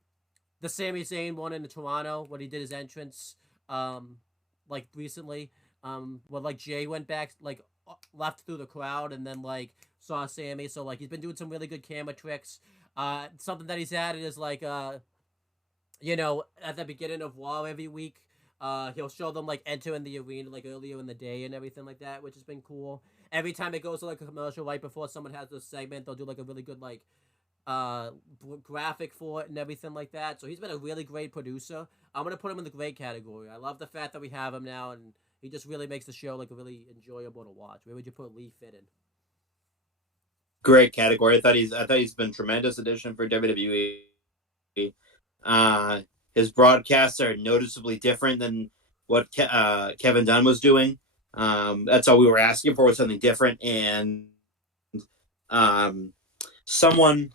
the Sami Zayn one in the Toronto when he did his entrance, like recently, when like Jay went back like left through the crowd and then like saw Sammy. So like he's been doing some really good camera tricks. Something that he's added is like at the beginning of Raw every week, he'll show them like entering the arena like earlier in the day and everything like that, which has been cool. Every time it goes to like a commercial right before someone has this segment, they'll do like a really good like uh graphic for it and everything like that. So he's been a really great producer. I'm gonna put him in the great category. I love the fact that we have him now, and he just really makes the show like really enjoyable to watch. Where would you put Lee Fit in? Great category. I thought he's been a tremendous addition for WWE. His broadcasts are noticeably different than what Kevin Dunn was doing. That's all we were asking for, was something different. And um, someone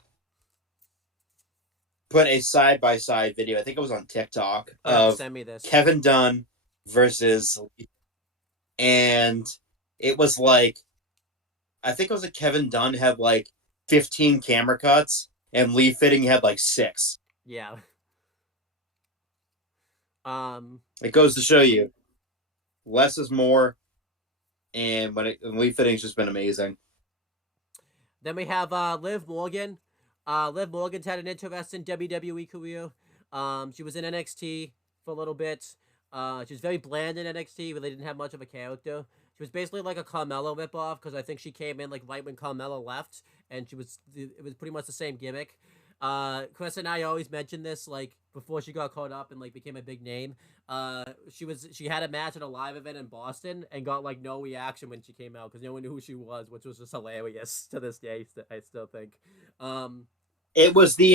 put a side by side video, I think it was on TikTok, You have to of send me this. Kevin Dunn versus, and it was like, I think it was like Kevin Dunn had like 15 camera cuts and Lee Fitting had like 6. Yeah. Um. It goes to show you less is more, and Lee Fitting's just been amazing. Then we have Liv Morgan. Liv Morgan's had an interesting WWE career. She was in NXT for a little bit. She was very bland in NXT. Really didn't have much of a character. She was basically like a Carmella ripoff because I think she came in like right when Carmella left, and it was pretty much the same gimmick. Chris and I always mentioned this like before she got caught up and like became a big name. She had a match at a live event in Boston and got like no reaction when she came out because no one knew who she was, which was just hilarious to this day. I still think. Um, It was the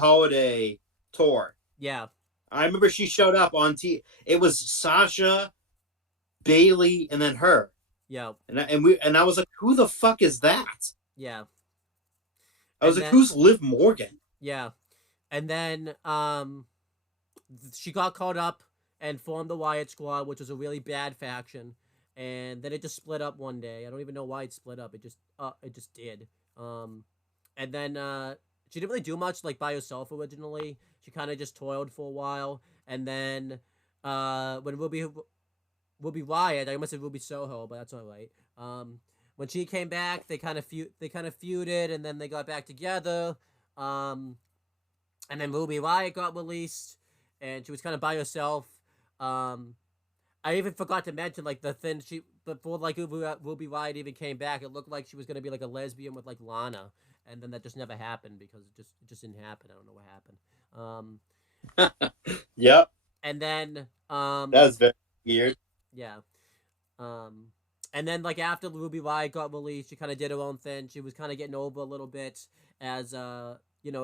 holiday tour. yeah, I remember she showed up on It was Sasha, Bailey, and then her. yeah, And I was like, who the fuck is that? yeah. I was And like, then who's Liv Morgan? yeah, and then she got caught up and formed the Wyatt Squad, which was a really bad faction. And then it just split up one day. I don't even know why it split up. It just did. Um, and then she didn't really do much like by herself originally. She kind of just toiled for a while, and then when Ruby Wyatt, I almost said Ruby Soho, but that's not right. When she came back, they kind of feuded, and then they got back together. Um, and then Ruby Riott got released, and she was kind of by herself. Um, I even forgot to mention like the thing she before like Ruby Riott even came back. It looked like she was gonna be like a lesbian with like Lana, and then that just never happened because it just didn't happen. I don't know what happened. Yep, And then that was very weird. yeah. And then like after Ruby Riott got released, she kind of did her own thing. She was kind of getting over a little bit as a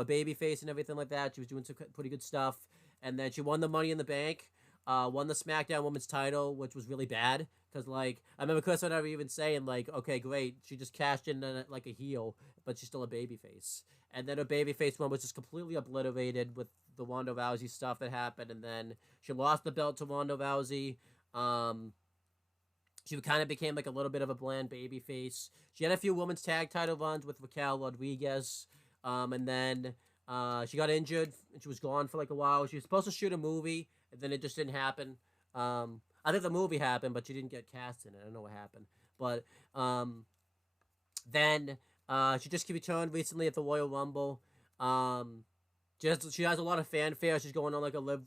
baby face and everything like that. She was doing some pretty good stuff, and then she won the Money in the Bank, won the SmackDown Women's title, which was really bad because like I remember Chris and I were even saying like, okay, great, she just cashed in like a heel, but she's still a baby face. And then her babyface one was just completely obliterated with the Ronda Rousey stuff that happened, and then she lost the belt to Ronda Rousey. She kind of became like a little bit of a bland baby face. She had a few women's tag title runs with Raquel Rodriguez, and then she got injured and she was gone for like a while. She was supposed to shoot a movie, and then it just didn't happen. I think the movie happened, but she didn't get cast in it. I don't know what happened, but then she just returned recently at the Royal Rumble. Um, she has a lot of fanfare. She's going on like a live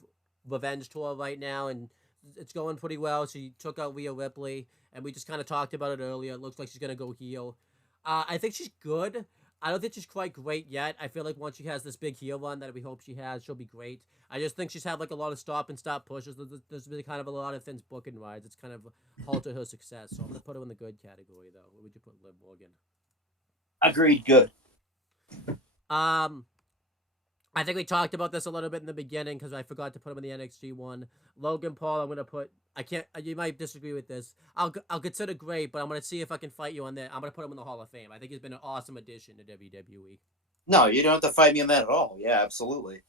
revenge tour right now, and it's going pretty well. She took out Rhea Ripley, and we just kind of talked about it earlier. It looks like she's gonna go heel. I think she's good. I don't think she's quite great yet. I feel like once she has this big heel run that we hope she has, she'll be great. I just think she's had like a lot of stop and stop pushes. There's been kind of a lot of things booking wise. It's kind of halted her success. So I'm gonna put her in the good category though. Where would you put Liv Morgan? Agreed. Good. I think we talked about this a little bit in the beginning because I forgot to put him in the NXT one. Logan Paul, I'm gonna put I can't. You might disagree with this. I'll consider great, but I'm gonna see if I can fight you on that. I'm gonna put him in the Hall of Fame. I think he's been an awesome addition to WWE. No, you don't have to fight me on that at all. Yeah, absolutely.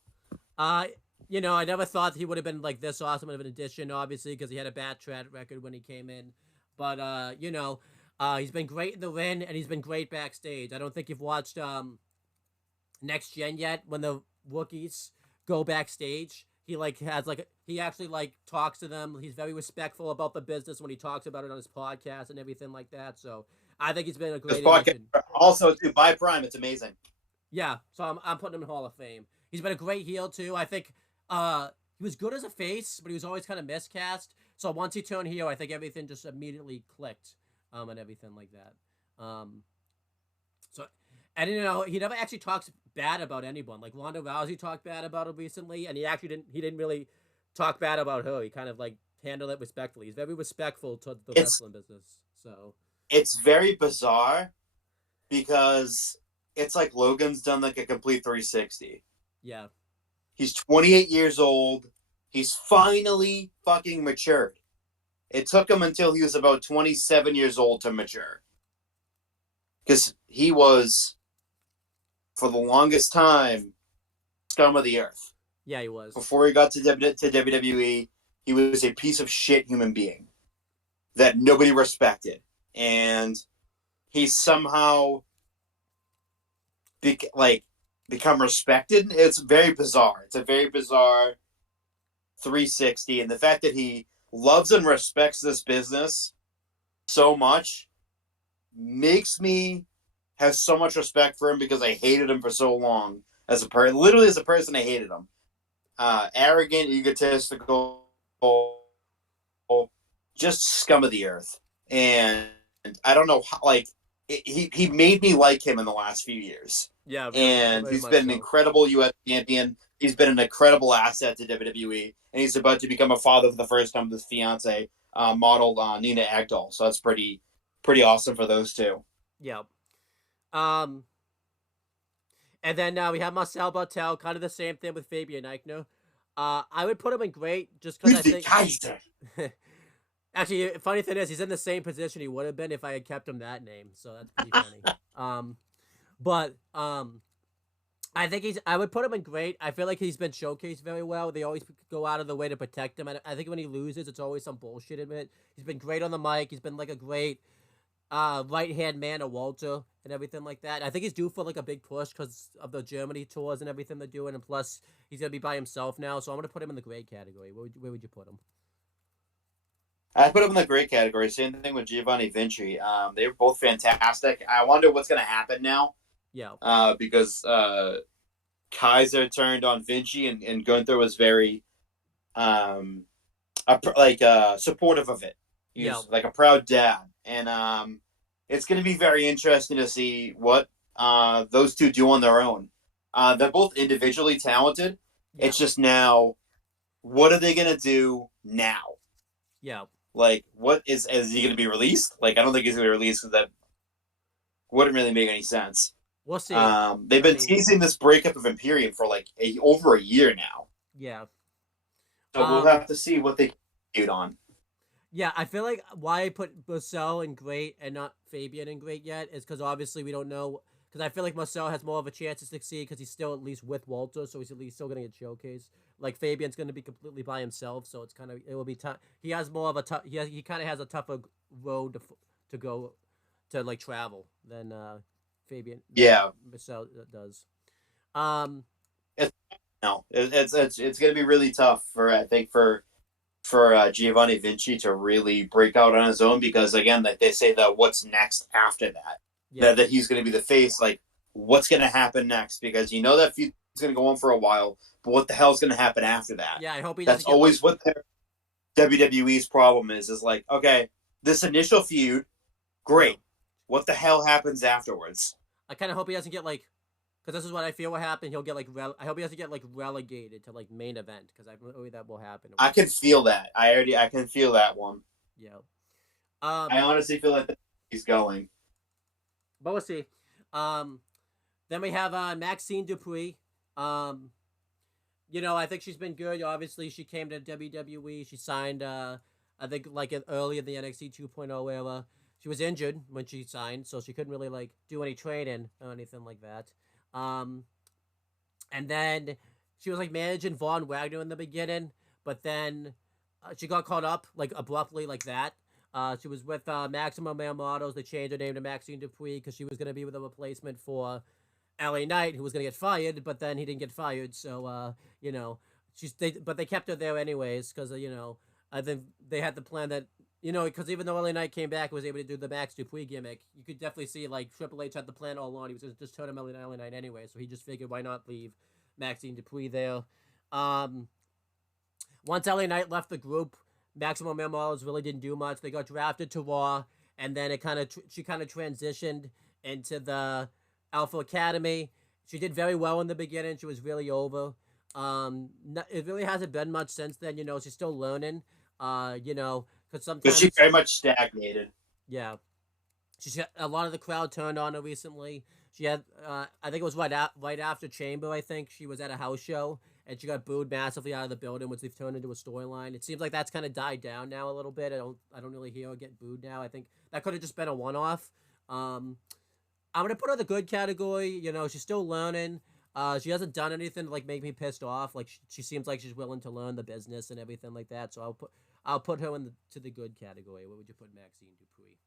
Uh, I never thought he would have been like this awesome of an addition, obviously, because he had a bad track record when he came in. But he's been great in the ring and he's been great backstage. I don't think you've watched Next Gen yet when the rookies go backstage. He like has like he actually like talks to them. He's very respectful about the business when he talks about it on his podcast and everything like that. So I think he's been a This great podcast addition. also too by Prime. It's amazing. Yeah, so I'm putting him in Hall of Fame. He's been a great heel too. I think he was good as a face, but he was always kind of miscast. So once he turned heel, I think everything just immediately clicked, and everything like that. So and he never actually talks bad about anyone. Like Ronda Rousey talked bad about him recently, and he didn't really talk bad about her. He kind of like handled it respectfully. He's very respectful to the It's wrestling business. So it's very bizarre because it's like Logan's done like a complete 360. yeah, He's 28 years old. He's finally fucking matured. It took him until he was about 27 years old to mature. Because he was, for the longest time, scum of the earth. yeah, he was. Before he got to WWE, he was a piece of shit human being that nobody respected. And he's somehow become respected. It's very bizarre. It's a very bizarre 360. And the fact that he loves and respects this business so much makes me have so much respect for him because I hated him for so long as a person. Literally, as a person, I hated him. Arrogant, egotistical, just scum of the earth. And I don't know how, he made me like him in the last few years. Yeah, And he's been an incredible U.S. champion. He's been an incredible asset to WWE, and he's about to become a father for the first time with his fiance, model Nina Agdal. So that's pretty awesome for those two. Yeah. And then we have Marcel Bartel, kind of the same thing with Fabian Eichner. I would put him in great just because I think. Kaiser. Actually, funny thing is, he's in the same position he would have been if I had kept him that name. So that's pretty funny. But I think I would put him in great. I feel like he's been showcased very well. They always go out of the way to protect him. I think when he loses, it's always some bullshit in it. He's been great on the mic. He's been like a great right-hand man to Walter and everything like that. I think he's due for like a big push because of the Germany tours and everything they're doing. And plus, he's going to be by himself now. So I'm going to put him in the great category. Where would you put him? I put him in the great category. Same thing with Giovanni Vinci. They were both fantastic. I wonder what's going to happen now. Yeah. Because Kaiser turned on Vinci and Gunther was very supportive of it. He was like a proud dad. And it's going to be very interesting to see what those two do on their own. They're both individually talented. Yeah. It's just now, what are they going to do now? Yeah. Like, is he going to be released? Like, I don't think he's going to be released because that wouldn't really make any sense. We'll see. They've been teasing this breakup of Imperium for like over a year now. Yeah. So we'll have to see what they do on. Yeah, I feel like why I put Marcel in great and not Fabian in great yet is because obviously we don't know. Because I feel like Marcel has more of a chance to succeed because he's still at least with Walter, so he's at least still going to get showcased. Like Fabian's going to be completely by himself, so it will be tough. He has more of a tough. He kind of has a tougher road to go to like travel than Fabian. Yeah, Marcel does. It's going to be really tough for Giovanni Vinci to really break out on his own because again, like they say that what's next after that. Yeah. That he's going to be the face. Like, what's going to happen next? Because you know that feud's going to go on for a while, but what the hell's going to happen after that? Yeah, I hope he. That's always what WWE's problem is. Is like, okay, this initial feud, great. What the hell happens afterwards? I kind of hope he doesn't get like, because this is what I feel will happen. He'll get like, I hope he doesn't get like relegated to like main event because I believe that will happen. I can feel that. I can feel that one. Yeah. I honestly feel like he's going. But we'll see. Then we have Maxine Dupree. I think she's been good. Obviously, she came to WWE. She signed I think like early in the NXT 2.0 era, she was injured when she signed, so she couldn't really like do any training or anything like that. Um, and then she was like managing Von Wagner in the beginning, but then she got caught up like abruptly like that. She was with Maximum Male Models. They changed her name to Maxine Dupree because she was going to be with a replacement for LA Knight, who was going to get fired, but then he didn't get fired. So, you know, but they kept her there anyways because, I think they had the plan that, because even though LA Knight came back and was able to do the Max Dupree gimmick, you could definitely see like Triple H had the plan all along. He was going to just turn him LA Knight anyway. So he just figured why not leave Maxine Dupree there. Um, Once LA Knight left the group, Maximum Male Models really didn't do much. They got drafted to Raw, and then she kind of transitioned into the Alpha Academy. She did very well in the beginning. She was really over. It really hasn't been much since then. She's still learning. Because But sometimes she very much stagnated. yeah, she's got a lot of the crowd turned on her recently. She had, I think it was right after Chamber. I think she was at a house show and she got booed massively out of the building, which they've turned into a storyline. It seems like that's kind of died down now a little bit. I don't really hear her get booed now. I think that could have just been a one-off. I'm gonna put her in the good category. She's still learning. She hasn't done anything to like make me pissed off. Like she seems like she's willing to learn the business and everything like that. So I'll put her to the good category. What would you put Maxine Dupree?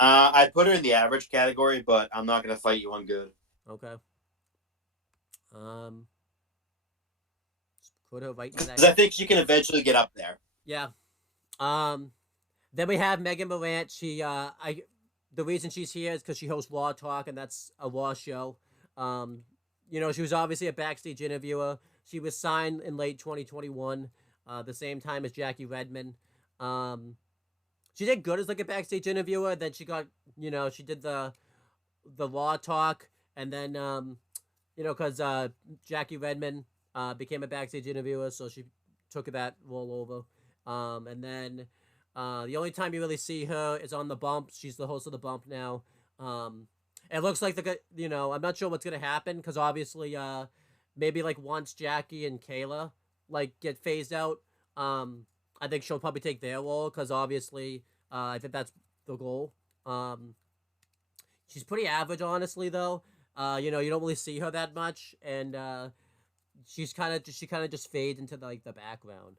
I'd put her in the average category, but I'm not going to fight you on good. Okay. Put her right in that. Because I think she can eventually get up there. Yeah. Then we have Megan Morant. The reason she's here is because she hosts Raw Talk, and that's a Raw show. She was obviously a backstage interviewer. She was signed in late 2021, the same time as Jackie Redmond. She did good as like a backstage interviewer. Then she got, she did the Raw Talk, and then, because Jackie Redmond became a backstage interviewer, so she took that role over. And then the only time you really see her is on The Bump. She's the host of The Bump now. It looks like I'm not sure what's gonna happen because obviously, maybe like once Jackie and Kayla like get phased out, I think she'll probably take their role because obviously, I think that's the goal. She's pretty average, honestly, though. You don't really see her that much, and she kind of just fades into the background.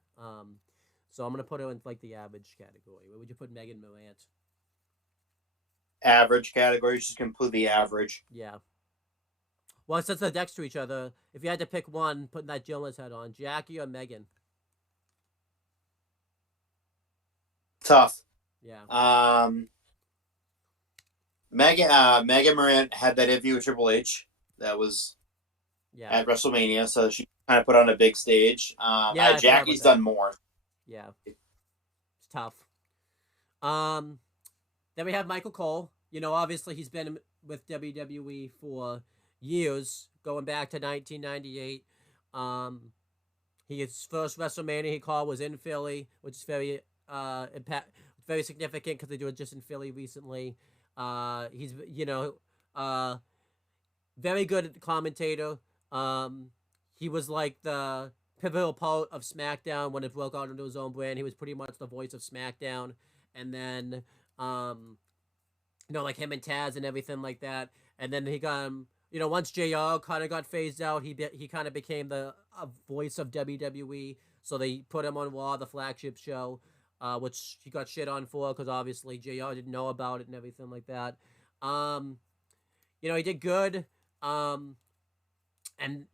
So I'm gonna put her in like the average category. Where would you put Megan Morant? Average category, she's completely average. Yeah. Well, since they're next to each other, if you had to pick one, putting that Gillis head on, Jackie or Megan? Tough. Yeah. Megan Morant had that interview with Triple H. That was at WrestleMania, so she kind of put on a big stage. Jackie's done more. Yeah. It's tough. Then we have Michael Cole. Obviously he's been with WWE for years, going back to 1998. His first WrestleMania he called was in Philly, which is very very significant because they do it just in Philly recently. He's very good commentator. He was like the pivotal part of SmackDown when it broke out into his own brand. He was pretty much the voice of SmackDown, and then like him and Taz and everything like that. And then he got once JR kind of got phased out, he kind of became the voice of WWE. So they put him on Raw, the flagship show, which he got shit on for because obviously JR didn't know about it and everything like that. He did good. And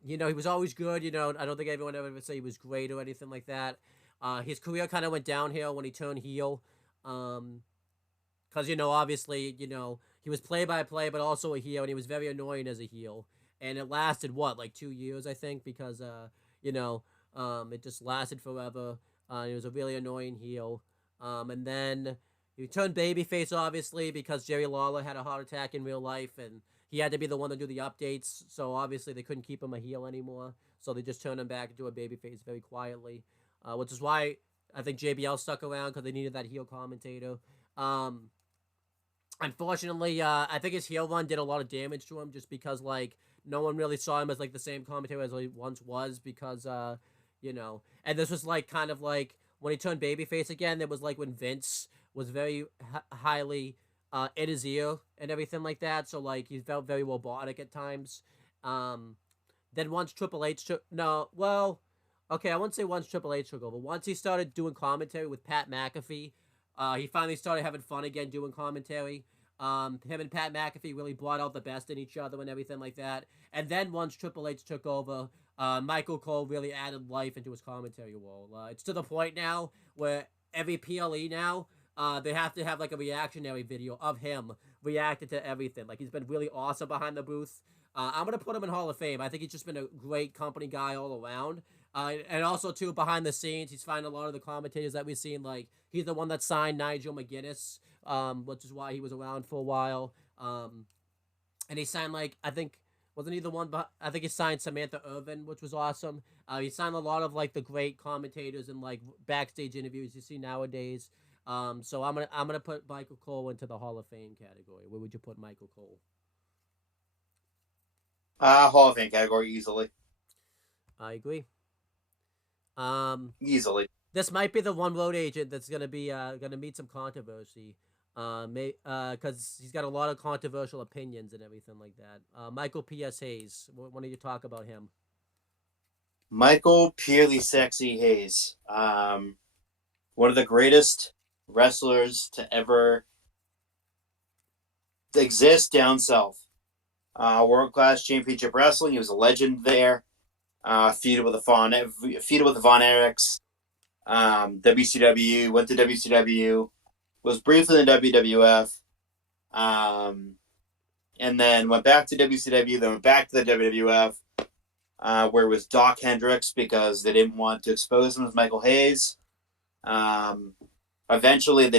he was always good. I don't think everyone ever would say he was great or anything like that. His career kind of went downhill when he turned heel. Because obviously, he was play-by-play, but also a heel, and he was very annoying as a heel. And it lasted like 2 years, I think, because it just lasted forever. He was a really annoying heel. And then he turned babyface, obviously, because Jerry Lawler had a heart attack in real life, and he had to be the one to do the updates. So obviously they couldn't keep him a heel anymore. So they just turned him back into a babyface very quietly, which is why I think JBL stuck around because they needed that heel commentator. Unfortunately, I think his heel run did a lot of damage to him just because, no one really saw him as, the same commentator as he once was because, and this was, kind of when he turned babyface again, it was like when Vince was very highly in his ear and everything like that. So like he felt very robotic at times. Um, then once Triple H took no, well, okay, I wouldn't say once Triple H took over. Once he started doing commentary with Pat McAfee, he finally started having fun again doing commentary. Him and Pat McAfee really brought out the best in each other and everything like that. And then once Triple H took over, Michael Cole really added life into his commentary role. It's to the point now where every PLE now, they have to have like a reactionary video of him reacting to everything. Like he's been really awesome behind the booth. I'm gonna put him in Hall of Fame. I think he's just been a great company guy all around. And also too behind the scenes, he's finding a lot of the commentators that we've seen. Like he's the one that signed Nigel McGuinness, which is why he was around for a while. And he signed like I think wasn't he the one? I think he signed Samantha Irvin, which was awesome. He signed a lot of like the great commentators and like backstage interviews you see nowadays. So I'm gonna put Michael Cole into the Hall of Fame category. Where would you put Michael Cole? Hall of Fame category easily. I agree. Um, Easily. this might be the one road agent that's gonna meet some controversy. Because he's got a lot of controversial opinions and everything like that. Michael P.S. Hayes. Why don't you talk about him? Michael Purely Sexy Hayes. One of the greatest wrestlers to ever exist down south. World class championship wrestling. He was a legend there. Feuded with the Von Erichs. WCW, went to WCW, was briefly in WWF, and then went back to WCW, then went back to the WWF, where it was Doc Hendricks because they didn't want to expose him as Michael Hayes. Eventually,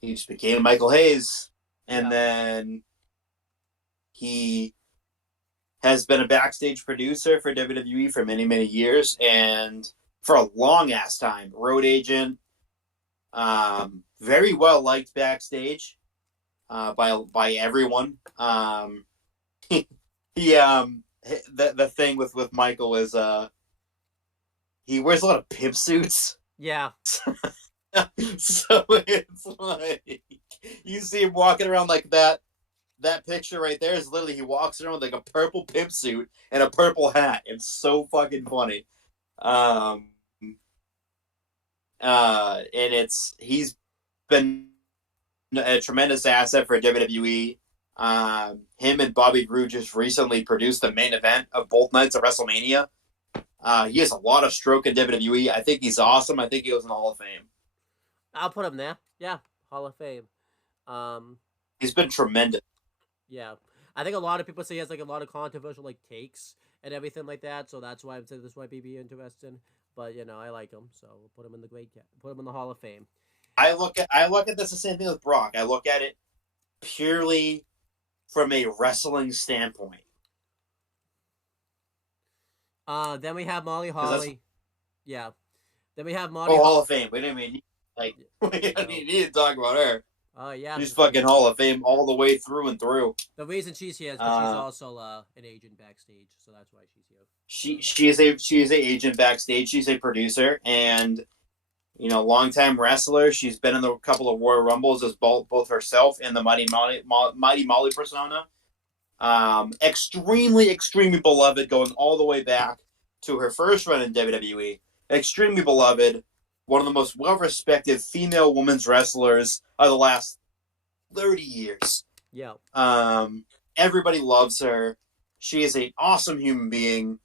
he just became Michael Hayes, and then he has been a backstage producer for WWE for many, many years, and for a long ass time, road agent, very well liked backstage by everyone. He the thing with Michael is he wears a lot of pimp suits. Yeah. So it's like you see him walking around like that. That picture right there is literally he walks around with like a purple pimp suit and a purple hat. It's so fucking funny. And he's been a tremendous asset for WWE. Him and Bobby Roode just recently produced the main event of both nights of WrestleMania. He has a lot of stroke in WWE. I think he's awesome. I think he goes in the Hall of Fame. I'll put him there. Yeah, Hall of Fame. Um, He's been tremendous. yeah, I think a lot of people say he has like a lot of controversial like takes and everything like that. So that's why I'm saying this might be interesting. But I like him, so we'll put him in the put him in the Hall of Fame. I look at this the same thing with Brock. I look at it purely from a wrestling standpoint. Then we have Molly Holly. Yeah. Then we have Molly. Hall of Fame. We didn't even need to talk about her. Yeah. She's fucking Hall of Fame all the way through and through. The reason she's here is because she's also an agent backstage, so that's why she's here. She is a agent backstage. She's a producer and longtime wrestler. She's been in a couple of Royal Rumbles as both herself and the Mighty Molly persona. Extremely beloved, going all the way back to her first run in WWE. Extremely beloved. One of the most well-respected female women's wrestlers of the last 30 years. Yeah. Everybody loves her. She is an awesome human being.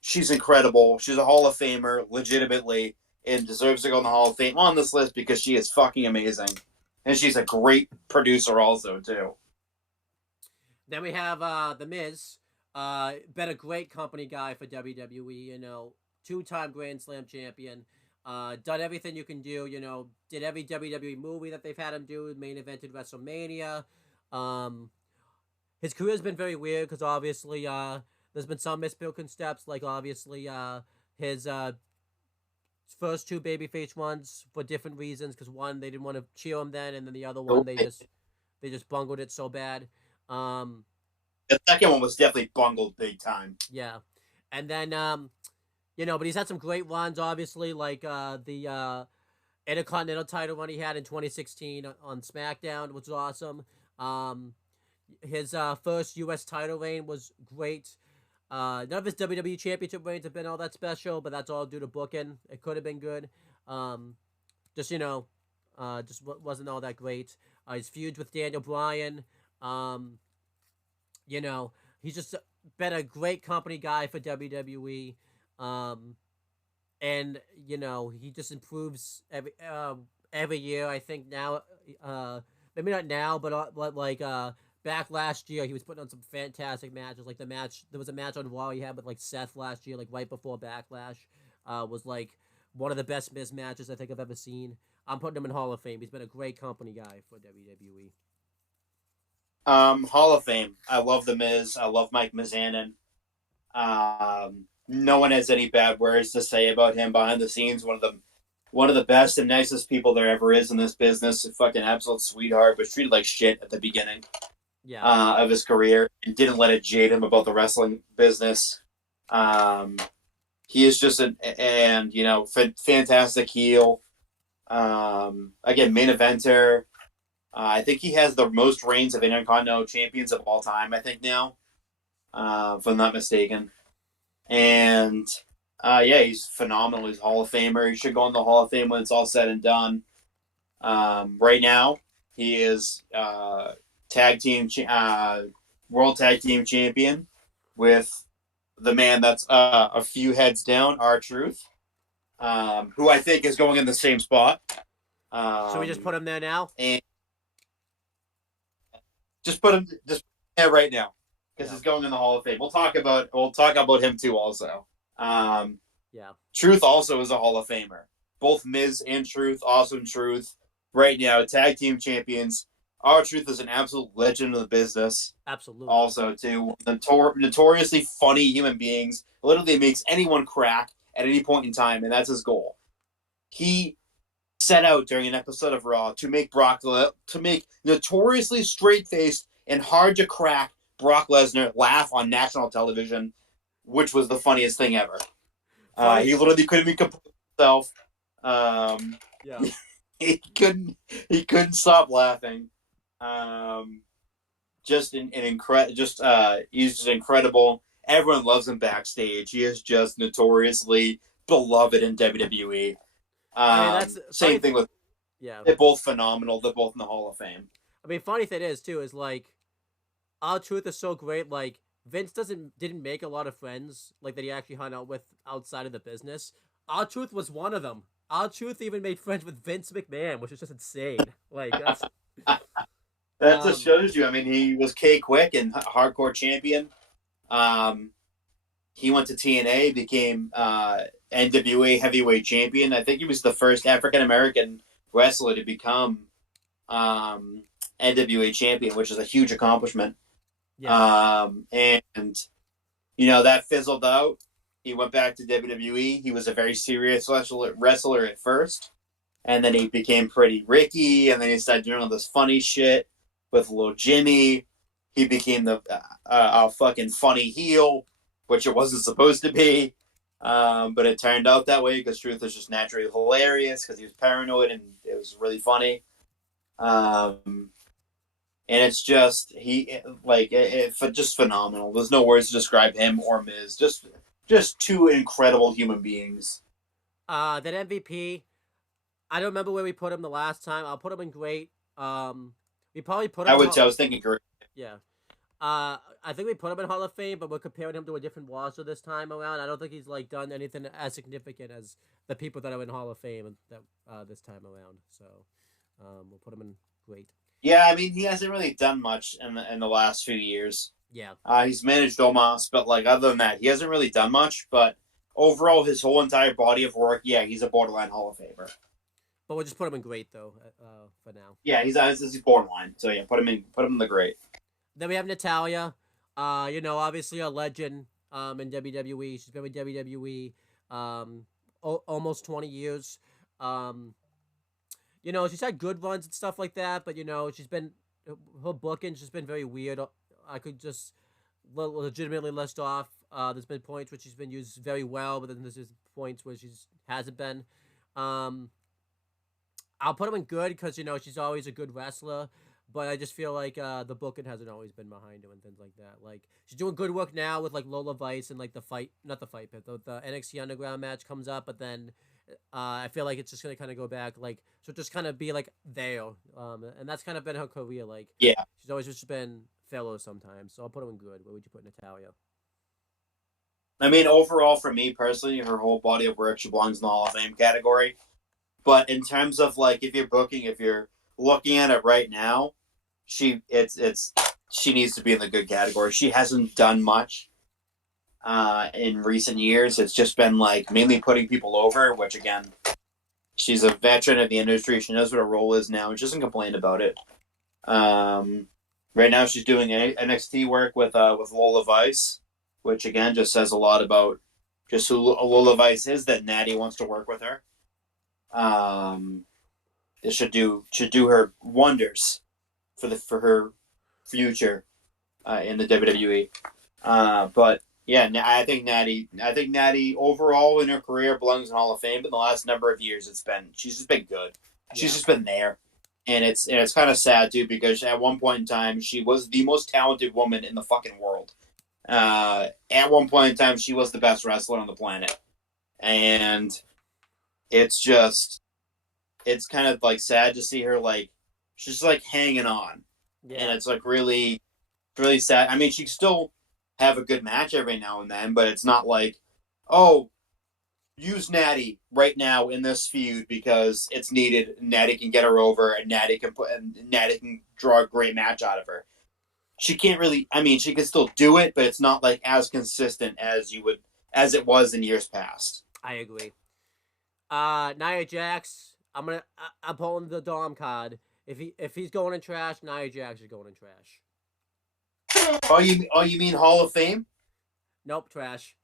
She's incredible. She's a Hall of Famer, legitimately, and deserves to go in the Hall of Fame on this list because she is fucking amazing. And she's a great producer also, too. Then we have The Miz. Been a great company guy for WWE, two-time Grand Slam champion. Done everything you can do, did every WWE movie that they've had him do, main evented WrestleMania. His career's been very weird because obviously there's been some misbroken steps, like obviously his first two babyface ones for different reasons, because one, they didn't want to cheer him then, and then the other one, they just bungled it so bad. The second one was definitely bungled big time. Yeah. And then But he's had some great runs, obviously, like the Intercontinental title run he had in 2016 on SmackDown, which was awesome. Um, his first U.S. title reign was great. None of his WWE Championship reigns have been all that special, but that's all due to booking. It could have been good. Um, just wasn't all that great. His feuds with Daniel Bryan. Um, you know, he's just been a great company guy for WWE. Um, and he just improves every year. I think now, uh, maybe not now, but like back last year, he was putting on some fantastic matches. Like there was a match on Raw he had with like Seth last year, like right before Backlash, was like one of the best Miz matches I think I've ever seen. I'm putting him in Hall of Fame. He's been a great company guy for WWE. Hall of Fame. I love the Miz. I love Mike Mizanin. No one has any bad words to say about him behind the scenes. One of the best and nicest people there ever is in this business. A fucking absolute sweetheart, but treated like shit at the beginning Yeah, of his career and didn't let it jade him about the wrestling business. Um, he is just fantastic heel. Again, main eventer. I think he has the most reigns of Intercontinental Champions of all time. I think now, if I'm not mistaken. And yeah, he's phenomenal. He's a Hall of Famer. He should go in the Hall of Fame when it's all said and done. Right now, he is tag team world tag team champion with the man that's a few heads down, R-Truth, who I think is going in the same spot. should we just put him there now? And just yeah, right now because Yeah, he's going in the Hall of Fame. We'll talk about him too also. Um, yeah. Truth also is a Hall of Famer. Both Miz and Truth, awesome Truth, right now tag team champions. R-Truth is an absolute legend of the business. Absolutely. Also, too, notoriously funny human beings. Literally makes anyone crack at any point in time, and that's his goal. He set out during an episode of Raw to make notoriously straight faced and hard to crack Brock Lesnar laugh on national television, which was the funniest thing ever. Funny. He literally couldn't be completely himself. Um, Yeah. he couldn't stop laughing. Um, just an incredible, he's just incredible. Everyone loves him backstage. He is just notoriously beloved in WWE. I mean, that's Same funny. thing with Yeah. they're both phenomenal. They're both in the Hall of Fame. I mean, funny thing is too is like our truth is so great. Like Vince didn't make a lot of friends like that he actually hung out with outside of the business. Our truth was one of them. Our truth even made friends with Vince McMahon, which is just insane. Like that's That just um shows you. I mean, he was K Quick and hardcore champion. Um, he went to TNA, became NWA heavyweight champion. I think he was the first African American wrestler to become um, NWA champion, which is a huge accomplishment. yeah. And that fizzled out. He went back to WWE. He was a very serious wrestler at first, and then he became pretty Ricky, and then he started doing all this funny shit with little Jimmy. He became a fucking funny heel, which it wasn't supposed to be. But it turned out that way because Truth was just naturally hilarious because he was paranoid and it was really funny. And it's just just phenomenal. There's no words to describe him or Miz. Just two incredible human beings. That MVP. I don't remember where we put him the last time. I'll put him in great. We probably put him I in would say I was thinking great. yeah. I think we put him in Hall of Fame, but we're comparing him to a different roster this time around. I don't think he's like done anything as significant as the people that are in Hall of Fame that this time around. So we'll put him in great. Yeah, I mean he hasn't really done much in the last few years. Yeah, He's managed Omos, but like other than that, he hasn't really done much. But overall, his whole entire body of work, yeah, he's a borderline Hall of Famer. but we'll just put him in great though for now. Yeah, he's borderline. So yeah, put him in the great. Then we have Natalia. Obviously a legend in WWE. She's been with WWE almost 20 years. Um, she's had good runs and stuff like that, but she's been her booking's just been very weird. I could just legitimately list off There's been points where she's been used very well, but then there's just points where she hasn't been. Um, I'll put him in good because she's always a good wrestler, but I just feel like the booking hasn't always been behind her and things like that. Like she's doing good work now with like Lola Vice and like the fight, not the fight pit, the NXT Underground match comes up, but then I feel like it's just gonna kind of go back, like so just kind of be like there, and that's kind of been her career. Like Yeah. she's always just been fellow sometimes. So I'll put him in good. Where would you put Natalia? I mean, overall, for me personally, her whole body of work, she belongs in the Hall of Fame category. But in terms of like, if you're looking at it right now, she needs to be in the good category. She hasn't done much in recent years. It's just been like mainly putting people over, which again, she's a veteran of the industry. She knows what her role is now. She doesn't complain about it. Right now, she's doing NXT work with Lola Vice, which again just says a lot about just who Lola Vice is. That Natty wants to work with her. It should do her wonders for her future in the WWE. But yeah, I think Natty overall in her career belongs in Hall of Fame. But in the last number of years, she's just been good. She's just been there, and it's kind of sad too because at one point in time she was the most talented woman in the fucking world. At one point in time, she was the best wrestler on the planet, and it's kind of like sad to see her like she's like hanging on, and it's like really sad. I mean, she still have a good match every now and then, but it's not like, oh, use Natty right now in this feud because it's needed. Natty can get her over, and Natty can draw a great match out of her. She can't really. I mean, she can still do it, but it's not like as consistent as it was in years past. I agree. Nia Jax. I'm pulling the Dom card. If he's going in trash, Nia Jax is going in trash. Oh, you mean Hall of Fame? Nope, trash.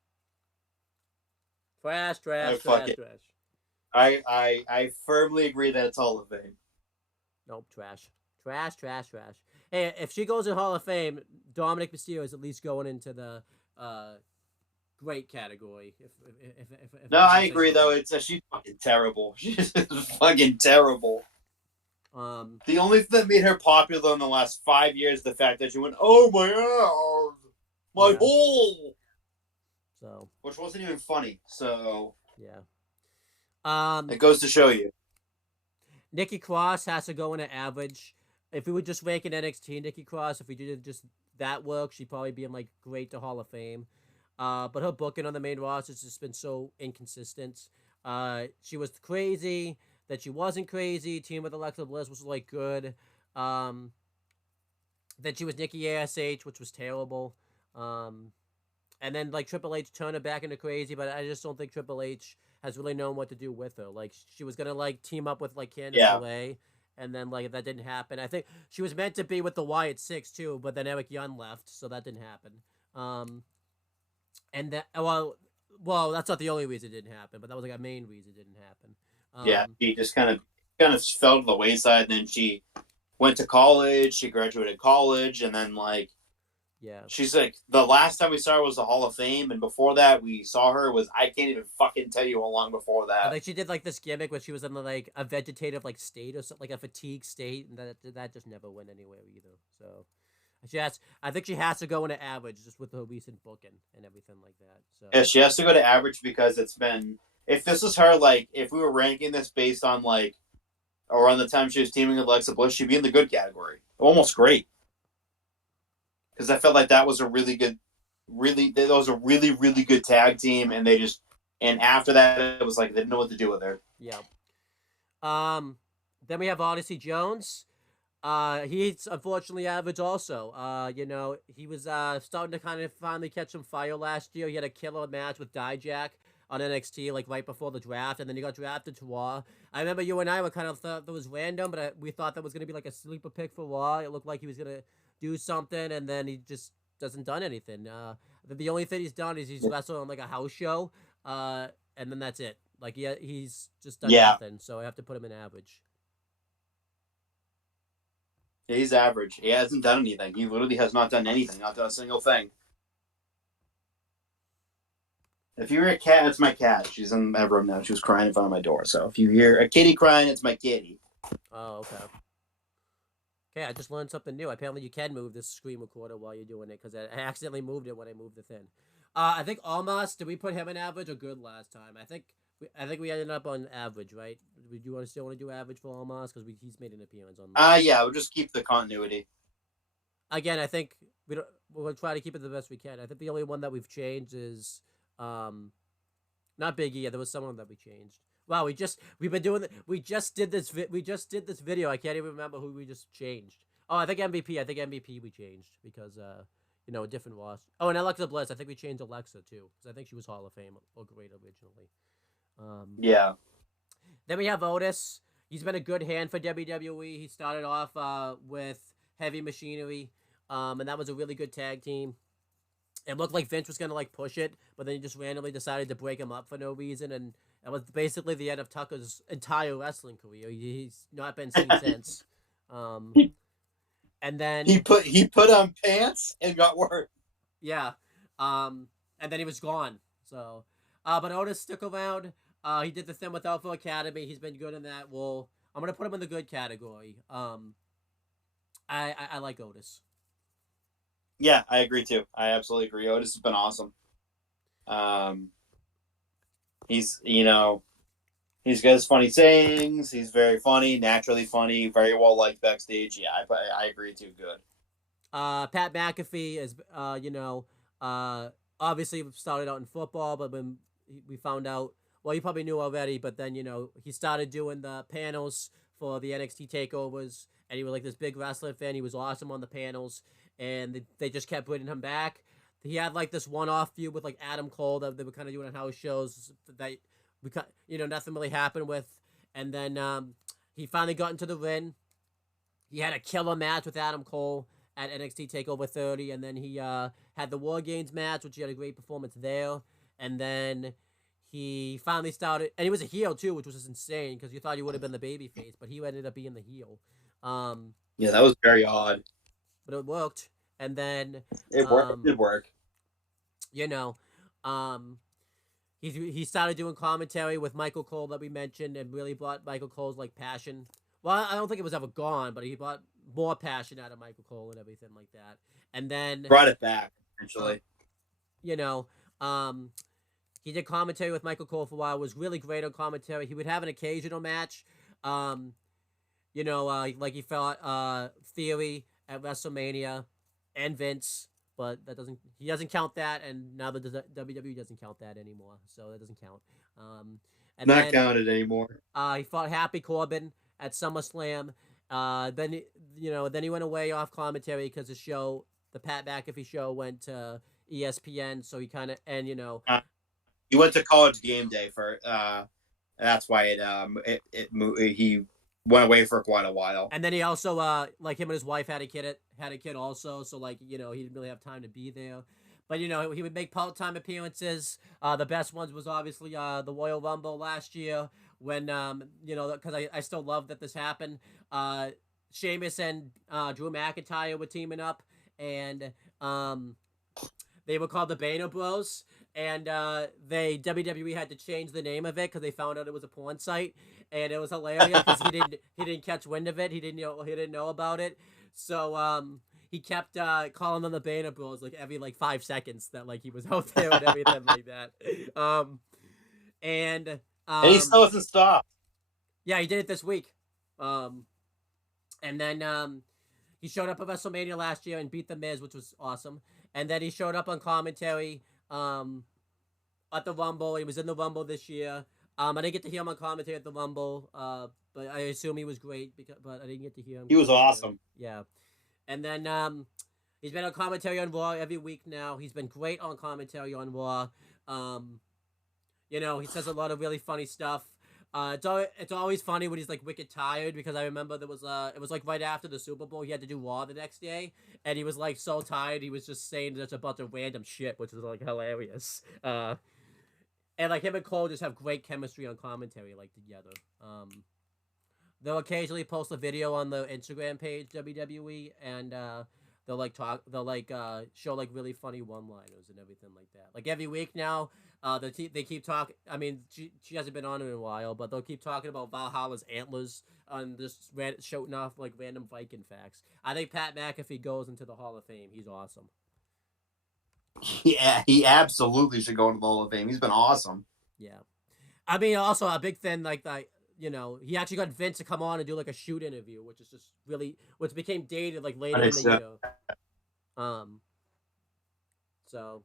Trash, Oh, trash, fuck trash, it. trash. I firmly agree that it's Hall of Fame. Nope, trash. Trash, trash, trash. Hey, if she goes in Hall of Fame, Dominic Mysterio is at least going into the great category. No, I agree though. She's fucking terrible. She's fucking terrible. The only thing that made her popular in the last 5 years is the fact that she went, "Oh my god, my hole," so which wasn't even funny. So yeah. It goes to show you. Nikki Cross has to go in an average. If we were just ranking NXT, Nikki Cross, if we did just that work, she'd probably be in like great to Hall of Fame. But her booking on the main roster has just been so inconsistent. She was crazy, that she wasn't crazy. Team with Alexa Bliss was like good. Then she was Nikki ASH, which was terrible. And then like Triple H turned her back into crazy, but I just don't think Triple H has really known what to do with her. Like she was gonna like team up with like Candice LeRae, and then like that didn't happen. I think she was meant to be with the Wyatt Six too, but then Eric Young left, so that didn't happen. And that well, that's not the only reason it didn't happen, but that was like a main reason it didn't happen. She just kind of fell to the wayside. And then she went to college. She graduated college, and then like she's like the last time we saw her was the Hall of Fame, and before that we saw her was I can't even fucking tell you how long before that. I think she did like this gimmick when she was in like a vegetative like state or something, like a fatigue state, and that just never went anywhere either. So. I think she has to go into average just with her recent booking and everything like that. So yeah, she has to go to average because it's been. If this was her, like if we were ranking this based on like around the time she was teaming with Alexa Bliss, she'd be in the good category, almost great. Because I felt like that was a really good tag team, and and after that it was like they didn't know what to do with her. Yeah. Then we have Odyssey Jones. He's unfortunately average also. He was starting to kind of finally catch some fire last year. He had a killer match with Dijak on NXT like right before the draft, and then he got drafted to Raw. I remember you and I were kind of thought that was random, but we thought that was gonna be like a sleeper pick for Raw. It looked like he was gonna do something, and then he just doesn't done anything. The only thing he's done is he's wrestled on like a house show, and then that's it. Like he's just done nothing. So I have to put him in average. He's average. He hasn't done anything. He literally has not done anything. Not done a single thing. If you hear a cat, it's my cat. She's in my room now. She was crying in front of my door. So if you hear a kitty crying, it's my kitty. Oh, okay. Okay, I just learned something new. Apparently, you can move this screen recorder while you're doing it because I accidentally moved it when I moved the thing. I think Almas. Did we put him in average or good last time? I think we ended up on average, right? Would you still want to do average for Almas because he's made an appearance on. Yeah, we'll just keep the continuity. Again, I think we're gonna try to keep it the best we can. I think the only one that we've changed is not Big E. There was someone that we changed. Wow, we've been doing we just did this video. I can't even remember who we just changed. Oh, I think MVP. I think MVP we changed because a different loss. Oh, and Alexa Bliss. I think we changed Alexa too because I think she was Hall of Fame or great originally. Yeah. Then we have Otis. He's been a good hand for WWE. He started off with Heavy Machinery, and that was a really good tag team. It looked like Vince was gonna push it, but then he just randomly decided to break him up for no reason, and that was basically the end of Tucker's entire wrestling career. He's not been seen since. And then he put on pants and got work. Yeah, and then he was gone. So, but Otis stuck around. He did the thing with Alpha Academy. He's been good in that role. I'm gonna put him in the good category. I like Otis. Yeah, I agree too. I absolutely agree. Otis has been awesome. He's he's got his funny sayings. He's very funny, naturally funny, very well liked backstage. Yeah, I agree too. Good. Pat McAfee is obviously started out in football, but when we found out, well, you probably knew already, but then he started doing the panels for the NXT takeovers, and he was like this big wrestling fan. He was awesome on the panels, and they just kept bringing him back. He had this one-off feud with Adam Cole that they were kind of doing on house shows that nothing really happened with, and then he finally got into the ring. He had a killer match with Adam Cole at NXT Takeover 30, and then he had the War Games match, which he had a great performance there, and then he finally started, and he was a heel too, which was just insane because you thought he would have been the babyface, but he ended up being the heel. Yeah, that was very odd, but it worked. And then it worked. It did work. He started doing commentary with Michael Cole that we mentioned, and really brought Michael Cole's passion. Well, I don't think it was ever gone, but he brought more passion out of Michael Cole and everything like that. And then brought it back eventually. He did commentary with Michael Cole for a while. It was really great on commentary. He would have an occasional match. He fought Theory at WrestleMania and Vince, but he doesn't count that, and now the WWE doesn't count that anymore, so that doesn't count. And not counted anymore. He fought Happy Corbin at SummerSlam. Then he went away off commentary because the Pat McAfee show, went to ESPN. So he kind of he went to College Game Day for that's why he went away for quite a while. And then he also him and his wife had a kid also, so he didn't really have time to be there. But he would make part-time appearances. The best ones was obviously the Royal Rumble last year when because I still love that this happened. Sheamus and Drew McIntyre were teaming up, and they were called the Banner Bros. And WWE had to change the name of it because they found out it was a porn site, and it was hilarious because he didn't catch wind of it. He didn't know about it. So he kept calling them the Banner Bros every 5 seconds that he was out there and everything like that. And he still hasn't stopped. Yeah, he did it this week. And then he showed up at WrestleMania last year and beat The Miz, which was awesome. And then he showed up on commentary at the Rumble. He was in the Rumble this year. I didn't get to hear him on commentary at the Rumble, but I assume he was great. But I didn't get to hear him. He was awesome. Yeah. And then he's been on commentary on Raw every week now. He's been great on commentary on Raw. He says a lot of really funny stuff. It's always funny when he's wicked tired, because I remember it was right after the Super Bowl. He had to do Raw the next day, and he was so tired he was just saying just a bunch of random shit, which was hilarious. And him and Cole just have great chemistry on commentary together. They'll occasionally post a video on the Instagram page WWE, and they'll show like really funny one-liners and everything like that. Like every week now, they keep talking. I mean, she hasn't been on in a while, but they'll keep talking about Valhalla's antlers on just shouting off like random Viking facts. I think Pat McAfee goes into the Hall of Fame. He's awesome. Yeah, he absolutely should go into the Hall of Fame. He's been awesome. Yeah, I mean, also a big thing he actually got Vince to come on and do like a shoot interview, which is just really which became dated like later in the Understood. year. Um, so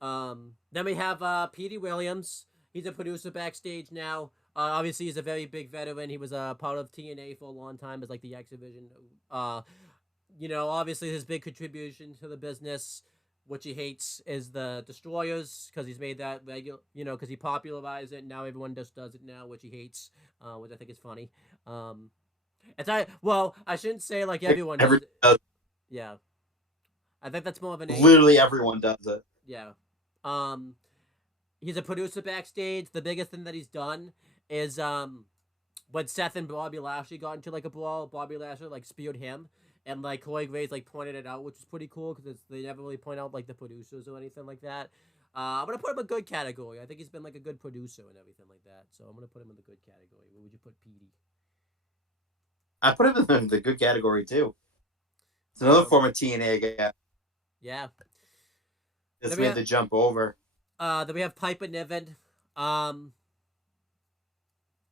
then we have Petey Williams. He's a producer backstage now. Obviously, he's a very big veteran. He was a part of TNA for a long time as like the X Division. Obviously his big contribution to the business, which he hates, is the Destroyers because he's made that regular. Because he popularized it. And now everyone just does it now, which he hates, which I think is funny. I shouldn't say like everyone does it. Yeah, I think that's more of an literally everyone does it. Yeah. He's a producer backstage. The biggest thing that he's done is when Seth and Bobby Lashley got into like a brawl, Bobby Lashley like speared him, and like Corey Graves like pointed it out, which is pretty cool because they never really point out like the producers or anything like that. I'm gonna put him in a good category. I think he's been like a good producer and everything like that. So I'm gonna put him in the good category. Where would you put Petey? I put him in the good category too. It's another form of TNA guy. Yeah. Just made the jump over. Then we have Piper Niven.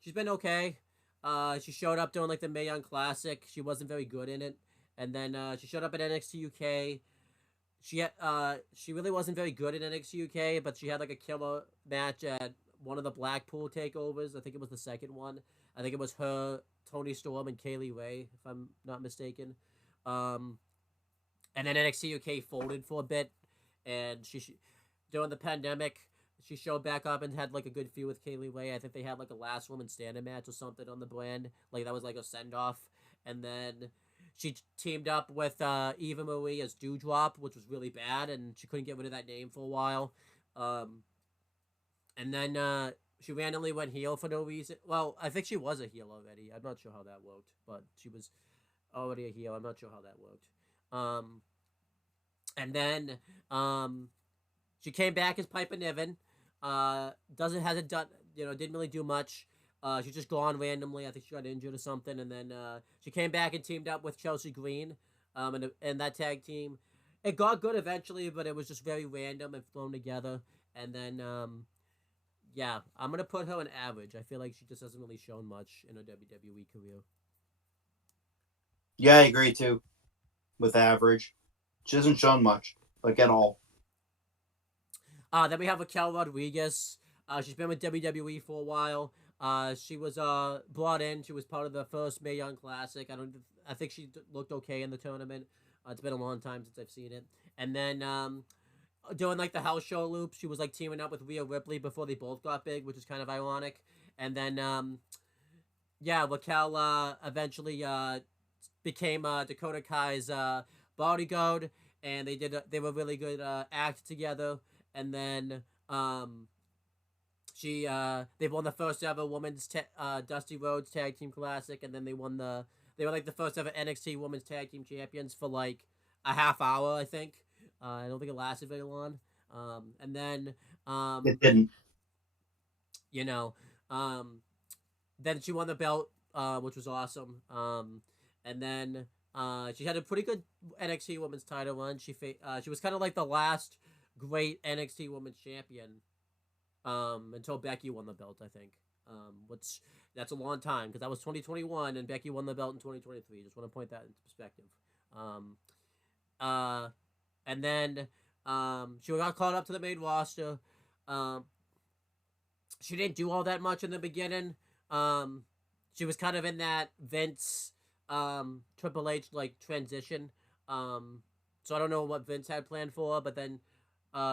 She's been okay. She showed up during like the Mae Young Classic. She wasn't very good in it, and then she showed up at NXT UK. She really wasn't very good in NXT UK, but she had like a killer match at one of the Blackpool takeovers. I think it was the second one. I think it was her, Toni Storm, and Kaylee Ray, if I'm not mistaken. And then NXT UK folded for a bit, and she during the pandemic, she showed back up and had like a good feud with Kaylee Ray. I think they had like a last woman standing match or something on the brand. Like that was like a send off. And then she teamed up with Eva Marie as Dewdrop, which was really bad, and she couldn't get rid of that name for a while. And then she randomly went heel for no reason. Well, I think she was a heel already. I'm not sure how that worked, but she was already a heel. I'm not sure how that worked. And then she came back as Piper Niven. Hasn't done, didn't really do much. She's just gone randomly. I think she got injured or something, and then she came back and teamed up with Chelsea Green, and that tag team. It got good eventually, but it was just very random and thrown together. And then, I'm gonna put her in average. I feel like she just hasn't really shown much in her WWE career. Yeah, I agree too. With average, she hasn't shown much, like at all. Then we have Raquel Rodriguez. She's been with WWE for a while. She was brought in. She was part of the first Mae Young Classic. I think she looked okay in the tournament. It's been a long time since I've seen it. And then doing like the house show loop, she was like teaming up with Rhea Ripley before they both got big, which is kind of ironic. And then Raquel eventually became Dakota Kai's bodyguard, and they were really good act together. And then they won the first ever women's Dusty Rhodes Tag Team Classic, and then they were like the first ever NXT Women's Tag Team Champions for like a half hour, I think. I don't think it lasted very long. And then it didn't. Then she won the belt, which was awesome. And then she had a pretty good NXT Women's title run. She was kind of like the last great NXT Women's Champion until Becky won the belt, I think. That's a long time because that was 2021 and Becky won the belt in 2023. Just want to point that into perspective. And then she got called up to the main roster. She didn't do all that much in the beginning. She was kind of in that Vince Triple H like transition. So I don't know what Vince had planned for her, but then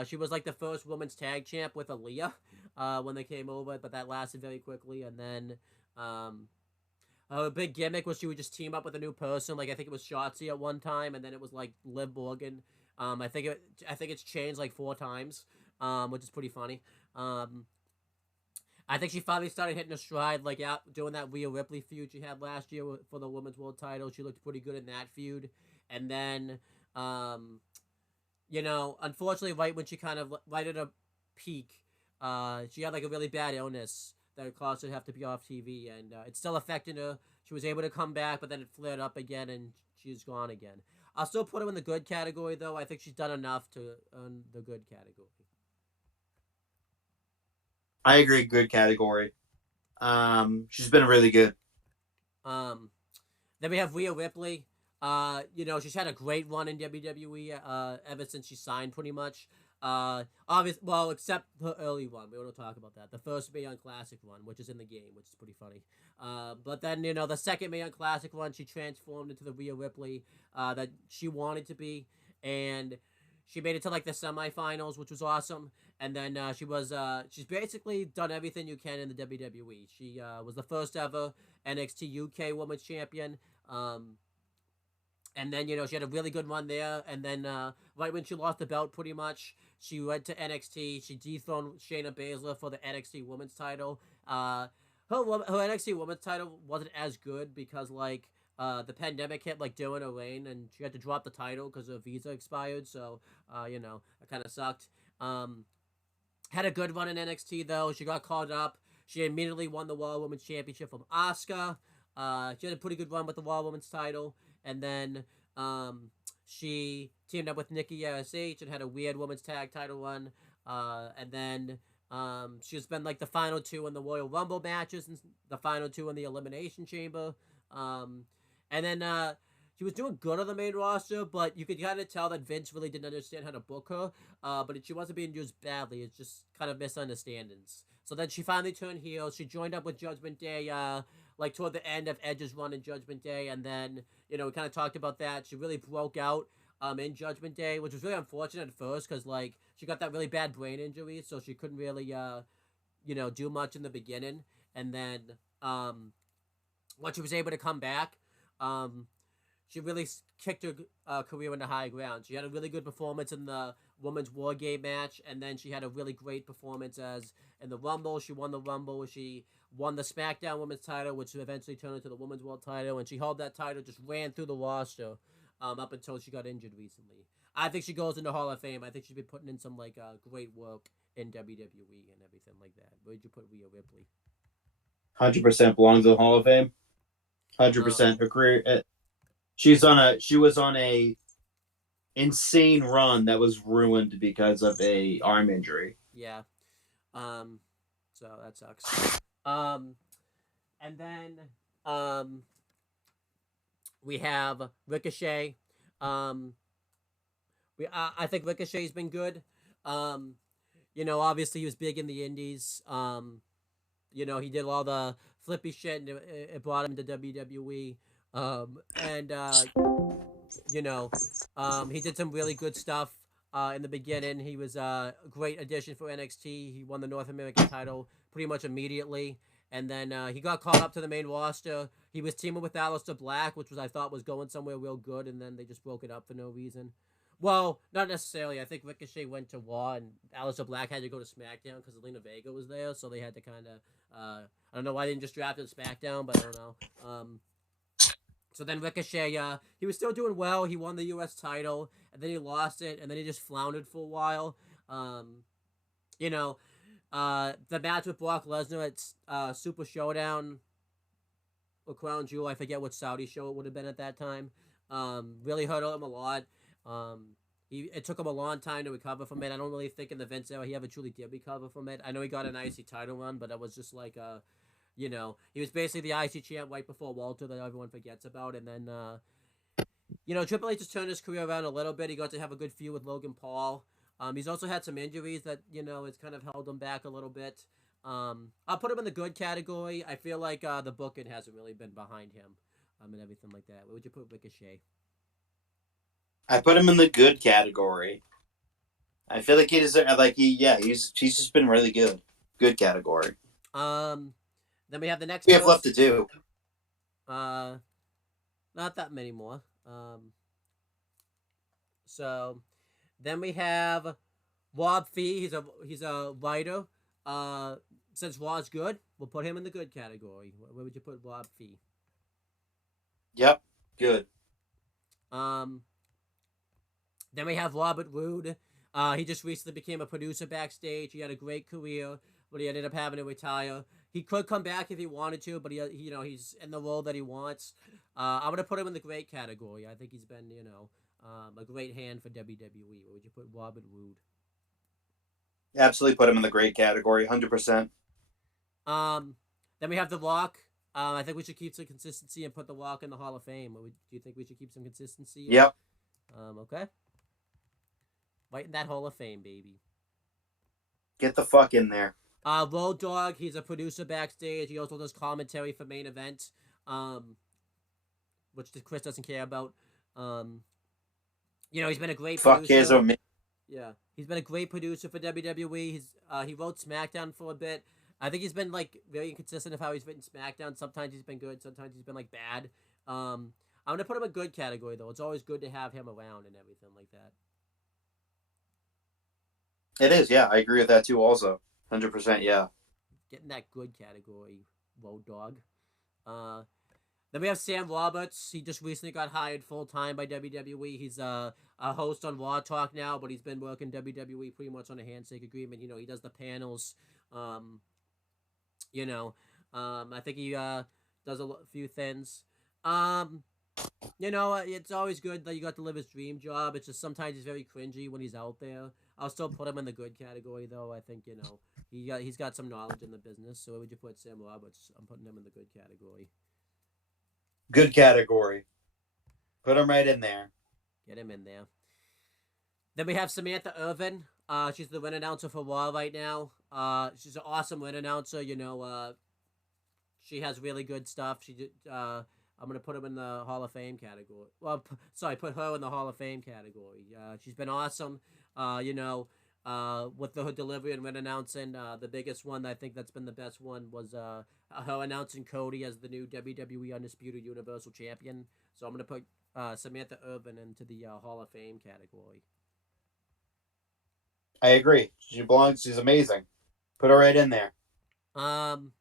she was like the first women's tag champ with Aaliyah when they came over, but that lasted very quickly. And then her big gimmick was she would just team up with a new person. Like I think it was Shotzi at one time, and then it was like Liv Morgan. I think it's changed like 4 times, which is pretty funny. I think she finally started hitting a stride, like doing that Rhea Ripley feud she had last year for the Women's World Title. She looked pretty good in that feud. and then um, unfortunately, right when she kind of right at a peak, she had like a really bad illness that caused her to have to be off TV, and it still affected her. She was able to come back, but then it flared up again, and she's gone again. I'll still put her in the good category, though. I think she's done enough to earn the good category. I agree. Good category. She's been really good. Um, then we have Rhea Ripley. She's had a great run in WWE ever since she signed, pretty much. Well, except her early one. We want to talk about that. The first Mae Young Classic one, which is in the game, which is pretty funny. But then, the second Mae Young Classic one, she transformed into the Rhea Ripley that she wanted to be. And she made it to, like, the semifinals, which was awesome. And then she's basically done everything you can in the WWE. She was the first ever NXT UK Women's Champion. And then, she had a really good run there. And then, right when she lost the belt, pretty much, she went to NXT. She dethroned Shayna Baszler for the NXT Women's title. Her NXT Women's title wasn't as good because, like, the pandemic hit, like, during her reign, and she had to drop the title because her visa expired. So, it kind of sucked. Had a good run in NXT, though. She got called up. She immediately won the Raw Women's Championship from Asuka. She had a pretty good run with the Raw Women's title. And then she teamed up with Nikki ASH and had a weird women's tag title run. And then she's been like the final two in the Royal Rumble matches and the final two in the Elimination Chamber. And then she was doing good on the main roster, but you could kind of tell that Vince really didn't understand how to book her. But she wasn't being used badly. It's just kind of misunderstandings. So then she finally turned heel. She joined up with Judgment Day, like toward the end of Edge's run in Judgment Day, and then we kind of talked about that. She really broke out in Judgment Day, which was really unfortunate at first because like she got that really bad brain injury, so she couldn't really do much in the beginning, and then once she was able to come back, she really kicked her career into high ground. She had a really good performance in the Women's War Game match, and then she had a really great performance as in the Rumble. She won the Rumble. She won the SmackDown Women's title, which eventually turned into the Women's World title, and she held that title, just ran through the roster up until she got injured recently. I think she goes into Hall of Fame. I think she's been putting in some like great work in WWE and everything like that. Where'd you put Rhea Ripley? 100% belongs to the Hall of Fame. 100%. Her career. She was on a insane run that was ruined because of a arm injury. Yeah. So that sucks. And then we have Ricochet. I think Ricochet's been good. Obviously he was big in the Indies. He did all the flippy shit, and it brought him to WWE. And he did some really good stuff in the beginning. He was a great addition for NXT. He won the North American title pretty much immediately. And then he got called up to the main roster. He was teaming with Aleister Black, which I thought was going somewhere real good, and then they just broke it up for no reason. Well, not necessarily. I think Ricochet went to Raw, and Aleister Black had to go to SmackDown because Zelina Vega was there, so they had to kind of... I don't know why they didn't just draft it to SmackDown, but I don't know. So then Ricochet, he was still doing well. He won the U.S. title, and then he lost it, and then he just floundered for a while. The match with Brock Lesnar at Super Showdown or Crown Jewel, I forget what Saudi show it would have been at that time, really hurt him a lot. It took him a long time to recover from it. I don't really think in the Vince era he ever truly did recover from it. I know he got an IC title run, but it was just like he was basically the IC champ right before Walter that everyone forgets about. And then, Triple H just turned his career around a little bit. He got to have a good feud with Logan Paul. He's also had some injuries that, it's kind of held him back a little bit. I'll put him in the good category. I feel like the booking hasn't really been behind him and everything like that. Where would you put Ricochet? I put him in the good category. I feel like he's just been really good. Good category. Then we have the next. We have left to do. Not that many more. So then we have Rob Fee. He's a writer. Since Raw's good, we'll put him in the good category. Where would you put Rob Fee? Yep, good. Um, then we have Robert Roode. He just recently became a producer backstage. He had a great career, but he ended up having to retire. He could come back if he wanted to, but he's in the role that he wants. I'm gonna put him in the great category. I think he's been, a great hand for WWE. Where would you put Robert Roode? Absolutely put him in the great category, 100%. Um, then we have The Rock. I think we should keep some consistency and put The Rock in the Hall of Fame. Do you think we should keep some consistency? Yep. Okay. Right in that Hall of Fame, baby. Get the fuck in there. Road Dogg, he's a producer backstage. He also does commentary for main event, um, which Chris doesn't care about. Um, he's been a great Fuck cares producer. about me. Yeah, he's been a great producer for WWE. He wrote SmackDown for a bit. I think he's been like very inconsistent of how he's written SmackDown. Sometimes he's been good, sometimes he's been like bad. I'm gonna put him in a good category though. It's always good to have him around and everything like that. It is, yeah. I agree with that too. Also, 100%, yeah. Getting that good category, Road Dogg. Uh, Then we have Sam Roberts. He just recently got hired full time by WWE. He's a host on Raw Talk now, but he's been working WWE pretty much on a handshake agreement. He does the panels. Um, I think he does a few things. Um, it's always good that you got to live his dream job. It's just sometimes he's very cringy when he's out there. I'll still put him in the good category though. I think he's got some knowledge in the business. So where would you put Sam Roberts? I'm putting him in the good category. Good category. Put him right in there. Get him in there. Then we have Samantha Irvin. She's the ring announcer for Raw right now. She's an awesome ring announcer. She has really good stuff. I'm gonna put him in the Hall of Fame category. Well, put her in the Hall of Fame category. She's been awesome. With her delivery and ring announcing, the biggest one I think that's been the best one was her announcing Cody as the new WWE Undisputed Universal Champion. So I'm gonna put Samantha Irvin into the Hall of Fame category. I agree. She belongs. She's amazing. Put her right in there. Um,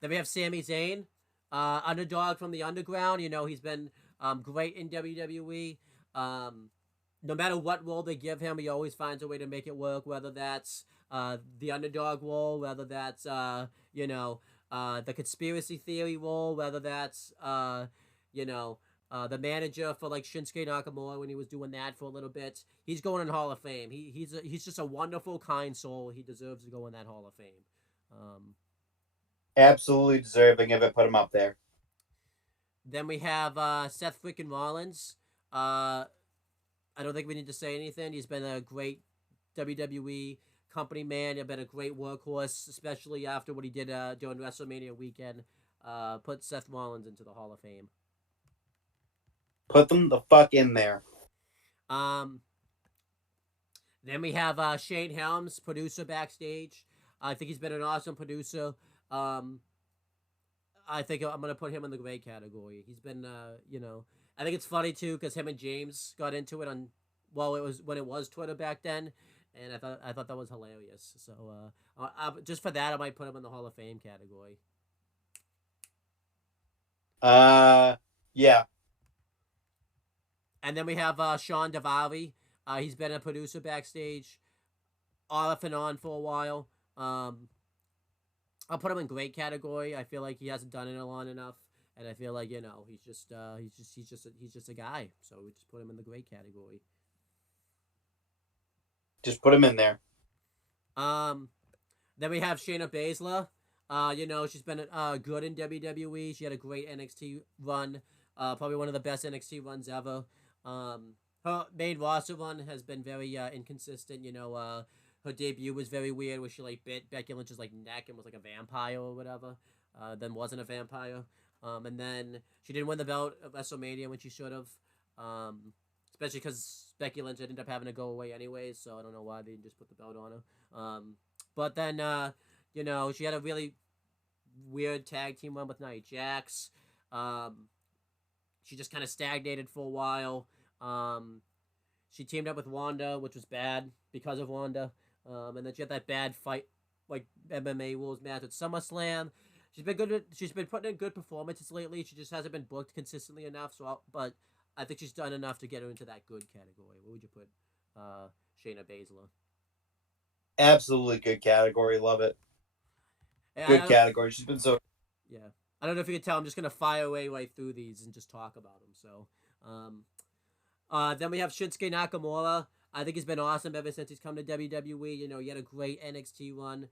then we have Sami Zayn, underdog from the underground. He's been great in WWE. No matter what role they give him, he always finds a way to make it work. Whether that's the underdog role, whether that's the conspiracy theory role, whether that's the manager for like Shinsuke Nakamura when he was doing that for a little bit. He's going in Hall of Fame. He's just a wonderful, kind soul. He deserves to go in that Hall of Fame. Absolutely deserving of it. Put him up there. Then we have Seth freaking Rollins. I don't think we need to say anything. He's been a great WWE company man. He's been a great workhorse, especially after what he did during WrestleMania weekend. Put Seth Rollins into the Hall of Fame. Put them the fuck in there. Then we have Shane Helms, producer backstage. I think he's been an awesome producer. I think I'm gonna put him in the great category. He's been, I think it's funny too because him and James got into it it was when it was Twitter back then, and I thought that was hilarious. So just for that, I might put him in the Hall of Fame category. Yeah. And then we have Sean Daivari. He's been a producer backstage, off and on for a while. I'll put him in great category. I feel like he hasn't done it long enough, and I feel like he's just a guy. So we just put him in the great category. Just put him in there. Then we have Shayna Baszler. She's been good in WWE. She had a great NXT run. Probably one of the best NXT runs ever. Her main roster run has been very inconsistent. Her debut was very weird, where she like bit Becky Lynch's like neck and was like a vampire or whatever. Then wasn't a vampire. And then she didn't win the belt at WrestleMania when she should have. Especially because Becky Lynch ended up having to go away anyways, so I don't know why they didn't just put the belt on her. But then she had a really weird tag team run with Nia Jax. She just kind of stagnated for a while. She teamed up with Wanda, which was bad because of Wanda. And then she had that bad fight, like MMA rules match at SummerSlam. She's been good. She's been putting in good performances lately. She just hasn't been booked consistently enough. But I think she's done enough to get her into that good category. Where would you put Shayna Baszler? Absolutely good category. Love it. And Good category. She's been so. yeah. I don't know if you can tell. I'm just gonna fire away right through these and just talk about them. So, then we have Shinsuke Nakamura. I think he's been awesome ever since he's come to WWE. You know, he had a great NXT run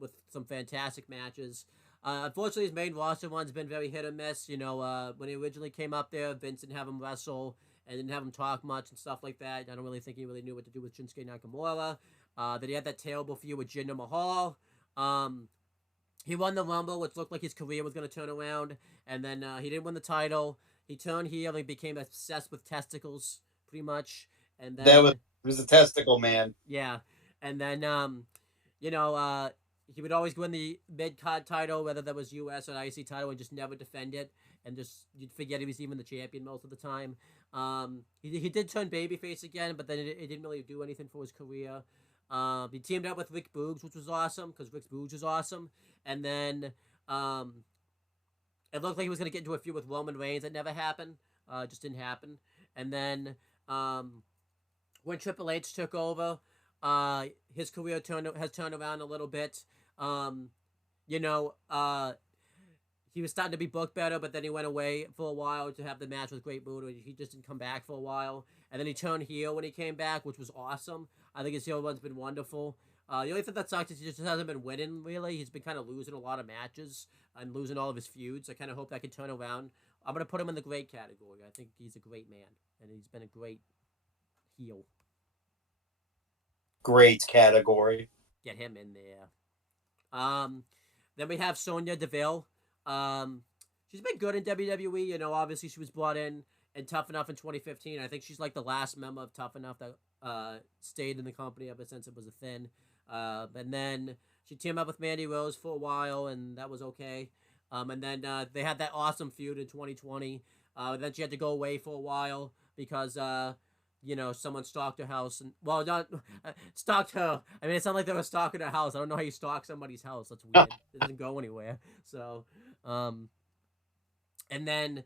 with some fantastic matches. Unfortunately, his main roster one's been very hit or miss. You know, when he originally came up there, Vince didn't have him wrestle and didn't have him talk much and stuff like that. I don't really think he really knew what to do with Shinsuke Nakamura. Then he had that terrible feud with Jinder Mahal. He won the Rumble, which looked like his career was going to turn around, and then he didn't win the title. He turned heel and became obsessed with testicles, pretty much. And That then, was a testicle man. yeah, and then, you know, he would always win the mid card title, whether that was US or IC title, and just never defend it, and just you'd forget he was even the champion most of the time. He did turn babyface again, but then it didn't really do anything for his career. He teamed up with Rick Boogs, which was awesome because Rick Boogs was awesome. And then it looked like he was going to get into a feud with Roman Reigns. That never happened. Just didn't happen. And then when Triple H took over, his career has turned around a little bit. You know, he was starting to be booked better, but then he went away for a while to have the match with Great Muta. He just didn't come back for a while. And then he turned heel when he came back, which was awesome. I think his heel run's been wonderful. The only thing that sucks is he just hasn't been winning, really. He's been kind of losing a lot of matches and losing all of his feuds. I kind of hope that can turn around. I'm going to put him in the great category. I think he's a great man, and he's been a great heel. Great category. Get him in there. Then we have Sonya Deville. She's been good in WWE. You know, obviously she was brought in Tough Enough in 2015. I think she's like the last member of Tough Enough that stayed in the company ever since it was a thing. And then she teamed up with Mandy Rose for a while, and that was okay. And then they had that awesome feud in 2020. Then she had to go away for a while because you know, someone stalked her house and well, not stalked her. I mean, it's not like they were stalking her house. I don't know how you stalk somebody's house. That's weird. It doesn't go anywhere. So, and then,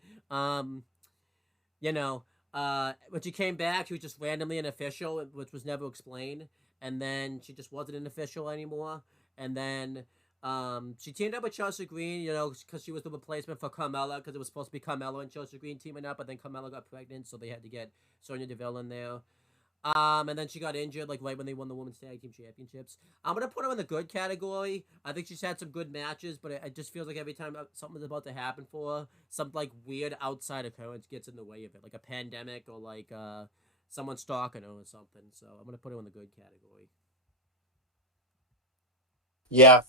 you know, when she came back, she was just randomly an official, which was never explained. And then she just wasn't an official anymore. And then, she teamed up with Chelsea Green, you know, because she was the replacement for Carmella, because it was supposed to be Carmella and Chelsea Green teaming up, but then Carmella got pregnant, so they had to get Sonya Deville in there. And then she got injured, like, right when they won the Women's Tag Team Championships. I'm going to put her in the good category. I think she's had some good matches, but it just feels like every time something's about to happen for her, some, like, weird outside occurrence gets in the way of it, like a pandemic or, like, someone stalking her or something. So I'm going to put her in the good category. Yeah,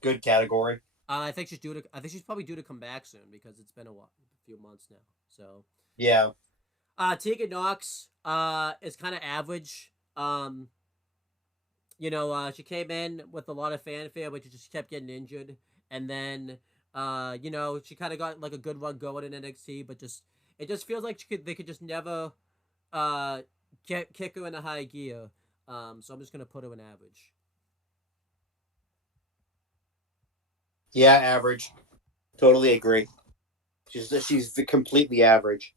good category. I think she's due to. I think she's probably due to come back soon because it's been a few months now. So yeah, Tegan Knox is kind of average. You know, she came in with a lot of fanfare, but she just kept getting injured, and then you know, she kind of got like a good run going in NXT, but just it just feels like they could just never kick her in a high gear. So I'm just gonna put her in average. yeah, average. Totally agree. She's completely average.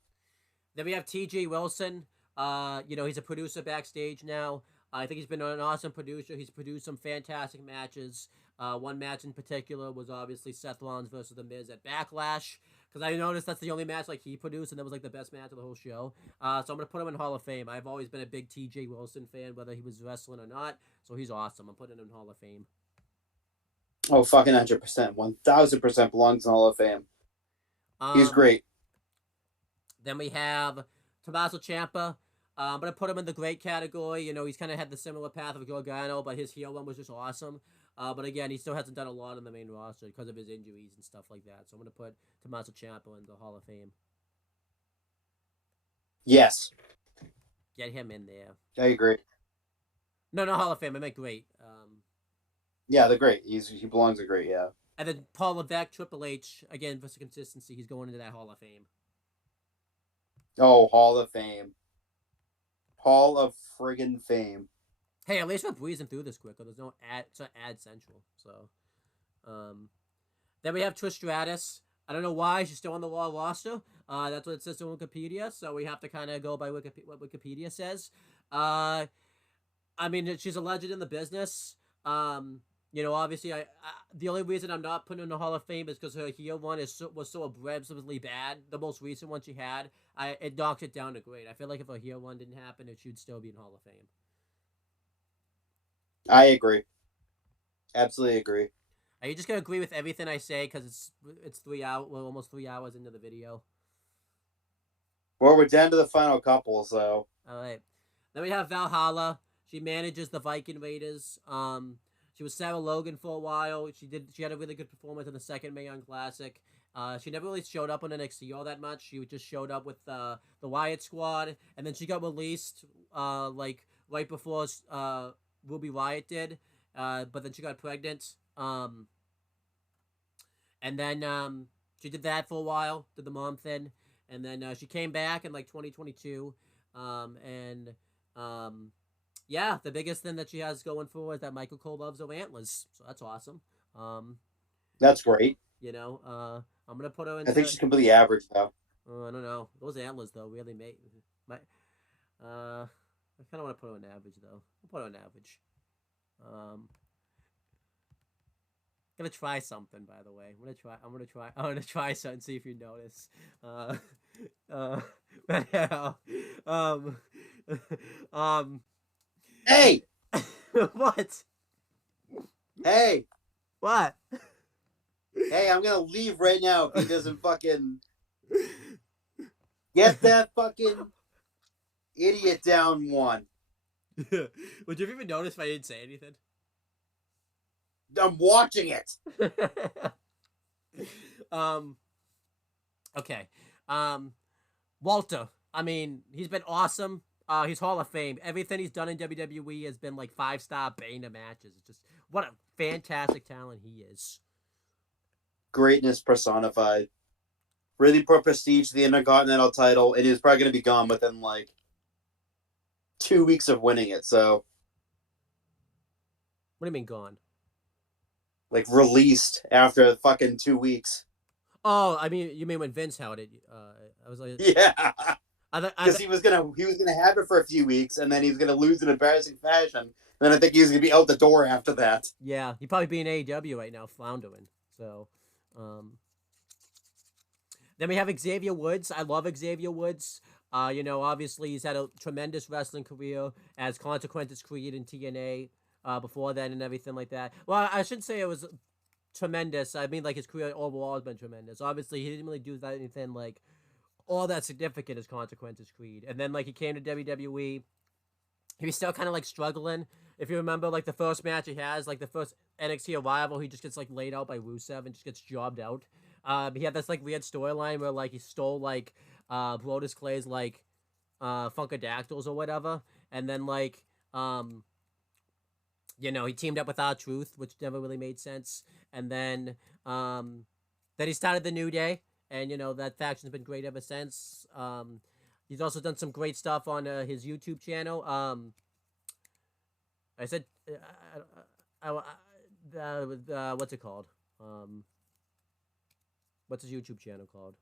Then we have T.J. Wilson. You know, he's a producer backstage now. I think he's been an awesome producer. He's produced some fantastic matches. One match in particular was obviously Seth Rollins versus The Miz at Backlash. Because I noticed that's the only match like he produced, and that was like the best match of the whole show. So I'm gonna put him in Hall of Fame. I've always been a big T.J. Wilson fan, whether he was wrestling or not. So he's awesome. I'm putting him in Hall of Fame. Oh, fucking 100%, 1000% belongs in Hall of Fame. He's Um, great. Then we have Tommaso Ciampa. I'm gonna put him in the great category. You know, he's kind of had the similar path of Gargano, but his heel run was just awesome. But again, he still hasn't done a lot on the main roster because of his injuries and stuff like that. So I'm gonna put Tommaso Ciampa in the Hall of Fame. Yes, Get him in there. I agree. No, not Hall of Fame. I meant great. Yeah, the great. He belongs a great. Yeah. And then Paul Levesque, Triple H, again for consistency, he's going into that Hall of Fame. Oh, Hall of Fame. Hall of friggin' Fame. Hey, at least we're breezing through this quicker. There's no ad. It's not ad central. So, then we have Trish Stratus. I don't know why she's still on the Raw roster. That's what it says on Wikipedia, so we have to kind of go by what Wikipedia says. Uh, I mean, she's a legend in the business. Um, obviously, the only reason I'm not putting her in the Hall of Fame is because her heel one was so abysmally bad. The most recent one she had, it knocked it down to great. I feel like if her heel one didn't happen, it should still be in Hall of Fame. I agree. Absolutely agree. Are you just gonna agree with everything I say because it's 3 hours, well, almost 3 hours into the video? Well, we're down to the final couple, so All right. Then we have Valhalla. She manages the Viking Raiders. She was Sarah Logan for a while. She had a really good performance in the second Mae Young Classic. She never really showed up on NXT all that much. She just showed up with the Wyatt Squad, and then she got released like right before Ruby Riott did. But then she got pregnant. And then she did that for a while, did the mom thing, and then she came back in like 2022, and yeah, the biggest thing that she has going for her is that Michael Cole loves her antlers, so that's awesome. Um, that's great. I'm gonna put her I think into. she's completely average though. I don't know, those antlers though really make my. I kind of want to put her in average though. I'll put her in average. Um, Gonna try something, by the way. I'm gonna try something. See if you notice. Uh, but yeah. Um, um. Hey, What? hey, What? hey! I'm gonna leave right now if he doesn't fucking get that fucking idiot down one. Would you have even noticed if I didn't say anything? I'm watching it. um. Okay. Walter. I mean, he's been awesome. He's Hall of Fame. Everything he's done in WWE has been like 5-star Bane matches. It's just what a fantastic talent he is. Greatness personified. Really put prestige to the Intercontinental title, and he was probably going to be gone within like 2 weeks of winning it. So, What do you mean gone? like released after fucking 2 weeks. Oh, I mean, you mean when Vince held it? I was like, Yeah, I because he was gonna have it for a few weeks, and then he was gonna lose in embarrassing fashion. And then I think he was gonna be out the door after that. yeah, he'd probably be in AEW right now, floundering. So, um, then we have Xavier Woods. I love Xavier Woods. Obviously he's had a tremendous wrestling career as Consequences Creed in TNA before then and everything like that. Well, I shouldn't say it was tremendous. I mean, like his career overall has been tremendous. Obviously, he didn't really do that anything like all that significant as Consequences Creed. And then like he came to WWE. He was still kind of like struggling. If you remember, like the first match he has, like the first NXT arrival, he just gets like laid out by Rusev and just gets jobbed out. He had this like weird storyline where like he stole like Brodus Clay's like Funkadactyls or whatever, and then like he teamed up with R-Truth, which never really made sense, and then he started the New Day, and that faction's been great ever since. He's also done some great stuff on his YouTube channel. I said, what's it called? What's his YouTube channel called?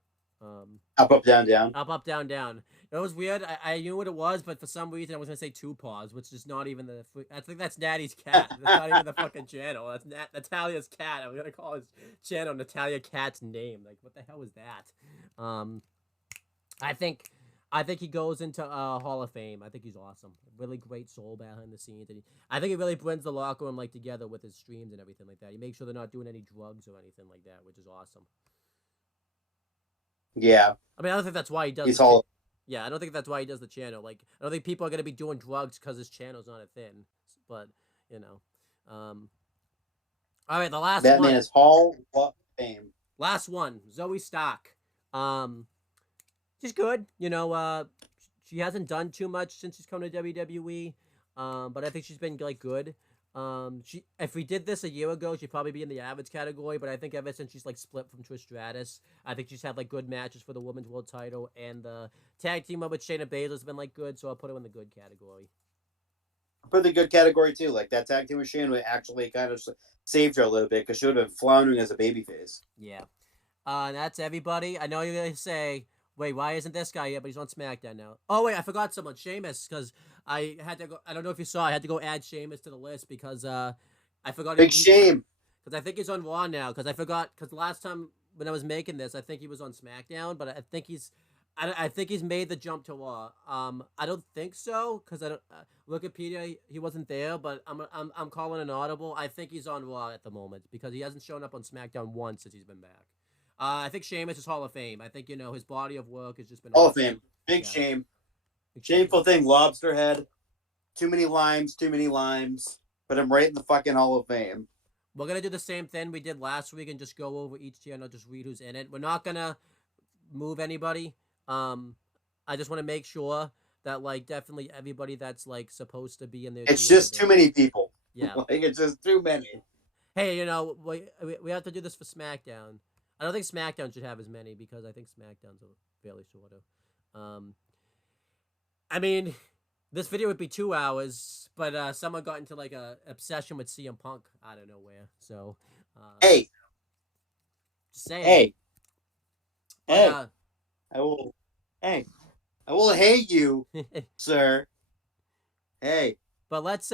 Up, up, down, down. Up, down, down. It was weird. I knew what it was, but for some reason I was gonna say Two Paws, which is not even the. I think that's Natty's cat. That's not even the fucking channel. That's Natalia's cat. I'm gonna call his channel Natalia Cat's name. Like, what the hell is that? I think he goes into Hall of Fame. I think he's awesome. Really great soul behind the scenes, and I think he really brings the locker room like together with his streams and everything like that. He makes sure they're not doing any drugs or anything like that, which is awesome. Yeah. I mean, I don't think that's why he does. He's all. Yeah, I don't think that's why he does the channel. Like, I don't think people are gonna be doing drugs because his channel's not a thing. But all right, the last That one. man is Hall of Fame. Last one, Zoe Stark. She's good. She hasn't done too much since she's come to WWE. But I think she's been like good. If we did this a year ago, she'd probably be in the average category. But I think ever since she's like split from Trish Stratus, I think she's had like good matches for the women's world title, and the tag team up with Shayna Baszler has been like good. So I'll put her in the good category. For the good category too, like that tag team with Shayna actually kind of saved her a little bit because she would have been floundering as a babyface. Yeah. And that's everybody. I know you're gonna say, "Wait, why isn't this guy yet?" But he's on SmackDown now. Oh wait, I forgot someone, Sheamus, because I had to go. I don't know if you saw. I had to go add Sheamus to the list because I forgot Big he shame. because I think he's on Raw now. Because I forgot because last time when I was making this, I think he was on SmackDown, but I think I think he's made the jump to Raw. I don't think so because I don't Wikipedia he wasn't there, but I'm calling an audible. I think he's on Raw at the moment because he hasn't shown up on SmackDown once since he's been back. I think Sheamus is Hall of Fame. I think his body of work has just been Hall of awesome. Fame. Big Yeah, shame. big shame. Shameful thing. Lobster head. Too many limes. Too many limes. But I'm right in the fucking Hall of Fame. We're gonna do the same thing we did last week and just go over each tier and I'll just read who's in it. We're not gonna move anybody. Um, I just want to make sure that like definitely everybody that's like supposed to be in their It's tiers are just too there. many people. Yeah. Like it's just too many. Hey, we have to do this for SmackDown. I don't think SmackDown should have as many because I think SmackDown's fairly shorter. Um, I mean, this video would be 2 hours, but someone got into like a obsession with CM Punk out of nowhere. So, Hey, just saying. hey, But hey. I will. Hey, I will hate you, sir. Hey. but let's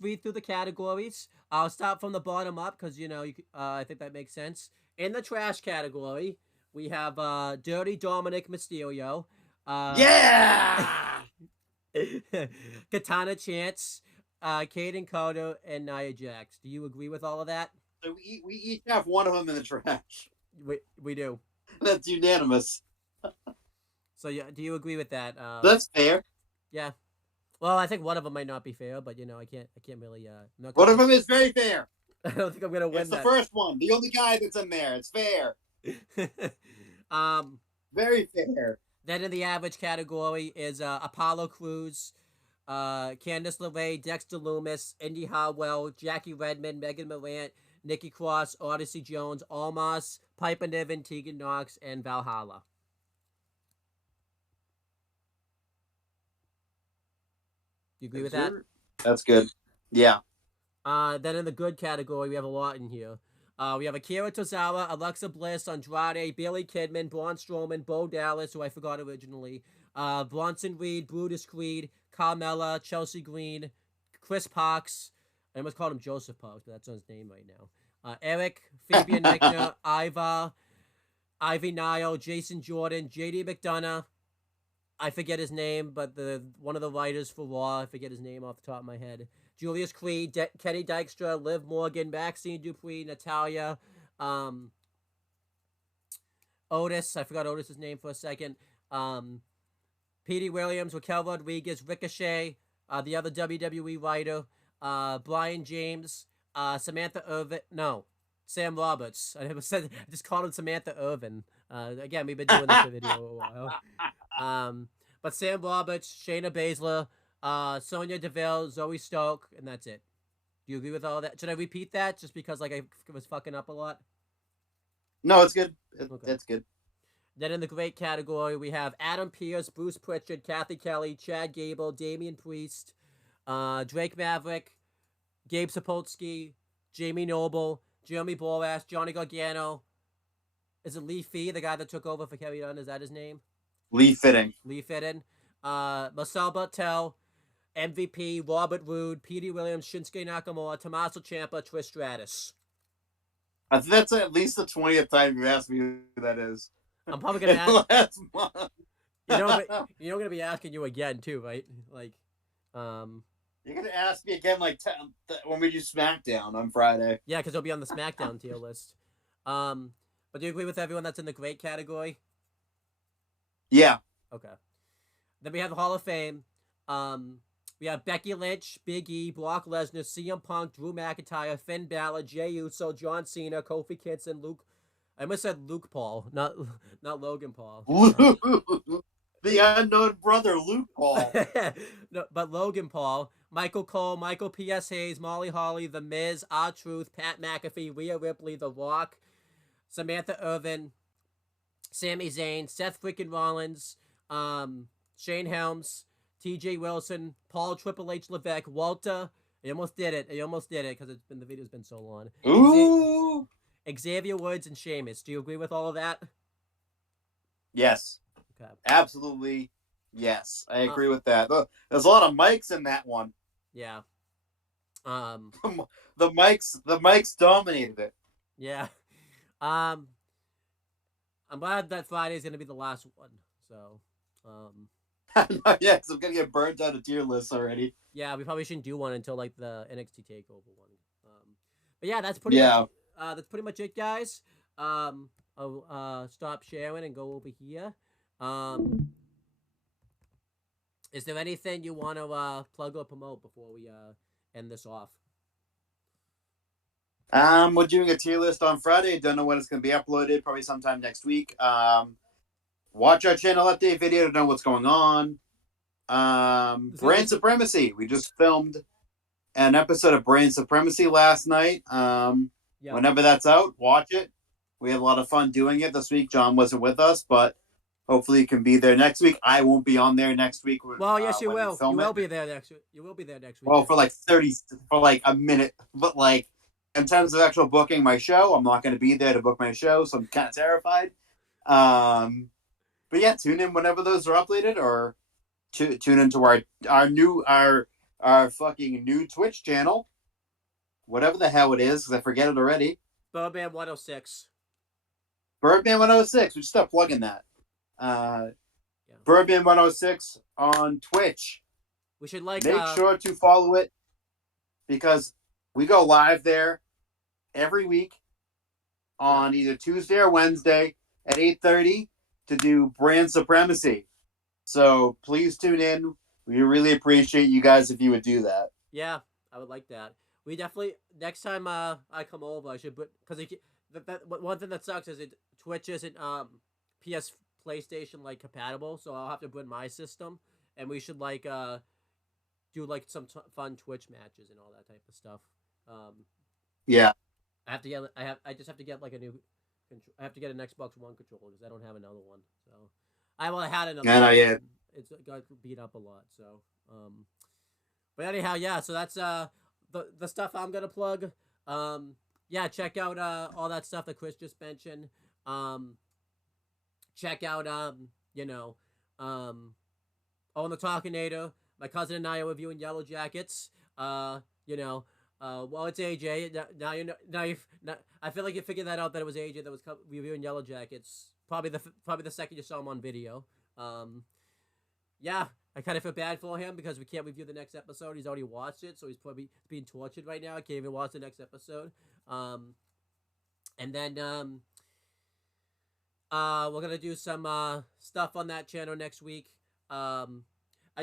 read through the categories. I'll start from the bottom up because I think that makes sense. In the trash category, we have Dirty Dominic Mysterio, uh, Yeah. Katana Chance, Caden Carter, and Nia Jax. Do you agree with all of that? So we each have one of them in the trash. We do. That's unanimous. So yeah, do you agree with that? That's fair. Yeah. Well, I think one of them might not be fair, but I can't really. I'm not One gonna of them is very fair. I don't think I'm gonna win It's the that. first one, the only guy that's in there. It's fair. um. Very fair. Then in the average category is Apollo Crews, Candice LeRae, Dexter Loomis, Indy Hartwell, Jackie Redmond, Megan Morant, Nikki Cross, Odyssey Jones, Almas, Piper Niven, Tegan Knox, and Valhalla. Do you agree with that? That's good. Yeah. Then in the good category, we have a lot in here. We have Akira Tozawa, Alexa Bliss, Andrade, Billy Kidman, Braun Strowman, Bo Dallas, who I forgot originally, Bronson Reed, Brutus Creed, Carmella, Chelsea Green, Chris Parks. I almost called him Joseph Parks, but that's not his name right now. Eric, Fabian Nickner, Ivar, Ivy Nile, Jason Jordan, JD McDonough. I forget his name, but one of the writers for Raw, I forget his name off the top of my head. Julius Creed, Kenny Dykstra, Liv Morgan, Maxine Dupree, Natalia, Otis. I forgot Otis's name for a second. Petey Williams, Raquel Rodriguez, Ricochet, the other WWE writer, Brian James, Samantha Irvin. No, Sam Roberts. I just called him Samantha Irvin. Again, we've been doing this video a while. But Sam Roberts, Shayna Baszler, Sonya Deville, Zoe Stoke, and that's it. Do you agree with all that? Should I repeat that just because I was fucking up a lot? No, it's good. Okay. That's good. Then in the great category, we have Adam Pearce, Bruce Pritchard, Kathy Kelly, Chad Gable, Damian Priest, Drake Maverick, Gabe Sapolsky, Jamie Noble, Jeremy Borash, Johnny Gargano. Is it Lee Fee, the guy that took over for Kerry Dunn? Is that his name? Lee Fitting. Lee Fitting. Marcel Bartel, MVP, Robert Roode, Petey Williams, Shinsuke Nakamura, Tommaso Ciampa, Trish Stratus. I think that's at least the 20th time you asked me who that is. I'm probably gonna ask. Last month. You're gonna be asking you again too, right? Like, You're gonna ask me again, like when we do SmackDown on Friday. Yeah, because it'll be on the SmackDown tier list. But do you agree with everyone that's in the great category? Yeah. Okay. Then we have the Hall of Fame. We have Becky Lynch, Big E, Brock Lesnar, CM Punk, Drew McIntyre, Finn Balor, Jey Uso, John Cena, Kofi Kingston, Luke. I almost said Luke Paul, not Logan Paul. The unknown brother, Luke Paul. No, but Logan Paul, Michael Cole, Michael P.S. Hayes, Molly Holly, The Miz, R-Truth, Pat McAfee, Rhea Ripley, The Rock, Samantha Irvin, Sami Zayn, Seth freaking Rollins, Shane Helms, T.J. Wilson, Paul Triple H Levesque, Walter. I almost did it because the video's been so long. Ooh. Xavier Woods and Sheamus. Do you agree with all of that? Yes, Okay. absolutely. Yes, I Uh, agree with that. There's a lot of mics in that one. yeah. Um. The mics dominated it. Yeah. Um. I'm glad that Friday is gonna be the last one. So. Um. Yeah, because I'm gonna get burnt out of tier lists already. Yeah, we probably shouldn't do one until like the NXT Takeover one. But yeah, Yeah. that's pretty much it, guys. I'll stop sharing and go over here. Um, is there anything you want to plug or promote before we end this off? We're doing a tier list on Friday. Don't know when it's gonna be uploaded. Probably sometime next week. Watch our channel update video to know what's going on. Brand Supremacy. We just filmed an episode of Brand Supremacy last night. Yeah. Whenever that's out, watch it. We had a lot of fun doing it this week. John wasn't with us, but hopefully you can be there next week. I won't be on there next week. Well, yes, you when we will. film You will it. be there next. You will be there next week. Well, for like a minute, but like in terms of actual booking my show, I'm not going to be there to book my show, so I'm kind of terrified. But yeah, tune in whenever those are uploaded, or tune into our fucking new Twitch channel, whatever the hell it is, because I forget it already. Birdman 106. Birdman 106. We just start plugging that. Yeah. Birdman 106 on Twitch. We should like make sure to follow it because we go live there every week on either Tuesday or Wednesday at 8:30 to do Brand Supremacy. So please tune in. We really appreciate you guys if you would do that. Yeah, I would like that. We definitely next time I come over, I should put because one thing that sucks is Twitch isn't PS PlayStation like compatible, so I'll have to bring my system, and we should like do like some fun Twitch matches and all that type of stuff. Yeah, I just have to get like a new. I have to get an Xbox One controller because I don't have another one. So I had another. Yeah, one. yeah. It's got beat up a lot. So but anyhow, yeah. So that's the stuff I'm gonna plug. Yeah, check out all that stuff that Chris just mentioned. Check out on the Talkinator. My cousin and I are reviewing Yellow Jackets. Well, it's AJ. Now you know. I feel like you figured that out that it was AJ that was reviewing Yellow Jackets. Probably the second you saw him on video. Yeah, I kind of feel bad for him because we can't review the next episode. He's already watched it, so he's probably being tortured right now. I can't even watch the next episode. And then we're gonna do some stuff on that channel next week. I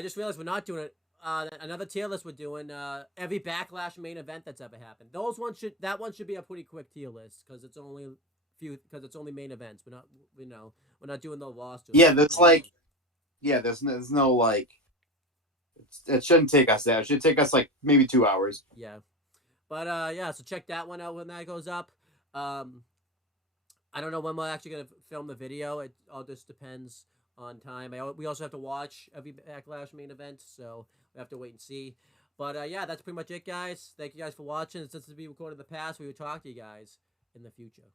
just realized we're not doing it. Another tier list we're doing. Every Backlash main event that's ever happened. That one should be a pretty quick tier list because it's only main events. We're not doing the rosters. Yeah, there's no like. It shouldn't take us that. It should take us like maybe 2 hours. Yeah, but yeah. So check that one out when that goes up. I don't know when we're actually gonna film the video. It all just depends on time. We also have to watch every Backlash main event, so we have to wait and see. But yeah, that's pretty much it, guys. Thank you guys for watching. Since this will be recorded in the past, we will talk to you guys in the future.